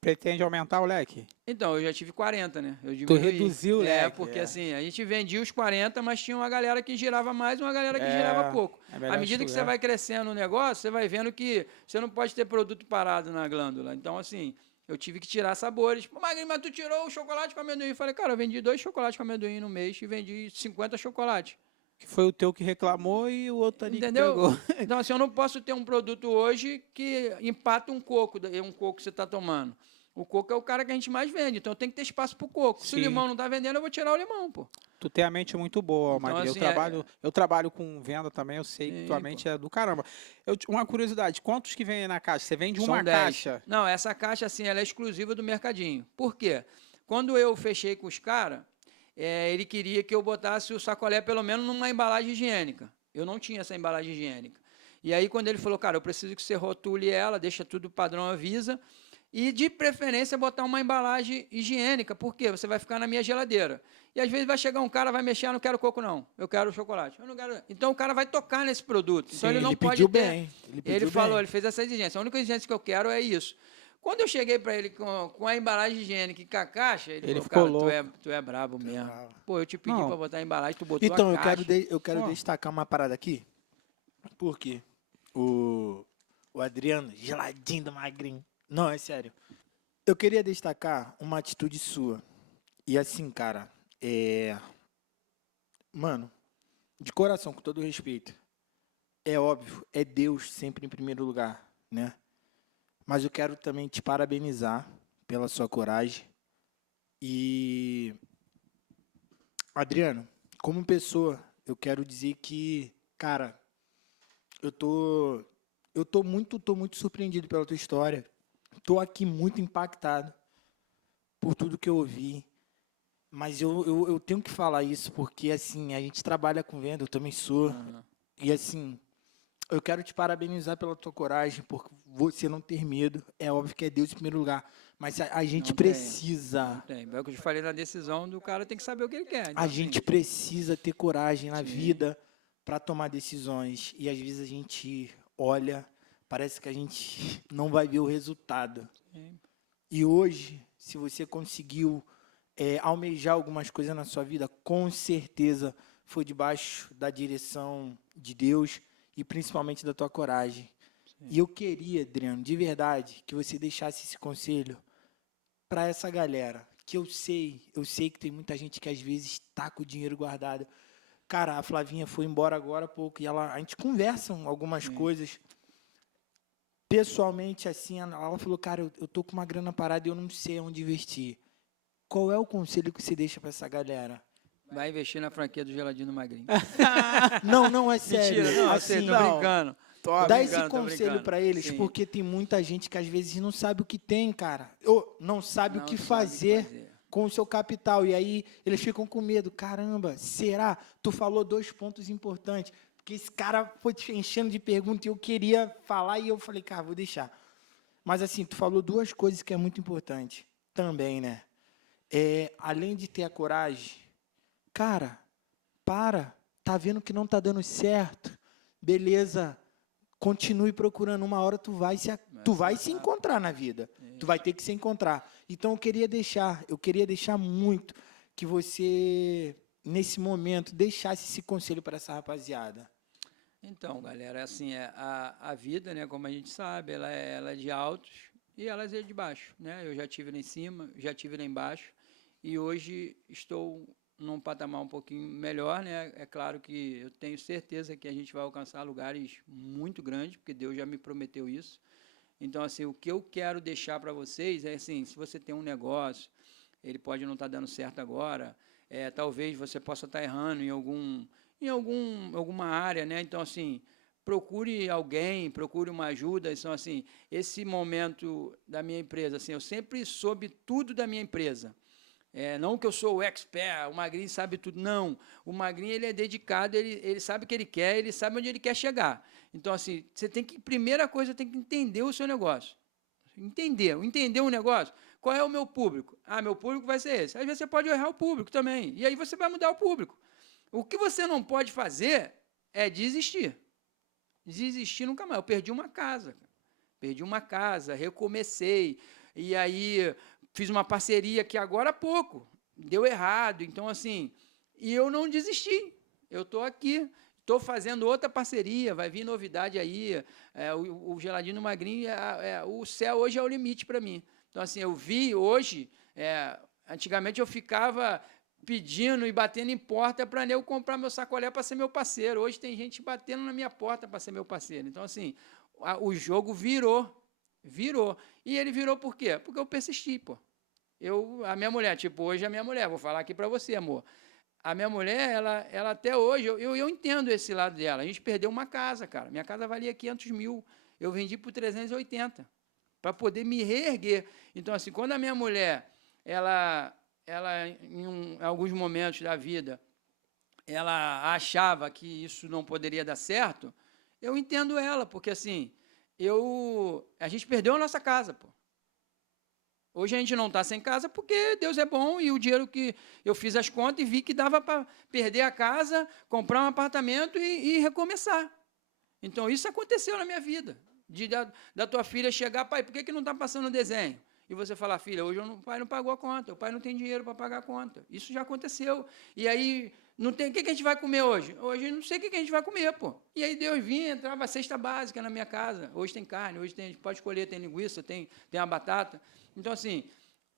Pretende aumentar o leque? Então, eu já tive 40, né? Eu Tu diminuí. reduziu o leque. Porque assim, a gente vendia os 40, mas tinha uma galera que girava mais e uma galera que É, girava pouco. é melhor À medida que você estudar. vai crescendo no negócio, você vai vendo que você não pode ter produto parado na glândula. Então, assim, eu tive que tirar sabores. Pô, Magrinho, mas tu tirou o chocolate com amendoim. Eu falei, cara, eu vendi 2 chocolates com amendoim no mês e vendi 50 chocolates. Que foi o teu que reclamou e o outro ali Entendeu? que pegou. Então, assim, eu não posso ter um produto hoje que empata um coco que você está tomando. O coco é o cara que a gente mais vende, então tem que ter espaço para o coco. Se o Sim. limão não está vendendo, eu vou tirar o limão, pô. Tu tem a mente muito boa, Então, Magrinho. assim, Eu trabalho com venda também, eu sei que Sim, tua pô. mente é do caramba. Uma curiosidade, quantos que vem aí na caixa? Você vende São uma 10. caixa? Não, essa caixa, assim, ela é exclusiva do mercadinho. Por quê? Quando eu fechei com os caras, ele queria que eu botasse o sacolé pelo menos numa embalagem higiênica. Eu não tinha essa embalagem higiênica. E aí, quando ele falou, cara, eu preciso que você rotule ela, deixa tudo padrão Avisa, e de preferência botar uma embalagem higiênica, porque você vai ficar na minha geladeira. E às vezes vai chegar um cara, vai mexer, eu não quero coco não, eu quero chocolate. Eu não quero... Então o cara vai tocar nesse produto. Então Sim, ele não ele pode pediu ter... bem. Ele falou, ele fez essa exigência. A única exigência que eu quero é isso. Quando eu cheguei para ele com a embalagem higiênica e com a caixa, ele falou, ficou cara, louco. tu é brabo mesmo. bravo. Pô, eu te pedi Não. para botar a embalagem, tu botou Então, a eu caixa. quero Ó. destacar uma parada aqui. Por quê? O Adriano, geladinho do Magrinho. Não, é sério. Eu queria destacar uma atitude sua. E assim, cara, mano, de coração, com todo respeito, é óbvio, é Deus sempre em primeiro lugar, né? Mas eu quero também te parabenizar pela sua coragem. E, Adriano, como pessoa, eu quero dizer que, cara, eu tô muito surpreendido pela tua história. Tô aqui muito impactado por tudo que eu ouvi. Mas eu tenho que falar isso porque, assim, a gente trabalha com venda, eu também sou. Aham. E, assim, eu quero te parabenizar pela tua coragem, por você não ter medo. É óbvio que é Deus em primeiro lugar. Mas a gente Não tem, precisa, não tem. É o que eu te falei na decisão do cara, tem que saber o que ele quer. a Então, assim, gente precisa ter coragem na sim, vida para tomar decisões. E às vezes a gente olha, parece que a gente não vai ver o resultado. sim. E hoje, se você conseguiu almejar algumas coisas na sua vida, com certeza foi debaixo da direção de Deus e principalmente da tua coragem. E eu queria, Adriano, de verdade, que você deixasse esse conselho para essa galera, que eu sei que tem muita gente que às vezes está com o dinheiro guardado. Cara, a Flavinha foi embora agora há pouco e a gente conversa algumas Sim. coisas. Pessoalmente, assim, ela falou, cara, eu tô com uma grana parada e eu não sei onde investir. Qual é o conselho que você deixa para essa galera? Vai investir na franquia do Geladinho Magrinho. Não, é sério. Mentira, não, eu Assim, sei, tô não. brincando. Top. dá Tô esse brincando, tô conselho brincando. para eles, Sim. porque tem muita gente que às vezes não sabe o que tem, cara. Ou não sabe o Não que sabe fazer com o seu capital. E aí eles ficam com medo. Caramba, será? Tu falou 2 pontos importantes. Porque esse cara foi te enchendo de perguntas e eu queria falar e eu falei, cara, vou deixar. Mas assim, tu falou 2 coisas que é muito importante também, né? Além de ter a coragem, cara, tá vendo que não tá dando certo? Beleza, continue procurando. Uma hora tu vai se encontrar na vida. Tu vai ter que se encontrar. Então eu queria deixar muito que você, nesse momento, deixasse esse conselho para essa rapaziada. Então, galera, assim, a vida, né, como a gente sabe, ela é de altos e ela é de baixo, né? Eu já tive lá em cima, já tive lá embaixo e hoje estou num patamar um pouquinho melhor, né? É claro que eu tenho certeza que a gente vai alcançar lugares muito grandes, porque Deus já me prometeu isso. Então, assim, o que eu quero deixar para vocês é assim, se você tem um negócio, ele pode não estar dando certo agora, talvez você possa estar errando alguma área, né? Então, assim, procure alguém, procure uma ajuda. Então, assim, esse momento da minha empresa, assim, eu sempre soube tudo da minha empresa. Não que eu sou o expert, o Magrinho sabe tudo, não. O Magrinho, ele é dedicado, ele sabe o que ele quer, ele sabe onde ele quer chegar. Então, assim, primeira coisa, tem que entender o seu negócio. Entender um negócio. Qual é o meu público? Meu público vai ser esse. Às vezes você pode errar o público também, e aí você vai mudar o público. O que você não pode fazer é desistir. Desistir nunca mais. Eu perdi uma casa, recomecei, e aí fiz uma parceria que agora há pouco deu errado. Então, assim, e eu não desisti. Eu estou aqui, estou fazendo outra parceria, vai vir novidade aí. O Geladinho Magrinho, o céu hoje é o limite para mim. Então, assim, eu vi hoje, antigamente eu ficava pedindo e batendo em porta para eu comprar meu sacolé para ser meu parceiro. Hoje tem gente batendo na minha porta para ser meu parceiro. Então, assim, o jogo virou. E ele virou por quê? Porque eu persisti, pô. A minha mulher, tipo, hoje a minha mulher, vou falar aqui para você, amor. A minha mulher, ela até hoje, eu entendo esse lado dela. A gente perdeu uma casa, cara. Minha casa valia 500 mil. Eu vendi por 380 para poder me reerguer. Então, assim, quando a minha mulher, ela em alguns momentos da vida, ela achava que isso não poderia dar certo, eu entendo ela, porque assim, a gente perdeu a nossa casa, pô. Hoje a gente não está sem casa porque Deus é bom e o dinheiro que eu fiz as contas e vi que dava para perder a casa, comprar um apartamento e recomeçar. Então, isso aconteceu na minha vida. Da tua filha chegar, pai, por que não está passando o desenho? E você falar, filha, hoje o pai não pagou a conta, o pai não tem dinheiro para pagar a conta. Isso já aconteceu. E aí, não tem, o que a gente vai comer hoje? Hoje não sei o que a gente vai comer, pô. E aí Deus vinha, entrava a cesta básica na minha casa. Hoje tem carne, hoje a gente pode escolher, tem linguiça, tem a batata. Então, assim,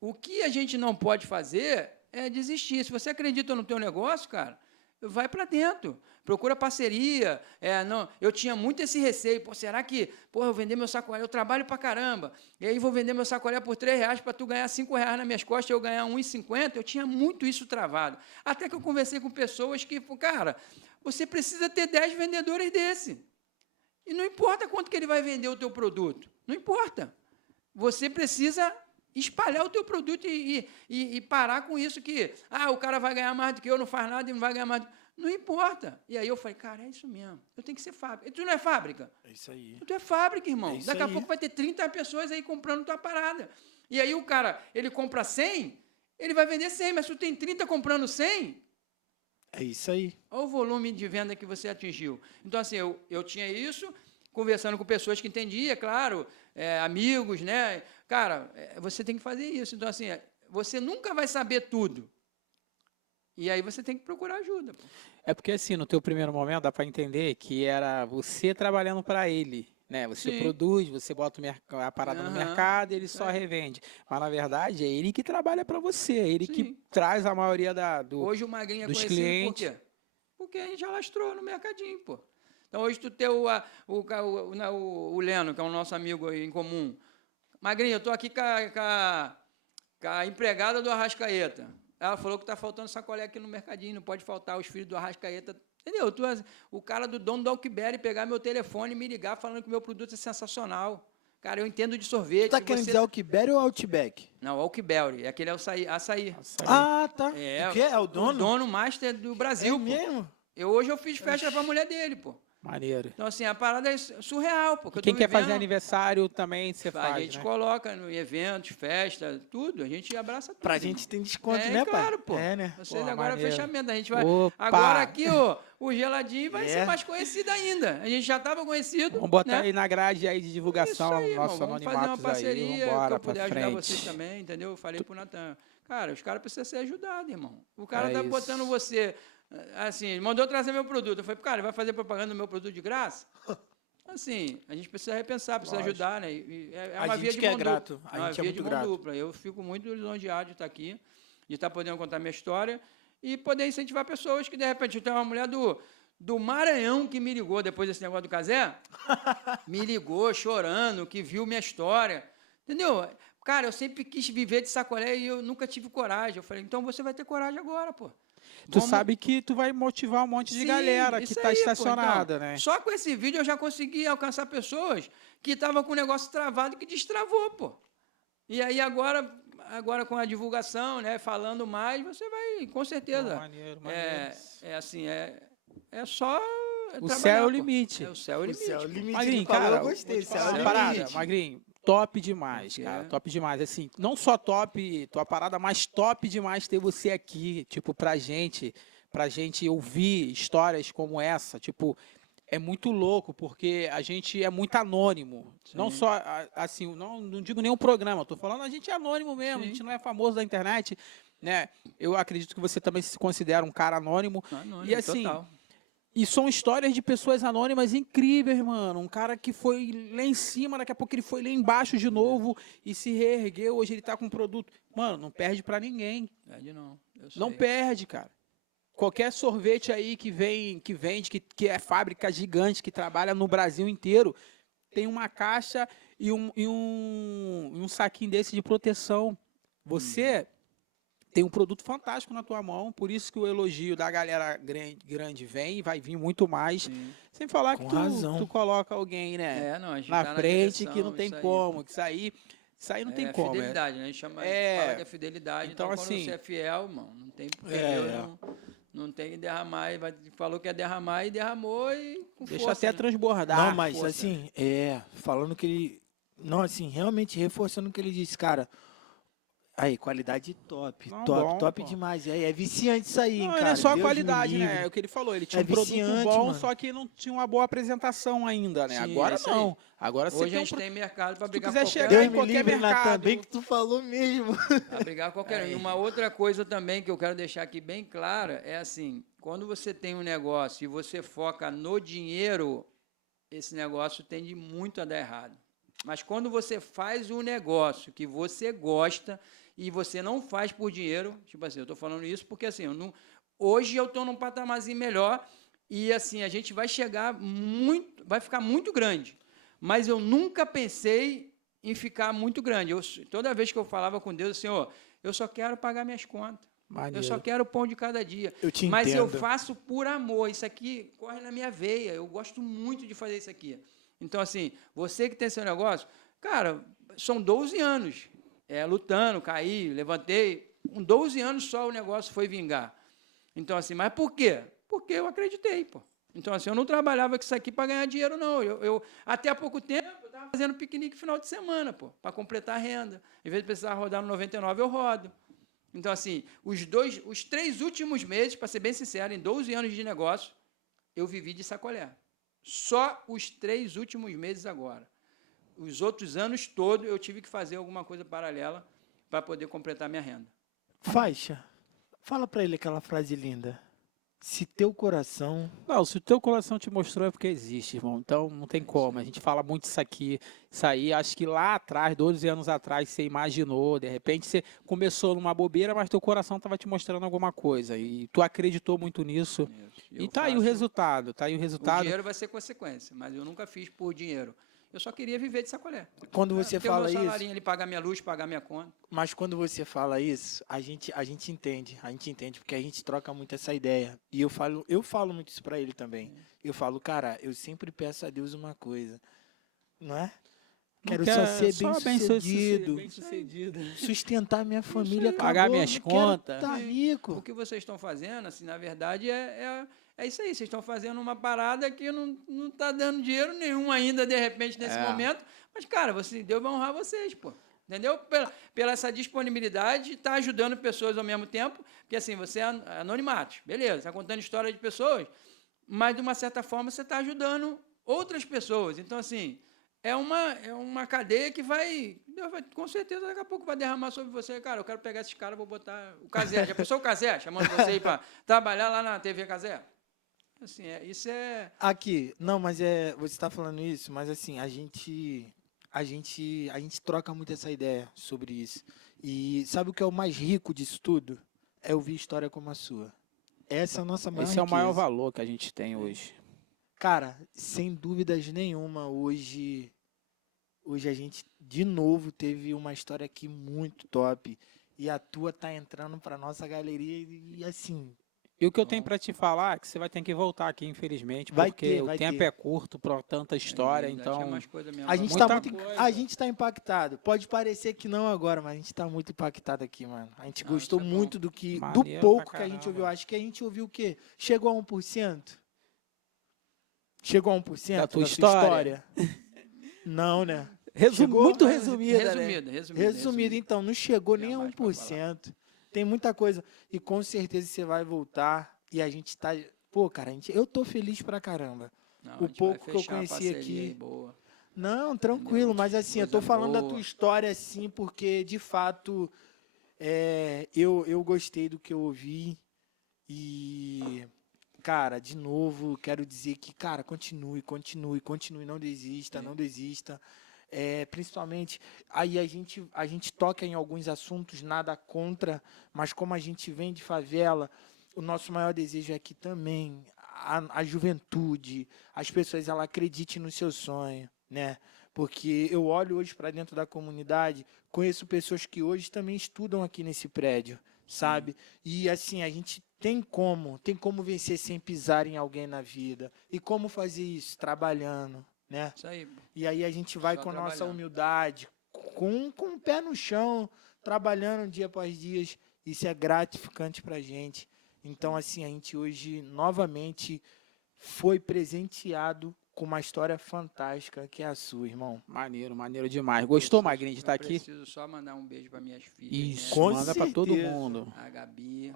o que a gente não pode fazer é desistir. Se você acredita no teu negócio, cara, vai para dentro, procura parceria. Não, eu tinha muito esse receio, pô, será que, eu vender meu sacolé, eu trabalho para caramba, e aí vou vender meu sacolé por R$3 para tu ganhar R$5 nas minhas costas e eu ganhar R$1,50, eu tinha muito isso travado. Até que eu conversei com pessoas que, cara, você precisa ter 10 vendedores desse. E não importa quanto que ele vai vender o teu produto, não importa. Você precisa espalhar o teu produto e parar com isso que, o cara vai ganhar mais do que eu, não faz nada e não vai ganhar mais do que... Não importa. E aí eu falei, cara, é isso mesmo. Eu tenho que ser fábrica. E tu não é fábrica? É isso aí. Tu é fábrica, irmão. É isso Daqui a aí. pouco vai ter 30 pessoas aí comprando tua parada. E aí o cara, ele compra 100, ele vai vender 100, mas se tu tem 30 comprando 100... É isso aí. Olha o volume de venda que você atingiu. Então, assim, eu tinha isso, conversando com pessoas que entendiam, claro, amigos, né? Cara, você tem que fazer isso. Então, assim, você nunca vai saber tudo. E aí você tem que procurar ajuda. Pô. É porque, assim, no teu primeiro momento, dá para entender que era você trabalhando para ele, né? Você Sim. produz, você bota a parada no mercado e ele só revende. Mas, na verdade, é ele que trabalha para você, é ele que traz a maioria Hoje o Magrinho é dos conhecido clientes. por quê? Porque a gente alastrou no mercadinho, pô. Então, hoje tu tem o Leno, que é o nosso amigo aí em comum. Magrinho, eu estou aqui com a empregada do Arrascaeta. Ela falou que está faltando sacolé aqui no mercadinho, não pode faltar os filhos do Arrascaeta. Entendeu? O cara do dono do Alquibere pegar meu telefone e me ligar falando que meu produto é sensacional. Cara, eu entendo de sorvete. Tu tá querendo dizer Alquibere ou Outback? Não, Alquibere. É aquele açaí. Ah, tá. É, o quê? É o dono? O dono master do Brasil, É pô. mesmo? Hoje eu fiz festa pra mulher dele, pô. Maneiro. Então, assim, a parada é surreal, pô. E quem quer fazer aniversário também, você A faz, gente né? coloca em eventos, festa, tudo. A gente abraça tudo. Pra gente tem desconto, é, né, pai? claro, pô. É, né? Vocês Pô, agora maneiro. é fechamento. A gente vai... Opa! Agora aqui, o Geladinho vai É. ser mais conhecido ainda. A gente já estava conhecido. Vamos botar né? aí na grade aí de Isso divulgação, aí, nossos irmão. Vamos fazer uma anonimatos aí. parceria, que Vambora eu puder pra ajudar frente. vocês também, entendeu? Eu falei pro Natan, cara, os caras precisam ser ajudados, irmão. O cara É tá isso. botando você, assim, ele mandou trazer meu produto. Eu falei, cara, ele vai fazer propaganda do meu produto de graça? Assim, a gente precisa repensar, precisa Lógico. ajudar, né? E é A uma gente via de que é mão grato, dupla. a É uma gente é via de muito mão grato. dupla. Eu fico muito lisonjeado de estar aqui, de estar podendo contar minha história e poder incentivar pessoas que, de repente, tem uma mulher do Maranhão que me ligou depois desse negócio do Cazé, me ligou chorando, que viu minha história, entendeu? Cara, eu sempre quis viver de sacolé e eu nunca tive coragem. Eu falei, então você vai ter coragem agora, pô. Tu Vamos- sabe que tu vai motivar um monte de Sim, galera que isso tá aí, pô. estacionada, Então, né? Só com esse vídeo eu já consegui alcançar pessoas que estavam com o negócio travado e que destravou, pô. E aí agora com a divulgação, né, falando mais, você vai, com certeza. Pô, maneiro, maneiro. É só O trabalhar, céu é o pô. limite. O céu é o O limite. céu é o pô. limite. Magrinho, ele falou, cara, eu gostei. vou te Céu é falar o Uma parada, limite. Magrinho, top demais, Porque cara, top demais, assim, não só top, tua parada, mas top demais ter você aqui, tipo, pra gente ouvir histórias como essa, tipo, é muito louco, porque a gente é muito anônimo, não Sim. só, assim, não digo nenhum programa, tô falando, a gente é anônimo mesmo, a Sim. gente não é famoso da internet, né, eu acredito que você também se considera um cara anônimo, Anônimo, e assim, total. e são histórias de pessoas anônimas incríveis, mano. Um cara que foi lá em cima, daqui a pouco ele foi lá embaixo de novo e se reergueu. Hoje ele tá com um produto. Mano, não perde pra ninguém. Perde não. Eu Não sei. perde, cara. Qualquer sorvete aí que vende, que é fábrica gigante, que trabalha no Brasil inteiro, tem uma caixa e um saquinho desse de proteção. Você tem um produto fantástico na tua mão, por isso que o elogio da galera grande vem e vai vir muito mais. Sim. Sem falar Com que razão. tu coloca alguém, né, Não, a gente na tá frente direção, que não tem isso aí, como. pô. Que isso aí não tem É como. fidelidade, né? A gente fala que é fidelidade. Então, Então, quando assim, você é fiel, irmão, não tem porque É. não tem que derramar. Falou que ia derramar e derramou e com Deixa força, até né? transbordar. Não, mas força. assim, falando que ele... Não, assim, realmente reforçando o que ele disse, cara. Aí, qualidade top, Não, top, bom, top pô. demais. É viciante isso aí, hein, Não, cara. não é só a Deus me qualidade, né? livre. É o que ele falou. Ele tinha É um produto viciante, bom, mano. só que não tinha uma boa apresentação ainda, né? Sim, Agora é isso não. aí. Agora você Hoje a tem um gente tem mercado para tu brigar quiser com qualquer chegar Deus em me qualquer livre, Natan, mercado. bem que tu falou mesmo. Pra brigar com qualquer um. E uma outra coisa também que eu quero deixar aqui bem clara é assim, quando você tem um negócio e você foca no dinheiro, esse negócio tende muito a dar errado. Mas quando você faz um negócio que você gosta e você não faz por dinheiro, tipo assim, eu estou falando isso porque assim, hoje eu estou num patamarzinho melhor e assim, a gente vai chegar muito, vai ficar muito grande, mas eu nunca pensei em ficar muito grande. Toda vez que eu falava com Deus, Senhor, eu só quero pagar minhas contas. Eu só Maneiro. quero o pão de cada dia. Eu te Mas eu entendo. faço por amor. Isso aqui corre na minha veia. Eu gosto muito de fazer isso aqui. Então, assim, você que tem seu negócio, cara, são 12 anos lutando, caí, levantei. Com 12 anos só o negócio foi vingar. Então, assim, mas por quê? Porque eu acreditei, pô. Então, assim, eu não trabalhava com isso aqui para ganhar dinheiro, não. Até há pouco tempo, eu estava fazendo piquenique final de semana, pô, para completar a renda. Em vez de precisar rodar no 99, eu rodo. Então, assim, os 3 últimos meses, para ser bem sincero, em 12 anos de negócio, eu vivi de sacolé. Só os 3 últimos meses agora. Os outros anos todos, eu tive que fazer alguma coisa paralela para poder completar minha renda. Faixa, fala pra ele aquela frase linda. Se teu coração... Não, se o teu coração te mostrou é porque existe, irmão. Então não tem como. A gente fala muito isso aqui, isso aí. Acho que lá atrás, 12 anos atrás, você imaginou, de repente você começou numa bobeira, mas teu coração estava te mostrando alguma coisa. E tu acreditou muito nisso. E tá aí o resultado, tá aí o O resultado. dinheiro vai ser consequência, mas eu nunca fiz por dinheiro. Eu só queria viver de sacolé. Quando você Ter fala o meu isso... salarinho ali, pagar minha luz, pagar minha conta. Mas quando você fala isso, a gente entende, porque a gente troca muito essa ideia. E eu falo muito isso pra ele também. Eu falo, cara, eu sempre peço a Deus uma coisa, não é? Quero só ser bem-sucedido, bem-sucedido. sustentar minha família, acabou, Pagar minhas não quero contas. tá rico. O que vocês estão fazendo, assim, na verdade, é isso aí. Vocês estão fazendo uma parada que não está dando dinheiro nenhum ainda, de repente, nesse momento. Mas, cara, Deus vai honrar vocês, pô. Entendeu? Pela essa disponibilidade, está ajudando pessoas ao mesmo tempo, porque assim, você é anonimato, beleza, está contando história de pessoas, mas de uma certa forma você está ajudando outras pessoas. Então, assim, é uma cadeia que Deus vai, com certeza, daqui a pouco vai derramar sobre você. Cara, eu quero pegar esses caras, vou botar o Casé. Já pensou o Casé, chamando você aí para trabalhar lá na TV Casé? Assim, isso é... Aqui, não, mas você está falando isso, mas assim, a gente troca muito essa ideia sobre isso. E sabe o que é o mais rico disso tudo? É ouvir história como a sua. Essa é a nossa maior Esse é o maior riqueza. valor que a gente tem hoje. Cara, sem dúvidas nenhuma, hoje a gente de novo teve uma história aqui muito top. E a tua tá entrando pra nossa galeria e assim, E o que eu tenho para te falar é que você vai ter que voltar aqui, infelizmente, Vai porque ter, o vai tempo ter. é curto para tanta história, ainda tinha então mais coisa mesmo. a gente Muita tá muito, coisa. a gente tá impactado. Pode parecer que não agora, mas a gente tá muito impactado aqui, mano. A gente Não, gostou isso é bom. muito do Maneiro pouco pra que a gente caramba. ouviu. Acho que a gente ouviu o quê? Chegou a 1%? Chegou a 1% Da tua sua história? Não, né? Muito mas resumida, né? Resumido, então, não chegou Tinha nem a mais pra 1%. Tem muita coisa. E com certeza você vai voltar. E a gente tá. Pô, cara, eu tô feliz pra caramba. Não, O a gente vai pouco que eu fechar uma conheci parceria aqui. aí boa. Não, tranquilo, Entendeu? mas assim, eu tô Coisa falando da boa. tua história assim, porque de fato eu gostei do que eu ouvi. E, cara, de novo, quero dizer que, cara, continue, não desista, não desista. Principalmente, aí a gente toca em alguns assuntos, nada contra, mas como a gente vem de favela, o nosso maior desejo é que também a juventude, as pessoas, ela acreditem no seu sonho, né? Porque eu olho hoje para dentro da comunidade, conheço pessoas que hoje também estudam aqui nesse prédio, sabe? E assim, a gente tem como vencer sem pisar em alguém na vida. E como fazer isso? Trabalhando, né? Isso aí. E aí a gente vai Só com a nossa trabalhando. humildade, com o pé no chão, trabalhando dia após dia. Isso é gratificante pra gente. Então, assim, a gente hoje, novamente, foi presenteado com uma história fantástica, que é a sua, irmão. Maneiro, maneiro demais. Gostou, Magrinho, de estar Eu aqui? preciso só mandar um beijo para minhas filhas. Isso, né? Com manda pra todo certeza. mundo. A Gabi.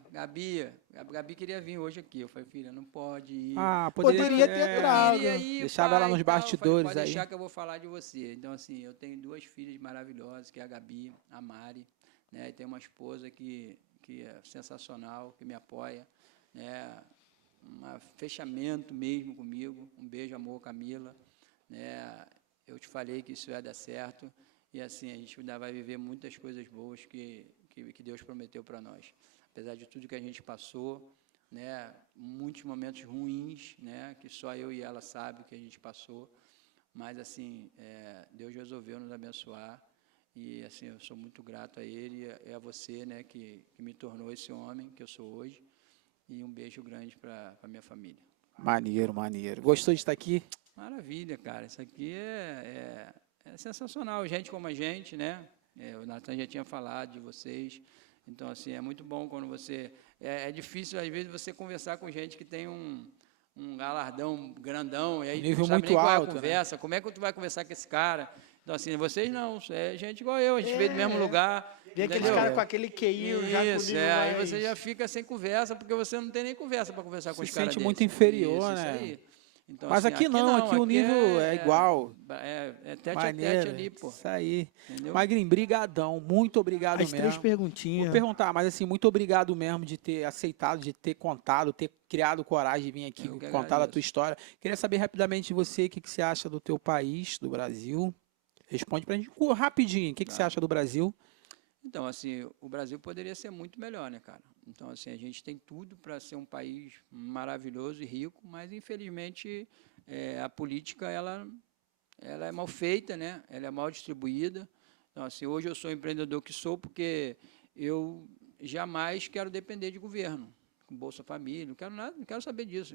Gabi queria vir hoje aqui. Eu falei, filha, não pode ir. Ah, Poderia ter é, trago. Queria ir, deixava pai, ela nos e tal. Eu falei, bastidores pode aí. deixar que eu vou falar de você. Então, assim, eu tenho 2 filhas maravilhosas, que é a Gabi, a Mari, né? E tenho uma esposa que é sensacional, que me apoia, né? Um fechamento mesmo comigo. Um beijo, amor, Camila. Né? Eu te falei que isso ia dar certo. E, assim, a gente ainda vai viver muitas coisas boas que que Deus prometeu para nós. Apesar de tudo que a gente passou, né, muitos momentos ruins, né, que só eu e ela sabem que a gente passou, mas assim, Deus resolveu nos abençoar e assim, eu sou muito grato a Ele e a você, né, que me tornou esse homem que eu sou hoje, e um beijo grande para a minha família. Maneiro, maneiro. Gostou de estar aqui? Maravilha, cara, isso aqui é sensacional, gente como a gente, né, o Natan já tinha falado de vocês, então assim, é muito bom quando você, é difícil às vezes você conversar com gente que tem um galardão grandão, e aí Nível não sabe muito nem qual é a alto, né? conversa, como é que tu vai conversar com esse cara? Então assim, vocês não, é gente igual eu, a gente veio do mesmo lugar, Vê aqueles entendeu? caras com aquele QI já com Isso, nível aí mais... você já fica sem conversa, porque você não tem nem conversa para conversar com Se os caras sente desses. muito inferior, Isso né? aí. Então, Mas assim, aqui não, aqui o nível é igual. É tete a Maneiro, tete ali, pô. isso aí. Entendeu? Magrinho, brigadão, muito obrigado As três mesmo. Vou perguntinhas. perguntar, mas assim, muito obrigado mesmo de ter aceitado, de ter contado, ter criado coragem de vir aqui Eu que contar a agradeço. tua história. Queria saber rapidamente de você, o que você acha do teu país, do Brasil. Responde pra gente rapidinho, o que você Tá. acha do Brasil? Então, assim, o Brasil poderia ser muito melhor, né, cara? Então, assim, a gente tem tudo para ser um país maravilhoso e rico, mas, infelizmente, a política, ela é mal feita, né? Ela é mal distribuída. Então, assim, hoje eu sou o empreendedor que sou porque eu jamais quero depender de governo, com Bolsa Família, não quero nada, não quero saber disso.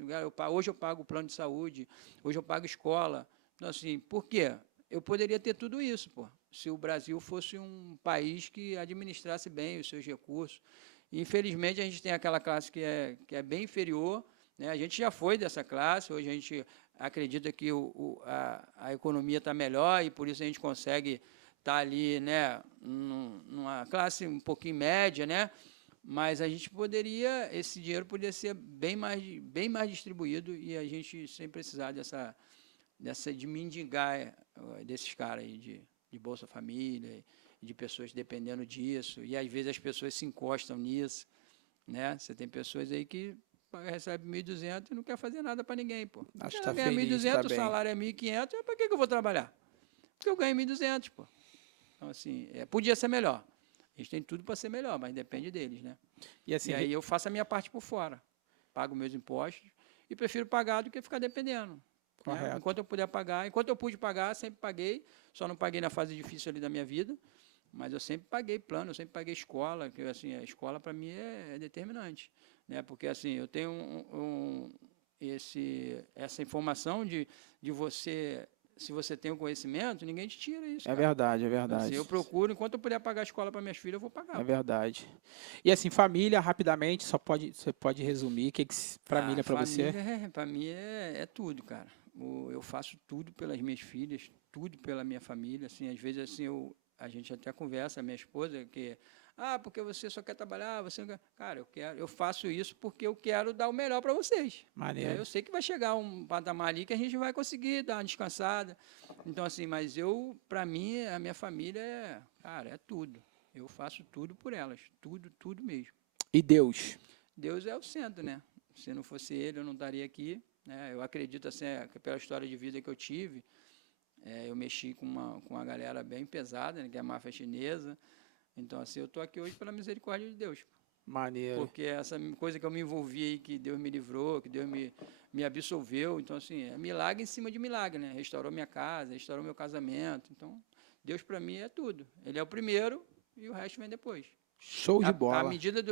Hoje eu pago plano de saúde, hoje eu pago escola. Então, assim, por quê? Eu poderia ter tudo isso, pô, se o Brasil fosse um país que administrasse bem os seus recursos. E, infelizmente, a gente tem aquela classe que é bem inferior, né? A gente já foi dessa classe, hoje a gente acredita que a economia está melhor e por isso a gente consegue estar ali, né, numa classe um pouquinho média, né? Mas a gente poderia, esse dinheiro poderia ser bem mais distribuído e a gente sem precisar de mendigar desses caras aí de Bolsa Família, de pessoas dependendo disso, e às vezes as pessoas se encostam nisso, né? Você tem pessoas aí que recebe 1.200 e não quer fazer nada para ninguém, pô. Acho que Ela tá ganha feliz, 1.200, tá o bem. salário é 1.500, para que eu vou trabalhar? Porque eu ganho 1.200, pô. Então, assim, podia ser melhor. A gente tem tudo para ser melhor, mas depende deles, né? E assim, E aí eu faço a minha parte por fora. Pago meus impostos e prefiro pagar do que ficar dependendo. Né? Correto. Enquanto eu puder pagar, enquanto eu pude pagar, sempre paguei. Só não paguei na fase difícil ali da minha vida. Mas eu sempre paguei plano, eu sempre paguei escola, que assim, a escola para mim é determinante, né? Porque assim, eu tenho essa informação de você, se você tem o conhecimento, ninguém te tira isso. é cara. verdade, é Assim, verdade. eu procuro, enquanto eu puder pagar a escola para minhas filhas, eu vou pagar. É verdade. E assim, família, rapidamente, você pode resumir, o que família para você? Família, para mim, é tudo, cara. Eu faço tudo pelas minhas filhas, tudo pela minha família. Assim, às vezes, assim, a gente até conversa, a minha esposa, que, porque você só quer trabalhar, você não quer... Cara, eu faço isso porque eu quero dar o melhor para vocês. Maneiro. Eu sei que vai chegar um patamar ali que a gente vai conseguir dar uma descansada. Então, assim, mas para mim, a minha família cara, é tudo. Eu faço tudo por elas, tudo mesmo. E Deus? Deus é o centro, né? Se não fosse Ele, eu não estaria aqui. Né? Eu acredito, assim, que pela história de vida que eu tive, eu mexi com uma galera bem pesada, né, que é a máfia chinesa. Então, assim, eu estou aqui hoje pela misericórdia de Deus. Maneiro. Porque essa coisa que eu me envolvi aí, que Deus me livrou, que Deus me absolveu. Então, assim, é milagre em cima de milagre, né? Restaurou minha casa, restaurou meu casamento. Então, Deus para mim é tudo. Ele é o primeiro e o resto vem depois. Show de bola. À medida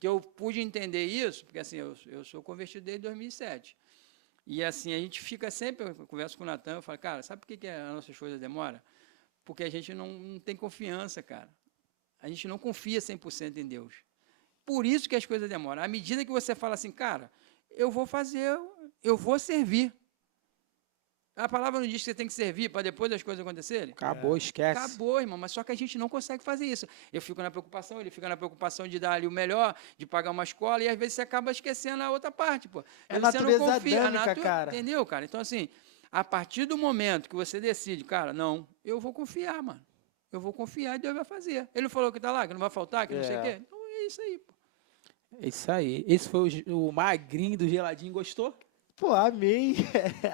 que eu pude entender isso, porque assim, eu sou convertido desde 2007. E assim, a gente fica sempre, eu converso com o Natan, eu falo, cara, sabe por que as nossas coisas demoram? Porque a gente não tem confiança, cara. A gente não confia 100% em Deus. Por isso que as coisas demoram. À medida que você fala assim, cara, eu vou fazer, eu vou servir. A palavra não diz que você tem que servir para depois das coisas acontecerem? Acabou, esquece. Acabou, irmão, mas só que a gente não consegue fazer isso. Eu fico na preocupação, ele fica na preocupação de dar ali o melhor, de pagar uma escola, e às vezes você acaba esquecendo a outra parte, pô. É Você não natureza confia, adâmica, cara. Entendeu, cara? Então, assim, a partir do momento que você decide, cara, não, eu vou confiar, mano. Eu vou confiar e Deus vai fazer. Ele não falou que tá lá, que não vai faltar, que não sei o quê. Então, é isso aí, pô. É isso aí. Esse foi o Magrinho do Geladinho. Gostou? Pô, amei.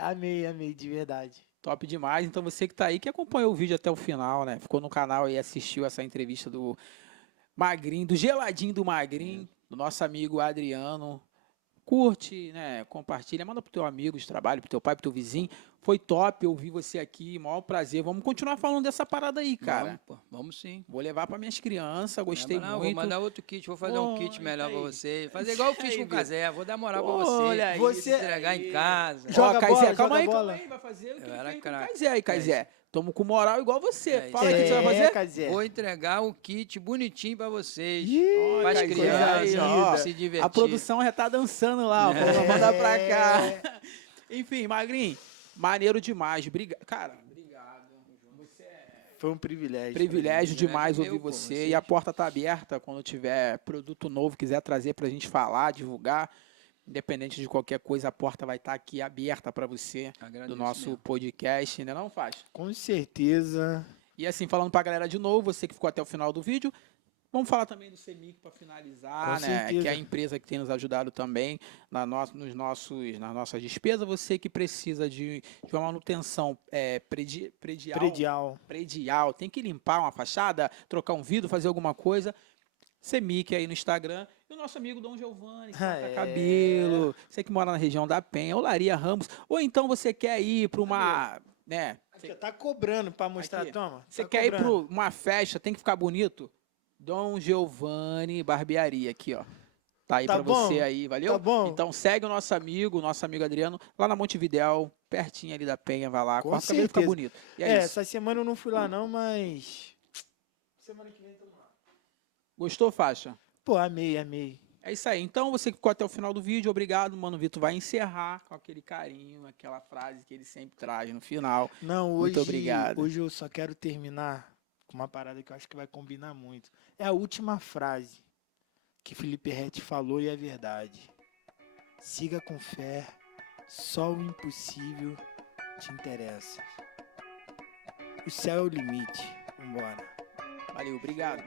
amei, de verdade. Top demais. Então você que tá aí, que acompanhou o vídeo até o final, né? Ficou no canal e assistiu essa entrevista do Magrinho, do geladinho do Magrinho, do nosso amigo Adriano. Curte, né? Compartilha, manda pro teu amigo de trabalho, pro teu pai, pro teu vizinho. Foi top ouvir você aqui, maior prazer. Vamos continuar falando dessa parada aí, cara. Vamos, pô, vamos sim. Vou levar para minhas crianças, gostei Não, vou muito. mandar outro kit, vou fazer um kit melhor aí. pra você. Fazer igual eu fiz com o Casé, vou dar moral pra você. Olha aí, Você- entregar em casa. Joga Ó, Kaizé, bola, calma joga aí, bola. calma aí, vai fazer o que Eu ele era fez com o craque. Kaizé aí, Kaizé. Tamo com moral igual você. É isso. Fala aí o que você vai fazer. Casé. Vou entregar um kit bonitinho pra vocês. Ih, Para as Kaizé, crianças aí, ó. se divertir. A produção já tá dançando lá, ó. É. Manda pra cá. Enfim, Magrinho, maneiro demais. Cara, obrigado. Você é Foi um privilégio. privilégio demais meu, ouvir pô, você. vocês. E a porta tá aberta quando tiver produto novo, quiser trazer pra gente falar, divulgar. Independente de qualquer coisa, a porta vai estar aqui aberta para você Agradeço do nosso mesmo. podcast, ainda não faz? Com certeza. E assim, falando pra galera de novo, você que ficou até o final do vídeo, vamos falar também do CEMIC para finalizar, Com né? certeza. Que é a empresa que tem nos ajudado também nas nas nossas despesas. Você que precisa de uma manutenção predial, tem que limpar uma fachada, trocar um vidro, fazer alguma coisa. CEMIC aí no Instagram. E o nosso amigo Dom Giovanni, que corta cabelo. Você que mora na região da Penha, Olaria Ramos. Ou então você quer ir para uma. Né? Aqui, ó, tá cobrando pra mostrar, Aqui. toma. Você Tá quer ir cobrando. para uma festa, tem que ficar bonito? Dom Giovanni Barbearia, aqui, ó. Tá aí Tá pra bom, você aí, valeu? tá bom. Então segue o nosso amigo Adriano, lá na Montevidéu, pertinho ali da Penha, vai lá, Com corta o cabelo e fica certeza. bonito. E é isso. Essa semana eu não fui lá não, mas... Semana que vem tô lá. Gostou, faixa? Pô, amei. É isso aí. Então, você que ficou até o final do vídeo, obrigado, Mano Vitor. Vai encerrar com aquele carinho, aquela frase que ele sempre traz no final. Não, Muito hoje, obrigado. hoje eu só quero terminar com uma parada que eu acho que vai combinar muito. É a última frase que Felipe Rett falou e é verdade. Siga com fé, só o impossível te interessa. O céu é o limite. Vambora. Valeu, obrigado.